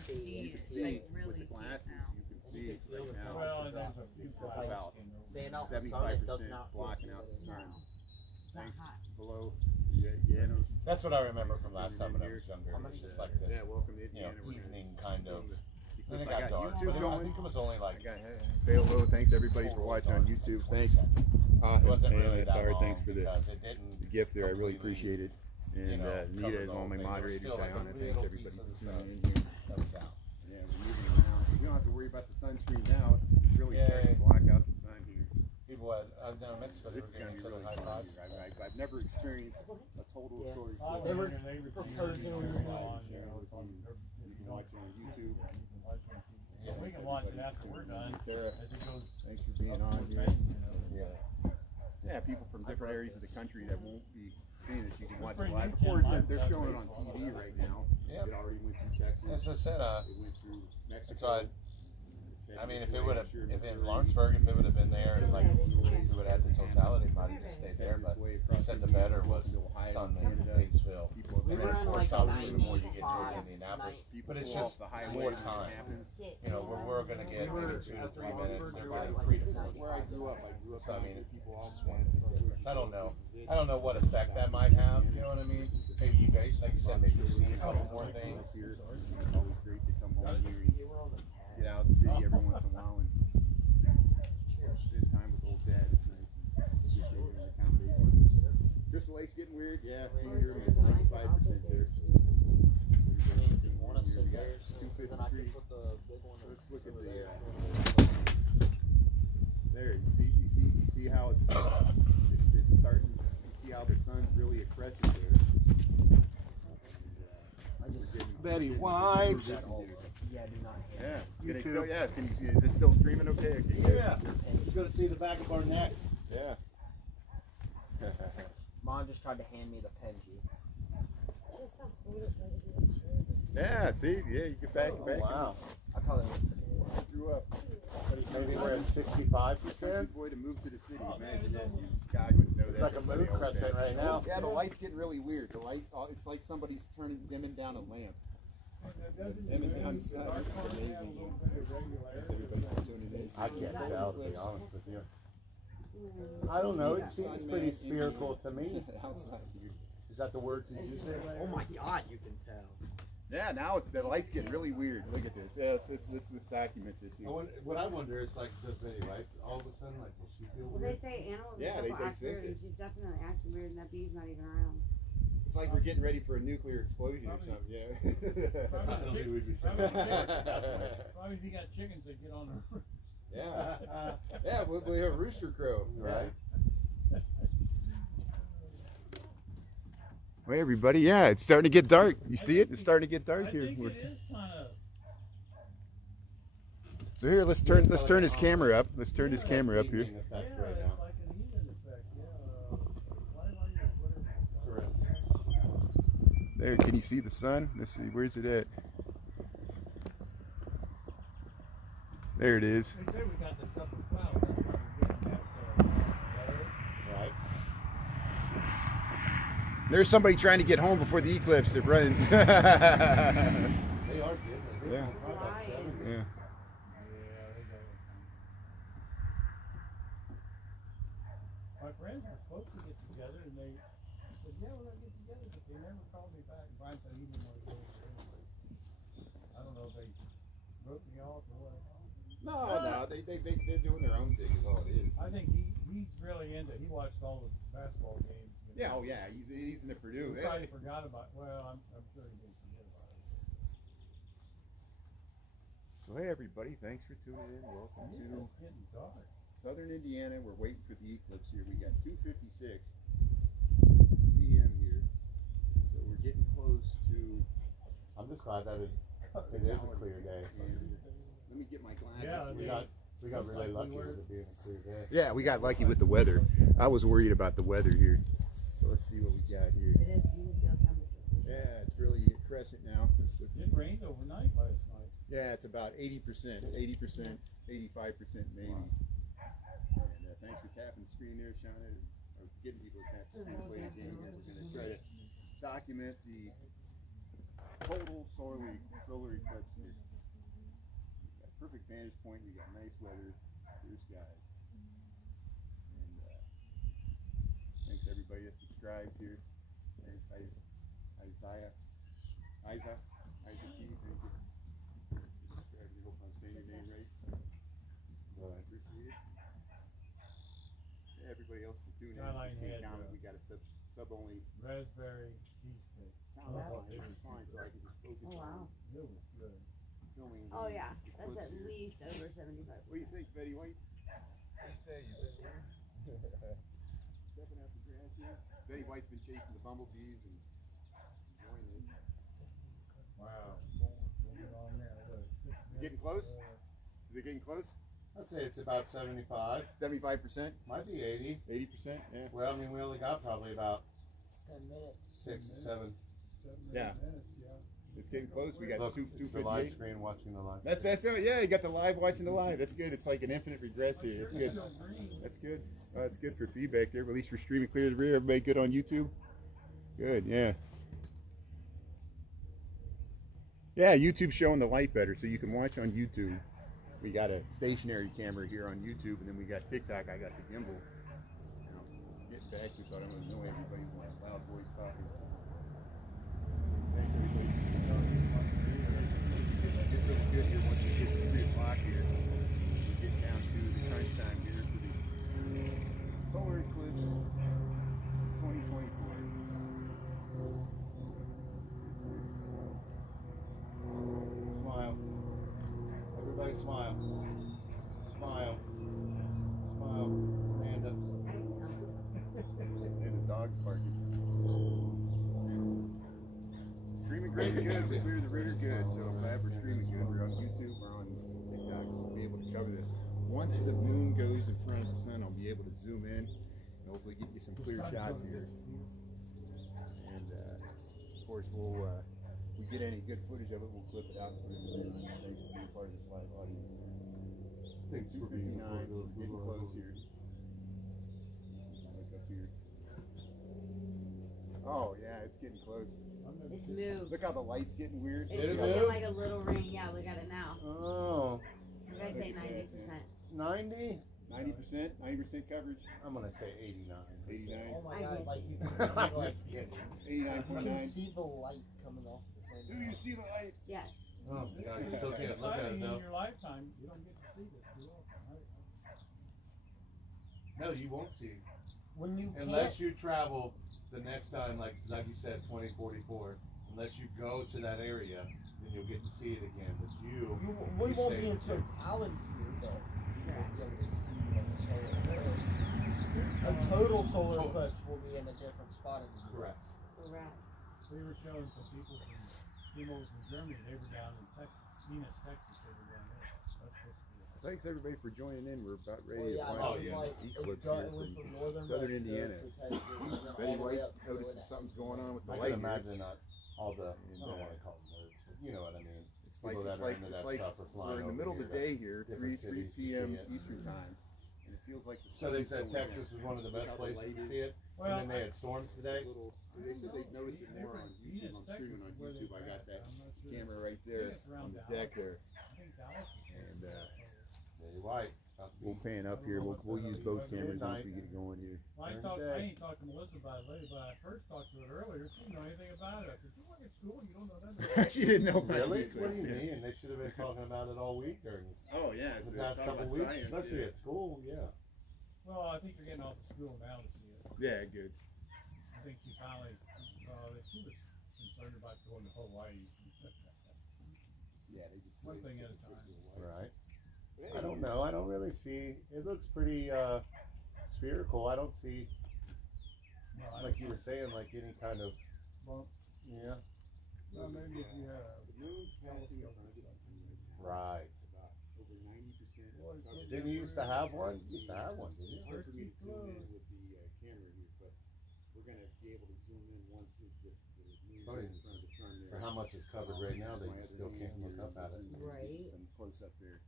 cities. You can see Like, with really the glasses, now. you can see it right now. Well, and there's a few It's clouds about Staying out in the sun, it does 75% not feel blocking too out good. the sun. It's not Thanks hot. below. Yeah, no, That's what I remember from last time when I was younger. It was just like this, yeah, welcome to you know, Indiana. We're gonna evening kind of. film Then the- it I got got dark. YouTube But I going. think it was only like. I got say hello. Thanks everybody for watching on YouTube. Thanks. It wasn't and really that sorry, long thanks for the because it didn't gift there. I really completely, appreciate it. you And know, Nita cover and the all whole my thing. There was moderators, still, like, a Diana. Thanks little everybody piece for of the tuning in stuff. here. That was out. Yeah, we're moving around. You don't have to worry about the sunscreen now. It's really starting Yay. to block out the sun here. People had, I've done Mexico, they This were is going getting to be each other really high fun fives. here. I've never experienced a total Yeah. solar I eclipse. went in there, they were proposing on, on you know, You can watch it on YouTube. you can watch it on TV. Yeah. We can watch it after we're done, Sarah, as it goes thanks for being up on towards here. Maine, you know. Yeah. Yeah, people from different areas of the country that won't be seeing this, you can watch it Pretty live. neat Of course, channel. they're showing it on TV right now. Yeah. It already went through Texas. As I said, It went through Mexico. so It's I heading mean, this if it way. would I'm have, sure if in Missouri, Lawrenceburg, if it would have been there, and like, we would have had the totality, probably just stayed there, but he said the better was Sunman, Batesville. people And We then were of in course, like obviously, the more you get 95, towards Indianapolis, people but it's go just off the highway more when it time. happens. You know, we're gonna get maybe 2 to 3 minutes, they're getting 3 to 4. Where I grew up So, I around mean, people all it's wanted to go to I don't know. this is it. I don't know what effect that might have, you know what I mean? Maybe you guys, like you said, maybe you see a couple more things. Here, it's always great to come home here and get out and see every once in a while and light's getting weird. Yeah, see, Or you're it's at just like 95% there. I mean, if you want to sit there, so then I can 253. put the big one Let's look at over the, there. There, you see how it's starting. You see how the sun's really a crescent there. Betty We're White. getting Yeah, do not. yeah. Can it YouTube. still, yeah. Is it still streaming okay? Okay, good. Yeah, it's good to see the back of our neck. Yeah. Mom just tried to hand me the pen key. Just don't hold it so I can do it. Yeah, see? Yeah, you get back. Wow. I probably went to Threw up. Maybe we're at Country 65%. boy to move to the city. Imagine that. You Chicagoans know It's that. like a moon crescent right now. Yeah, the light's getting really weird. The light, it's like somebody's dimming down a lamp. Dimming down the sun. This is amazing. Everybody's tuning in. I can't tell, to be honest with you. I don't know. It seems pretty spherical to me. Outside here. Is that the words you use there? Oh my God, you can tell. Yeah, now the light's getting really weird. Look at this. Yeah, let's document this here. What I wonder is like, does Betty White all of a sudden like, will she feel Well, weird? they say animals Yeah, and they stuff will act sense weird, it. and she's definitely acting weird, and that bee's not even around. It's like we're getting ready for a nuclear explosion or something. Yeah. I don't think we'd be Probably saying Probably if you got chickens, they get on the roof. Yeah. Yeah, we have a rooster crow. Right. Well, everybody, yeah, it's starting to get dark. You see it? It's starting to get dark I here. think it is kind of. So here, let's turn this camera up. Let's turn this camera up here. Yeah, it's like an healing effect. Yeah. Whatever. Correct. There, can you see the sun? Let's see, where's it at? There it is. They say we got this upper cloud. That's why we're getting that weather. Right. There's somebody trying to get home before the eclipse. They're running. They are good. Yeah. Yeah. My friends were supposed to get together, and they said, "Yeah, we're gonna get together," but they never called me back. And Brian said he didn't want to go there anyway. I don't know if they wrote me off or what. No, they're doing their own thing. Is all it is. I think he's really into. He watched all the basketball games. Yeah. Oh yeah. He's in the Purdue. He probably forgot about. Well, I'm sure he didn't forget about it. So hey everybody, thanks for tuning in. Welcome to It's getting dark. Southern Indiana. We're waiting for the eclipse here. We got 2:56 p.m. here, so we're getting close to. I'm just glad that it is a clear day. Let me get my glasses. Yeah, I here. We got really lucky with it being a clear day. Yeah, we got lucky with the weather. I was worried about the weather here. So let's see what we got here. It is usual temperature. Yeah, it's really a crescent now. It rained overnight last night. Yeah, it's about 80%, 80%, 85% maybe. And thanks for tapping the screen there, Shauna, or getting people to tap the screen to play the game here. We're going to try to document the total solar eclipse here. Got perfect vantage point. We got nice weather, clear skies. And thanks to everybody that subscribes here. Thanks, Isaiah T. Thank you. I hope I'm saying your name right. I appreciate it. Yeah, everybody else can tune in. Skyline Just had, comment. We got a sub only. Raspberry cheesecake. It's fine, so I can just focus Oh wow. on It was good. filming. Oh the yeah, that's eclipse at here. least over 75. What do you think, Betty White? I'd say you've been here. Stepping out the grass here. Betty White's been chasing the bumblebees and enjoying this. Wow. Going on there. Getting close? Is it getting close? I'd say it's about 75. 75%? Might be 80. 80%? Yeah. Well, I mean, we only got probably about 10 minutes. 6 to 7. Yeah. It's getting close. We got Look, two it's the live 258. screen watching the live. That's it. Yeah, you got the live watching the live. That's good. It's like an infinite regress here. It's good. That's good. It's good for feedback there. At least we're streaming clear to the rear. Everybody good on YouTube? Good, yeah. Yeah, YouTube's showing the light better, so you can watch on YouTube. We got a stationary camera here on YouTube, and then we got TikTok. I got the gimbal. Getting back to, so I don't know everybody's wants loud voice talking. Thanks, everybody. It's really good here once we get to 3 o'clock here. We get down to the crunch time here for the solar eclipse 2024. great, good. We're the Ritter good. So I'm glad we're streaming good. We're on YouTube. We're on TikTok. So we'll be able to cover this. Once the moon goes in front of the sun, I'll be able to zoom in and hopefully get you some clear shots here. And of course, if we get any good footage of it, we'll clip it out and put it in the video. Thanks for being part of this live audience. Thanks for being 2:59. We're getting close here. Look up here. Oh yeah, it's getting close. It's moved. Look how the light's getting weird. It's looking like a little ring. Yeah, look at it now. Oh. We're gonna say 90%. 90? 90%? 90% coverage? I'm gonna say 89. 89? Oh my I god, did. like you can see like, you 89.9? can see the light coming off the Do same. you see the light? Yes. Oh, God, you still can't look at it In though. your lifetime, you don't get to see this too often, right? No, you won't see. When you Unless you travel the next time, like you said, 2044. Unless you go to that area, then you'll get to see it again. But we you won't stay be in here. totality here, but you won't be able to see like the solar eclipse. A total solar Total. eclipse will be in a different spot in the Correct. US. Correct. We were showing some people came over from Germany. They were down in Texas, Enos, Texas. They were down there. That's supposed to be. Thanks everybody for joining in. We're about Well, ready to yeah, watch it was the like, eclipse it here went from from northern southern Mexico Indiana. to Texas, and If all the anybody way up to notices Florida. something's going on with the I light can here, imagine all the, I don't want to call them nerds, but you know what I mean. it's like, People that are into that stuff are we're in flying the middle of over the here day here, different 3 cities to p.m. see it. Eastern time, and it feels like the So they sun's said going Texas down. was one of the Look best how the places light to is. see it, Well, and then they had storms today. They said they noticed it more on YouTube. I'm streaming on YouTube. I got that camera right there on the deck there. I think Dallas is And Very white. we'll pan up here. We'll use both cameras once we get going here. Well, I ain't talked to Melissa about it lately, but I first talked to her earlier. She didn't know anything about it. I said, "You work at school? You don't know that?" She didn't know about Really? the What do you eclipse, yeah. mean? They should have been talking about it all week during Oh yeah, the it's past talking couple about weeks, science, especially yeah. at school. Yeah. Well, I think they're getting off to school now to see it. Yeah, good. I think she finally, she was concerned about going to Hawaii. Yeah, they just One thing at a time. Right. I don't know. I don't really see. It looks pretty spherical. I don't see, No, like you were saying, like any kind of. Well, Yeah. well, maybe if you have. The moon's passing up on this Right. about over 90% Well, it's coverage. Didn't you used to have one? You used to have one, didn't you? Hard for me to zoom in with the camera here, but we're gonna be able to zoom in once the moon Funny. is in front of the sun there. For how much it's covered right now, they still can't look up at it. Right. Some close up there.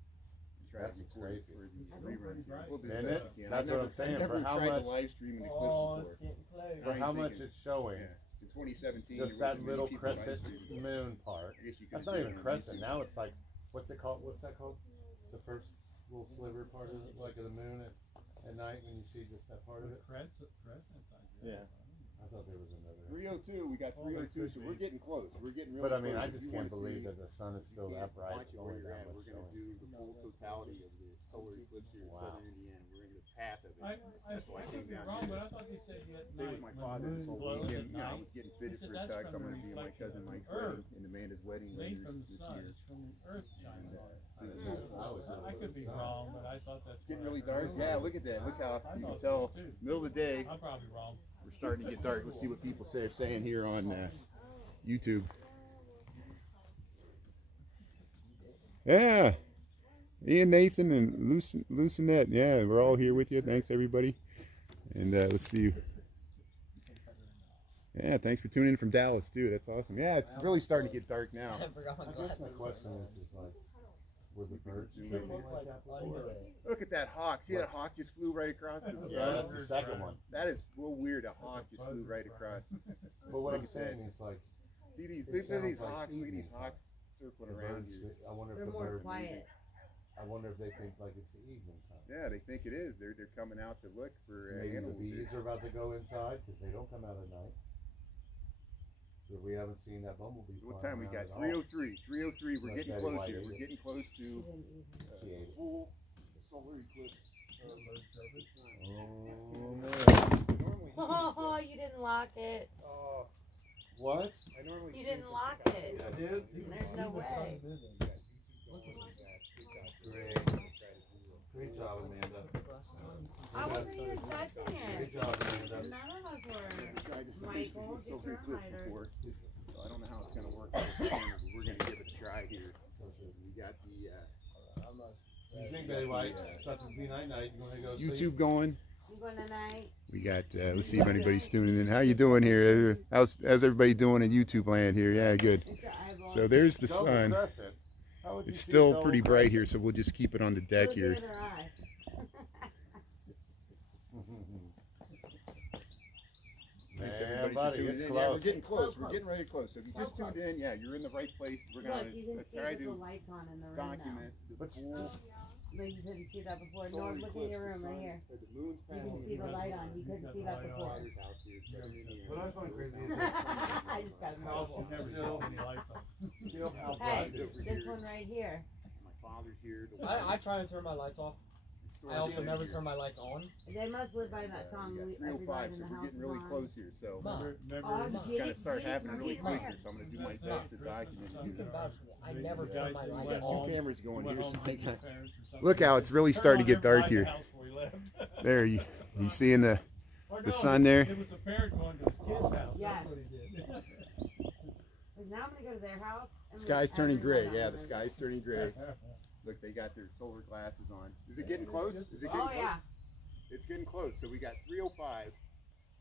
Try That's to what's record crazy. for these I don't reruns. think right. We'll do the Isn't best it? we can. That's what I'm saying. I never For how tried much- to live stream an eclipse Oh, before. it's getting close. For how Brian's much thinking- it's showing. Yeah. In 2017, Just there that wasn't many little people live crescent streaming. moon part. I guess you could That's do not it even on crescent. YouTube. Now it's like, what's it called? What's that called? The first little sliver part of it, like of the moon at night when you see just that part of it. Crescent, I guess. Yeah. I thought there was another. 302, we got Oh, there 302, could so be. we're getting close. We're getting really But I close. mean, I If just you can't wanna believe see- that the sun is still you that can't bright. watch it where Going you're down at. what's We're going to showing. do the full totality of the solar eclipse here in Wow. southern Indiana. We're in the path of it. I That's why I came could be down wrong, here. but I thought they said you at Stay night with my when father the this moon whole glows weekend. at You know, I night. was getting He fitted said for a that's tux. from I'm going the to be at my reflection cousin of the Mike's earth. wedding and Amanda's wedding They later from the this sun, year. it's from the earth shining on it. I I could be wrong, but I thought that's. It's getting what I really heard. dark. Yeah, look at that. Look how I you can thought tell. so, too. Middle of the day, I'm probably wrong. we're starting to get dark. Let's see what people are saying here on YouTube. Yeah, Ian, Nathan, and Lucinette. Yeah, we're all here with you. Thanks, everybody. And let's see. Yeah, thanks for tuning in from Dallas, too. That's awesome. Yeah, it's really starting to get dark now. I forgot my I guess glasses. my question is like, were the birds Zoom chirping in. Look like like that under before? it. Look at that hawk. See that hawk just flew right across the Yeah, sun? that's the second one. That is a little weird. A hawk just flew right across. But what I'm Look at that. saying is like, See these, It look at these sounds like hawks. Look at these evening hawks circling the around birds, here. I wonder if They're the more birds, quiet. I wonder if they think like it's the evening time. Yeah, they think it is. They're coming out to look for Maybe the animals. bees are about to go inside because they don't come out at night. But we haven't seen that bumblebee. So what flying time we around got? at all. 3:03. 3:03. We're Like getting Betty close White here. ate We're it. getting close to She ate it. full solar eclipse. Oh man. Normally, Oh, you didn't lock it. What? I normally You didn't lock it. I did? There's no way. Great job, Amanda. I wasn't even touching Great it. job, Amanda. None of us were. tried this Michael, solar get your eclipse hider. before. So I don't know how it's going to work with this camera, but we're going to give it a try here. We got the You think they like stuff to be night you want to go YouTube sleep? going. You going tonight? We got, let's see if anybody's tuning in. How you doing here? How's everybody doing in YouTube land here? Yeah, good. So there's the sun. It's still pretty bright here, so we'll just keep it on the deck here. Thanks everybody for tuning in. Yeah, we're getting close. We're getting ready to close. So if you just tuned in, yeah, you're in the right place. We're going to try to document the full. But you couldn't see that before. No, look in your room right here. You can see the light on. You couldn't see that before. What I find crazy is I just got how it. Never still, seen any lights on. still how Hey, bright over this here. one right here. My father's here. I try and turn my lights off. I also never turn my lights on. They must live by that song. Everybody 305, in so the we're house getting really is on. close here. So Never, it's going to start happening really quick here. So I'm going to do my best to document You it. can vouch for me. I never turn my We light got on. two cameras going went here. home So to I your got, parents or something. look how it's really starting to get dark here. There, you seeing the sun there? It was the parent going to his kid's house. Yes. That's what he did. But now I'm gonna go to their house. The sky's turning gray. Yeah, the sky's turning gray. Look, they got their solar glasses on. Is it getting close? Is it getting Oh close? yeah. It's getting close. So we got 305.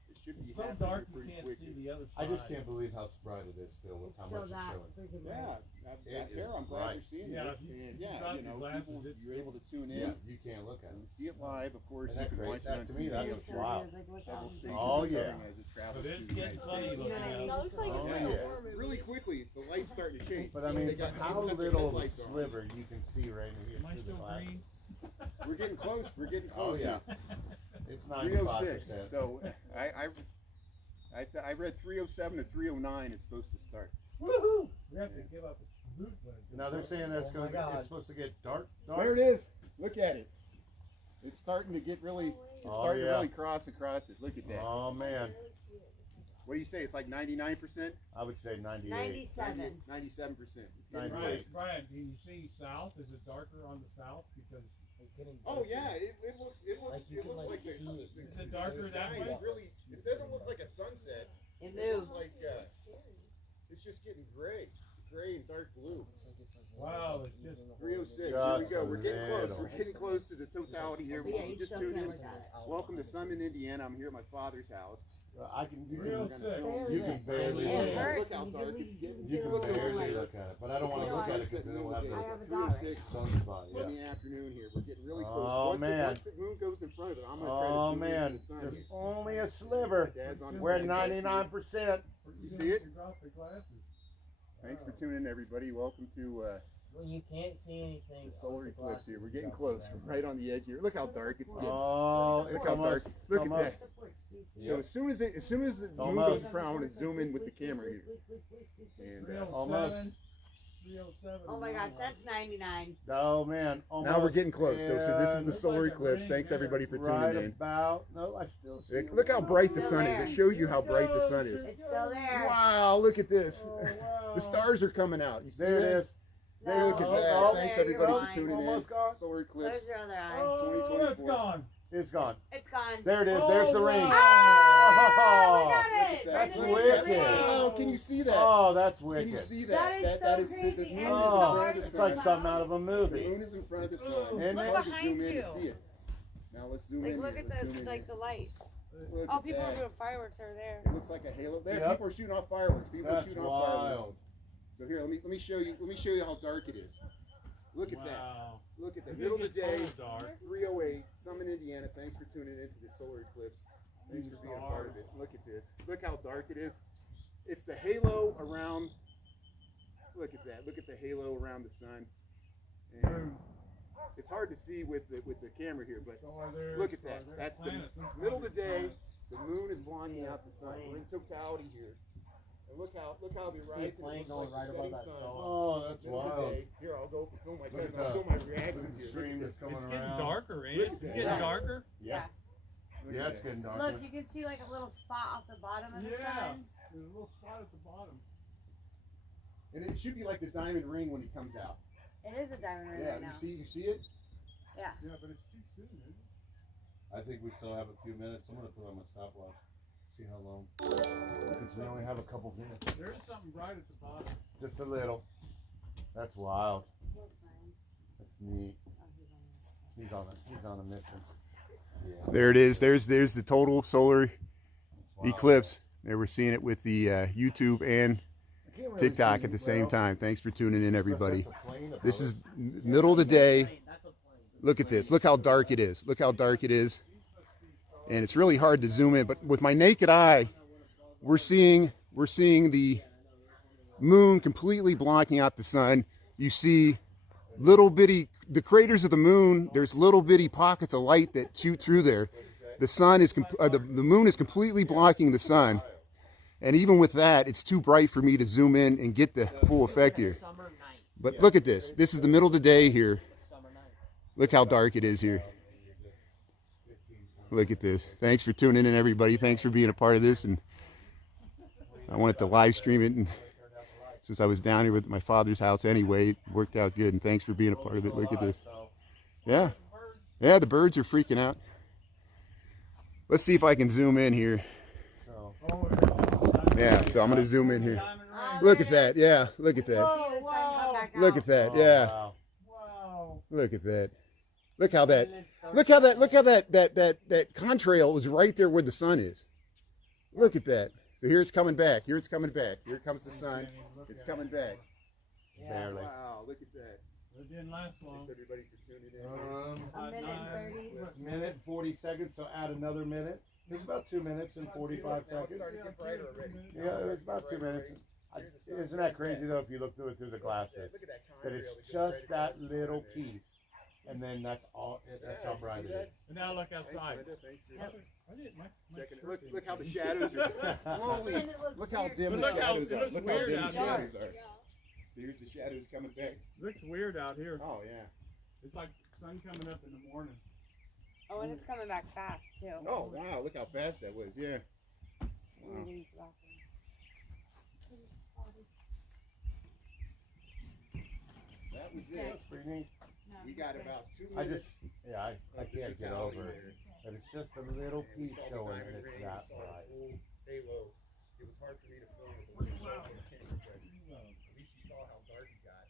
It should be So happening dark you pretty can't quick. see the other I side. just can't believe how bright it is still with how much So it's that showing. freaking Yeah, that It here, is I'm glad bright. you're seeing Yeah, this. if you- And if you yeah, drop you your know, glasses, people, it's- you're able to tune in. Yeah, you can't look at And it. see it live, of course. Isn't You that can great? watch it That on to me, TV. that It looks certainly wild. is. Like, look Several how stations big. Oh, are yeah. covering as it travels But it's through the getting United sunny States. looking at it. That looks like Oh, it's yeah. like a horror movie. Really quickly, the light's starting to change. But I They mean, got- how they got their little of a headlights on. sliver you can see right in here Am I through the still glass. green? We're getting close. We're getting Oh close. yeah, here. it's 306. 95%. So I read 307 to 309. It's supposed to start. Woohoo! We have to give up a boot. Now they're saying that it's Oh my going to God. it's supposed to get dark. There it is. Look at it. It's starting to get really. It's Oh, starting to yeah. really cross across it. Look at that. Oh man, What do you say? It's like 99%? I would say 98. 97. 97%. It's getting 98. right. Brian, can you see south? Is it darker on the south? Because It's getting Oh darker. yeah, it looks Like you can, like, the see it. Is it darker the that sky way? is really. It doesn't look like a sunset. It It looks moves. like it's just getting gray and dark blue. wow, it's just 306. Here we Just go. a We're getting close. little. We're getting close to the totality here. But yeah, We you just still tuned can't in. look at it. Welcome to Sunman, Indiana. I'm here at my father's house. I can you Real can, sick. you can barely It look at it. hurts. Look how dark it's getting. You can Look at the barely light. look at it, but I don't want to look at it because then we'll have I the have a daughter. 306 sunspot. in Yeah. the afternoon here. We're getting really close. Oh, once man. once the moon goes in front of it, I'm going to try to Oh zoom man, into the sun there's here. only a sliver. Dad's on his We're bed. 99%. You see it? You dropped the glasses. Thanks for tuning in, everybody. Welcome to When you can't see anything. the solar eclipse here. We're getting close. We're right on the edge here. Look how dark it's getting. Oh, Look it's how almost. dark. Look at almost. that. Yeah. So as soon as the moon Almost. goes in front, I'm going to zoom in with the camera here. And 307. 307. Oh my gosh, that's 99. Oh man, almost. now we're getting close. So this is the And solar like a eclipse. ring Thanks there. everybody for right tuning in. about. No, I still see. Look how bright the sun is. It shows you how bright the sun is. It's still there. Wow, look at this. Oh, wow. The stars are coming out. You see There it that? is. There, look at Oh, that. oh, Thanks there you everybody go. for tuning in. Almost gone. Solar eclipse. Close your other eye. Oh, it's 2024. gone. It's gone. It's gone. There it is. There's the ring. Oh, we got it. That's Right in the wicked. ring. Wow, can you see that? Oh, that's Can you wicked. see That that? is so the crazy. moon is And in the Oh, front of stars the it's sun. like something out of a The movie. moon is in front of the sun. Isn't It's it? hard to Behind zoom in you. to see it. Now let's zoom Like, in look here. at Let's the zoom in like here. the lights. Look Oh, at people are that. doing fireworks over there. It looks like a halo. There, Yep. people are shooting off fireworks. People are That's shooting off fireworks. wild. So here, let me show you. Let me show you how dark it is. Look at that. Wow. Look at the It middle of the gets day, so dark. 3:08, Sunman, Indiana. Thanks for tuning into the solar eclipse. Thanks for being a part of it. Look at this. Look how dark it is. It's the halo around. Look at that. Look at the halo around the sun. And it's hard to see with the camera here, but So are there- look at so are that. there That's the planets? middle of the day. The moon is blocking out the sun. We're in totality here. And look how the See a horizon plane looks going like right the above setting that sun. star. Oh, that's Middle of the wild. day. Here, I'll go film my Look at I'll that. film my Look reaction at the here. stream Look that's at coming It's getting around. darker, ain't Look it? at that. Getting Yeah. darker? Yeah. Look Yeah, at it's that. getting darker. Look, you can see like a little spot off the bottom of the Yeah. sun. There's a little spot at the bottom. And it should be like the diamond ring when it comes out. It is a diamond ring Yeah, right now. you see it? Yeah, but it's too soon, isn't it? I think we still have a few minutes. I'm gonna put on my stopwatch. See how long? Because we only have a couple minutes. There is something bright at the bottom. Just a little. That's wild. That's neat. He's on a mission. Yeah. There it is. There's the total solar eclipse. There we're seeing it with the YouTube and TikTok at the same time. Thanks for tuning in, everybody. This is middle of the day. Look at this. Look how dark it is. Look how dark it is. And it's really hard to zoom in, but with my naked eye, we're seeing the moon completely blocking out the sun. You see little bitty, the craters of the moon, there's little bitty pockets of light that shoot through there. The sun is, the moon is completely blocking the sun. And even with that, it's too bright for me to zoom in and get the full effect here. But look at this. This is the middle of the day here. Look how dark it is here. Look at this. Thanks for tuning in, everybody. Thanks for being a part of this. And I wanted to live stream it. And since I was down here with my father's house anyway, it worked out good. And thanks for being a part of it. Look at this. Yeah. Yeah, the birds are freaking out. Let's see if I can zoom in here. Yeah, so I'm going to zoom in here. Look at that. Yeah, look at that. Look at that. Yeah. Look at that. Look how that contrail was right there where the sun is. Look at that. So here it's coming back. Here it's coming back. Here comes the sun. It's coming back. Barely. Wow, look at that. It didn't last long. Thanks everybody for tuning in. A minute and 30. Minute 40 seconds, so add another minute. It's about 2 minutes and 45 seconds. Starting to get brighter already. Yeah, it's about 2 minutes. Isn't that crazy though if you look through it through the glasses? That it's just that little piece. And then that's all. That's how bright it is. And now look outside. Look how the shadows are. Holy, look how dim the shadows are. Look how dim the shadows are. Here's the shadows coming back. Looks weird out here. Oh yeah. It's like sun coming up in the morning. Oh, and it's coming back fast too. Oh wow, look how fast that was. Yeah. Wow. That was it. That's pretty neat. We got about 2 minutes. I can't get over it. But it's just a little piece showing and it's that bright. Halo. It was hard for me to film it with the cell phone camera, but at least you saw how dark it got.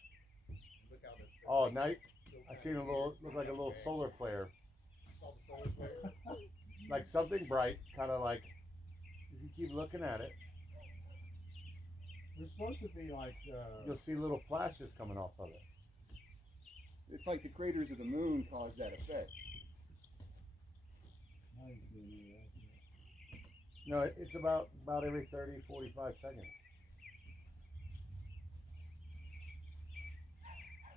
Look how the Oh, now I seen a little, look like a little solar flare. saw the solar flare. Like something bright, kind of like, if you keep looking at it, It's supposed to be like, you'll see little flashes coming off of it. It's like the craters of the moon caused that effect. No, it's about every 30, 45 seconds.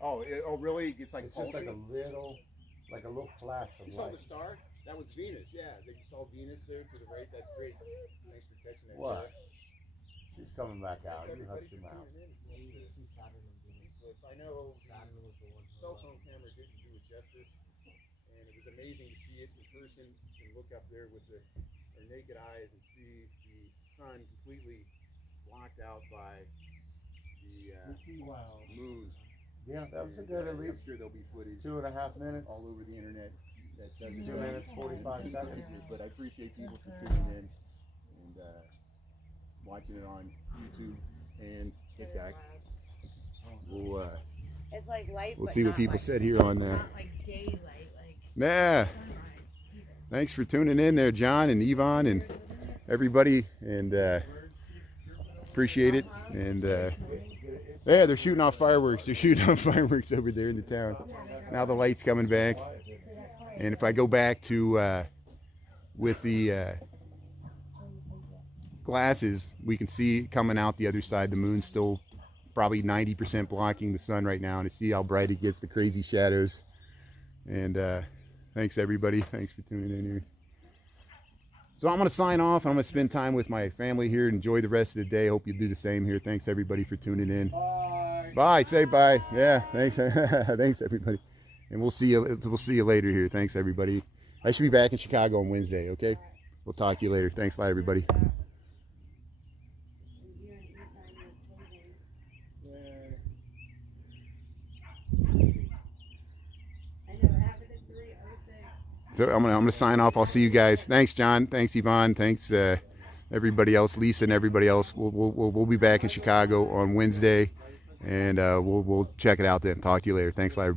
Oh, really? It's like It's just like pulsing? like a little flash of You saw light. the star? That was Venus. Yeah, you saw Venus there to the right. That's great. Thanks for catching that. What? She's coming back out. You hush your mouth. I know the cell phone camera didn't do it justice, and it was amazing to see it in person and look up there with our naked eyes and see the sun completely blocked out by the moon. Yeah, that was a good at I'm least sure there'll be footage 2.5 minutes. all over the internet that says 2 minutes, 45 seconds. But I appreciate people for tuning in and watching it on YouTube and TikTok. It's like light. We'll but see what not people like, said here on it's that. not like daylight, like Nah. sunrise either. Thanks for tuning in there, John and Yvonne and everybody, and appreciate it. And yeah, they're shooting off fireworks. They're shooting off fireworks over there in the town. Now the light's coming back. And if I go back to with the glasses, we can see it coming out the other side. The moon's still probably 90% blocking the sun right now, and to see how bright it gets, the crazy shadows. And thanks everybody. Thanks for tuning in here. So I'm going to sign off. I'm going to spend time with my family here. Enjoy the rest of the day. Hope you do the same here. Thanks everybody for tuning in. Bye. Bye. Say bye. Yeah. Thanks. Thanks everybody. And we'll see you later here. Thanks everybody. I should be back in Chicago on Wednesday. Okay. We'll talk to you later. Thanks a lot, everybody. So I'm gonna sign off. I'll see you guys. Thanks, John. Thanks, Yvonne. Thanks, everybody else, Lisa and everybody else. We'll be back in Chicago on Wednesday, and we'll check it out then. Talk to you later. Thanks a lot, everybody.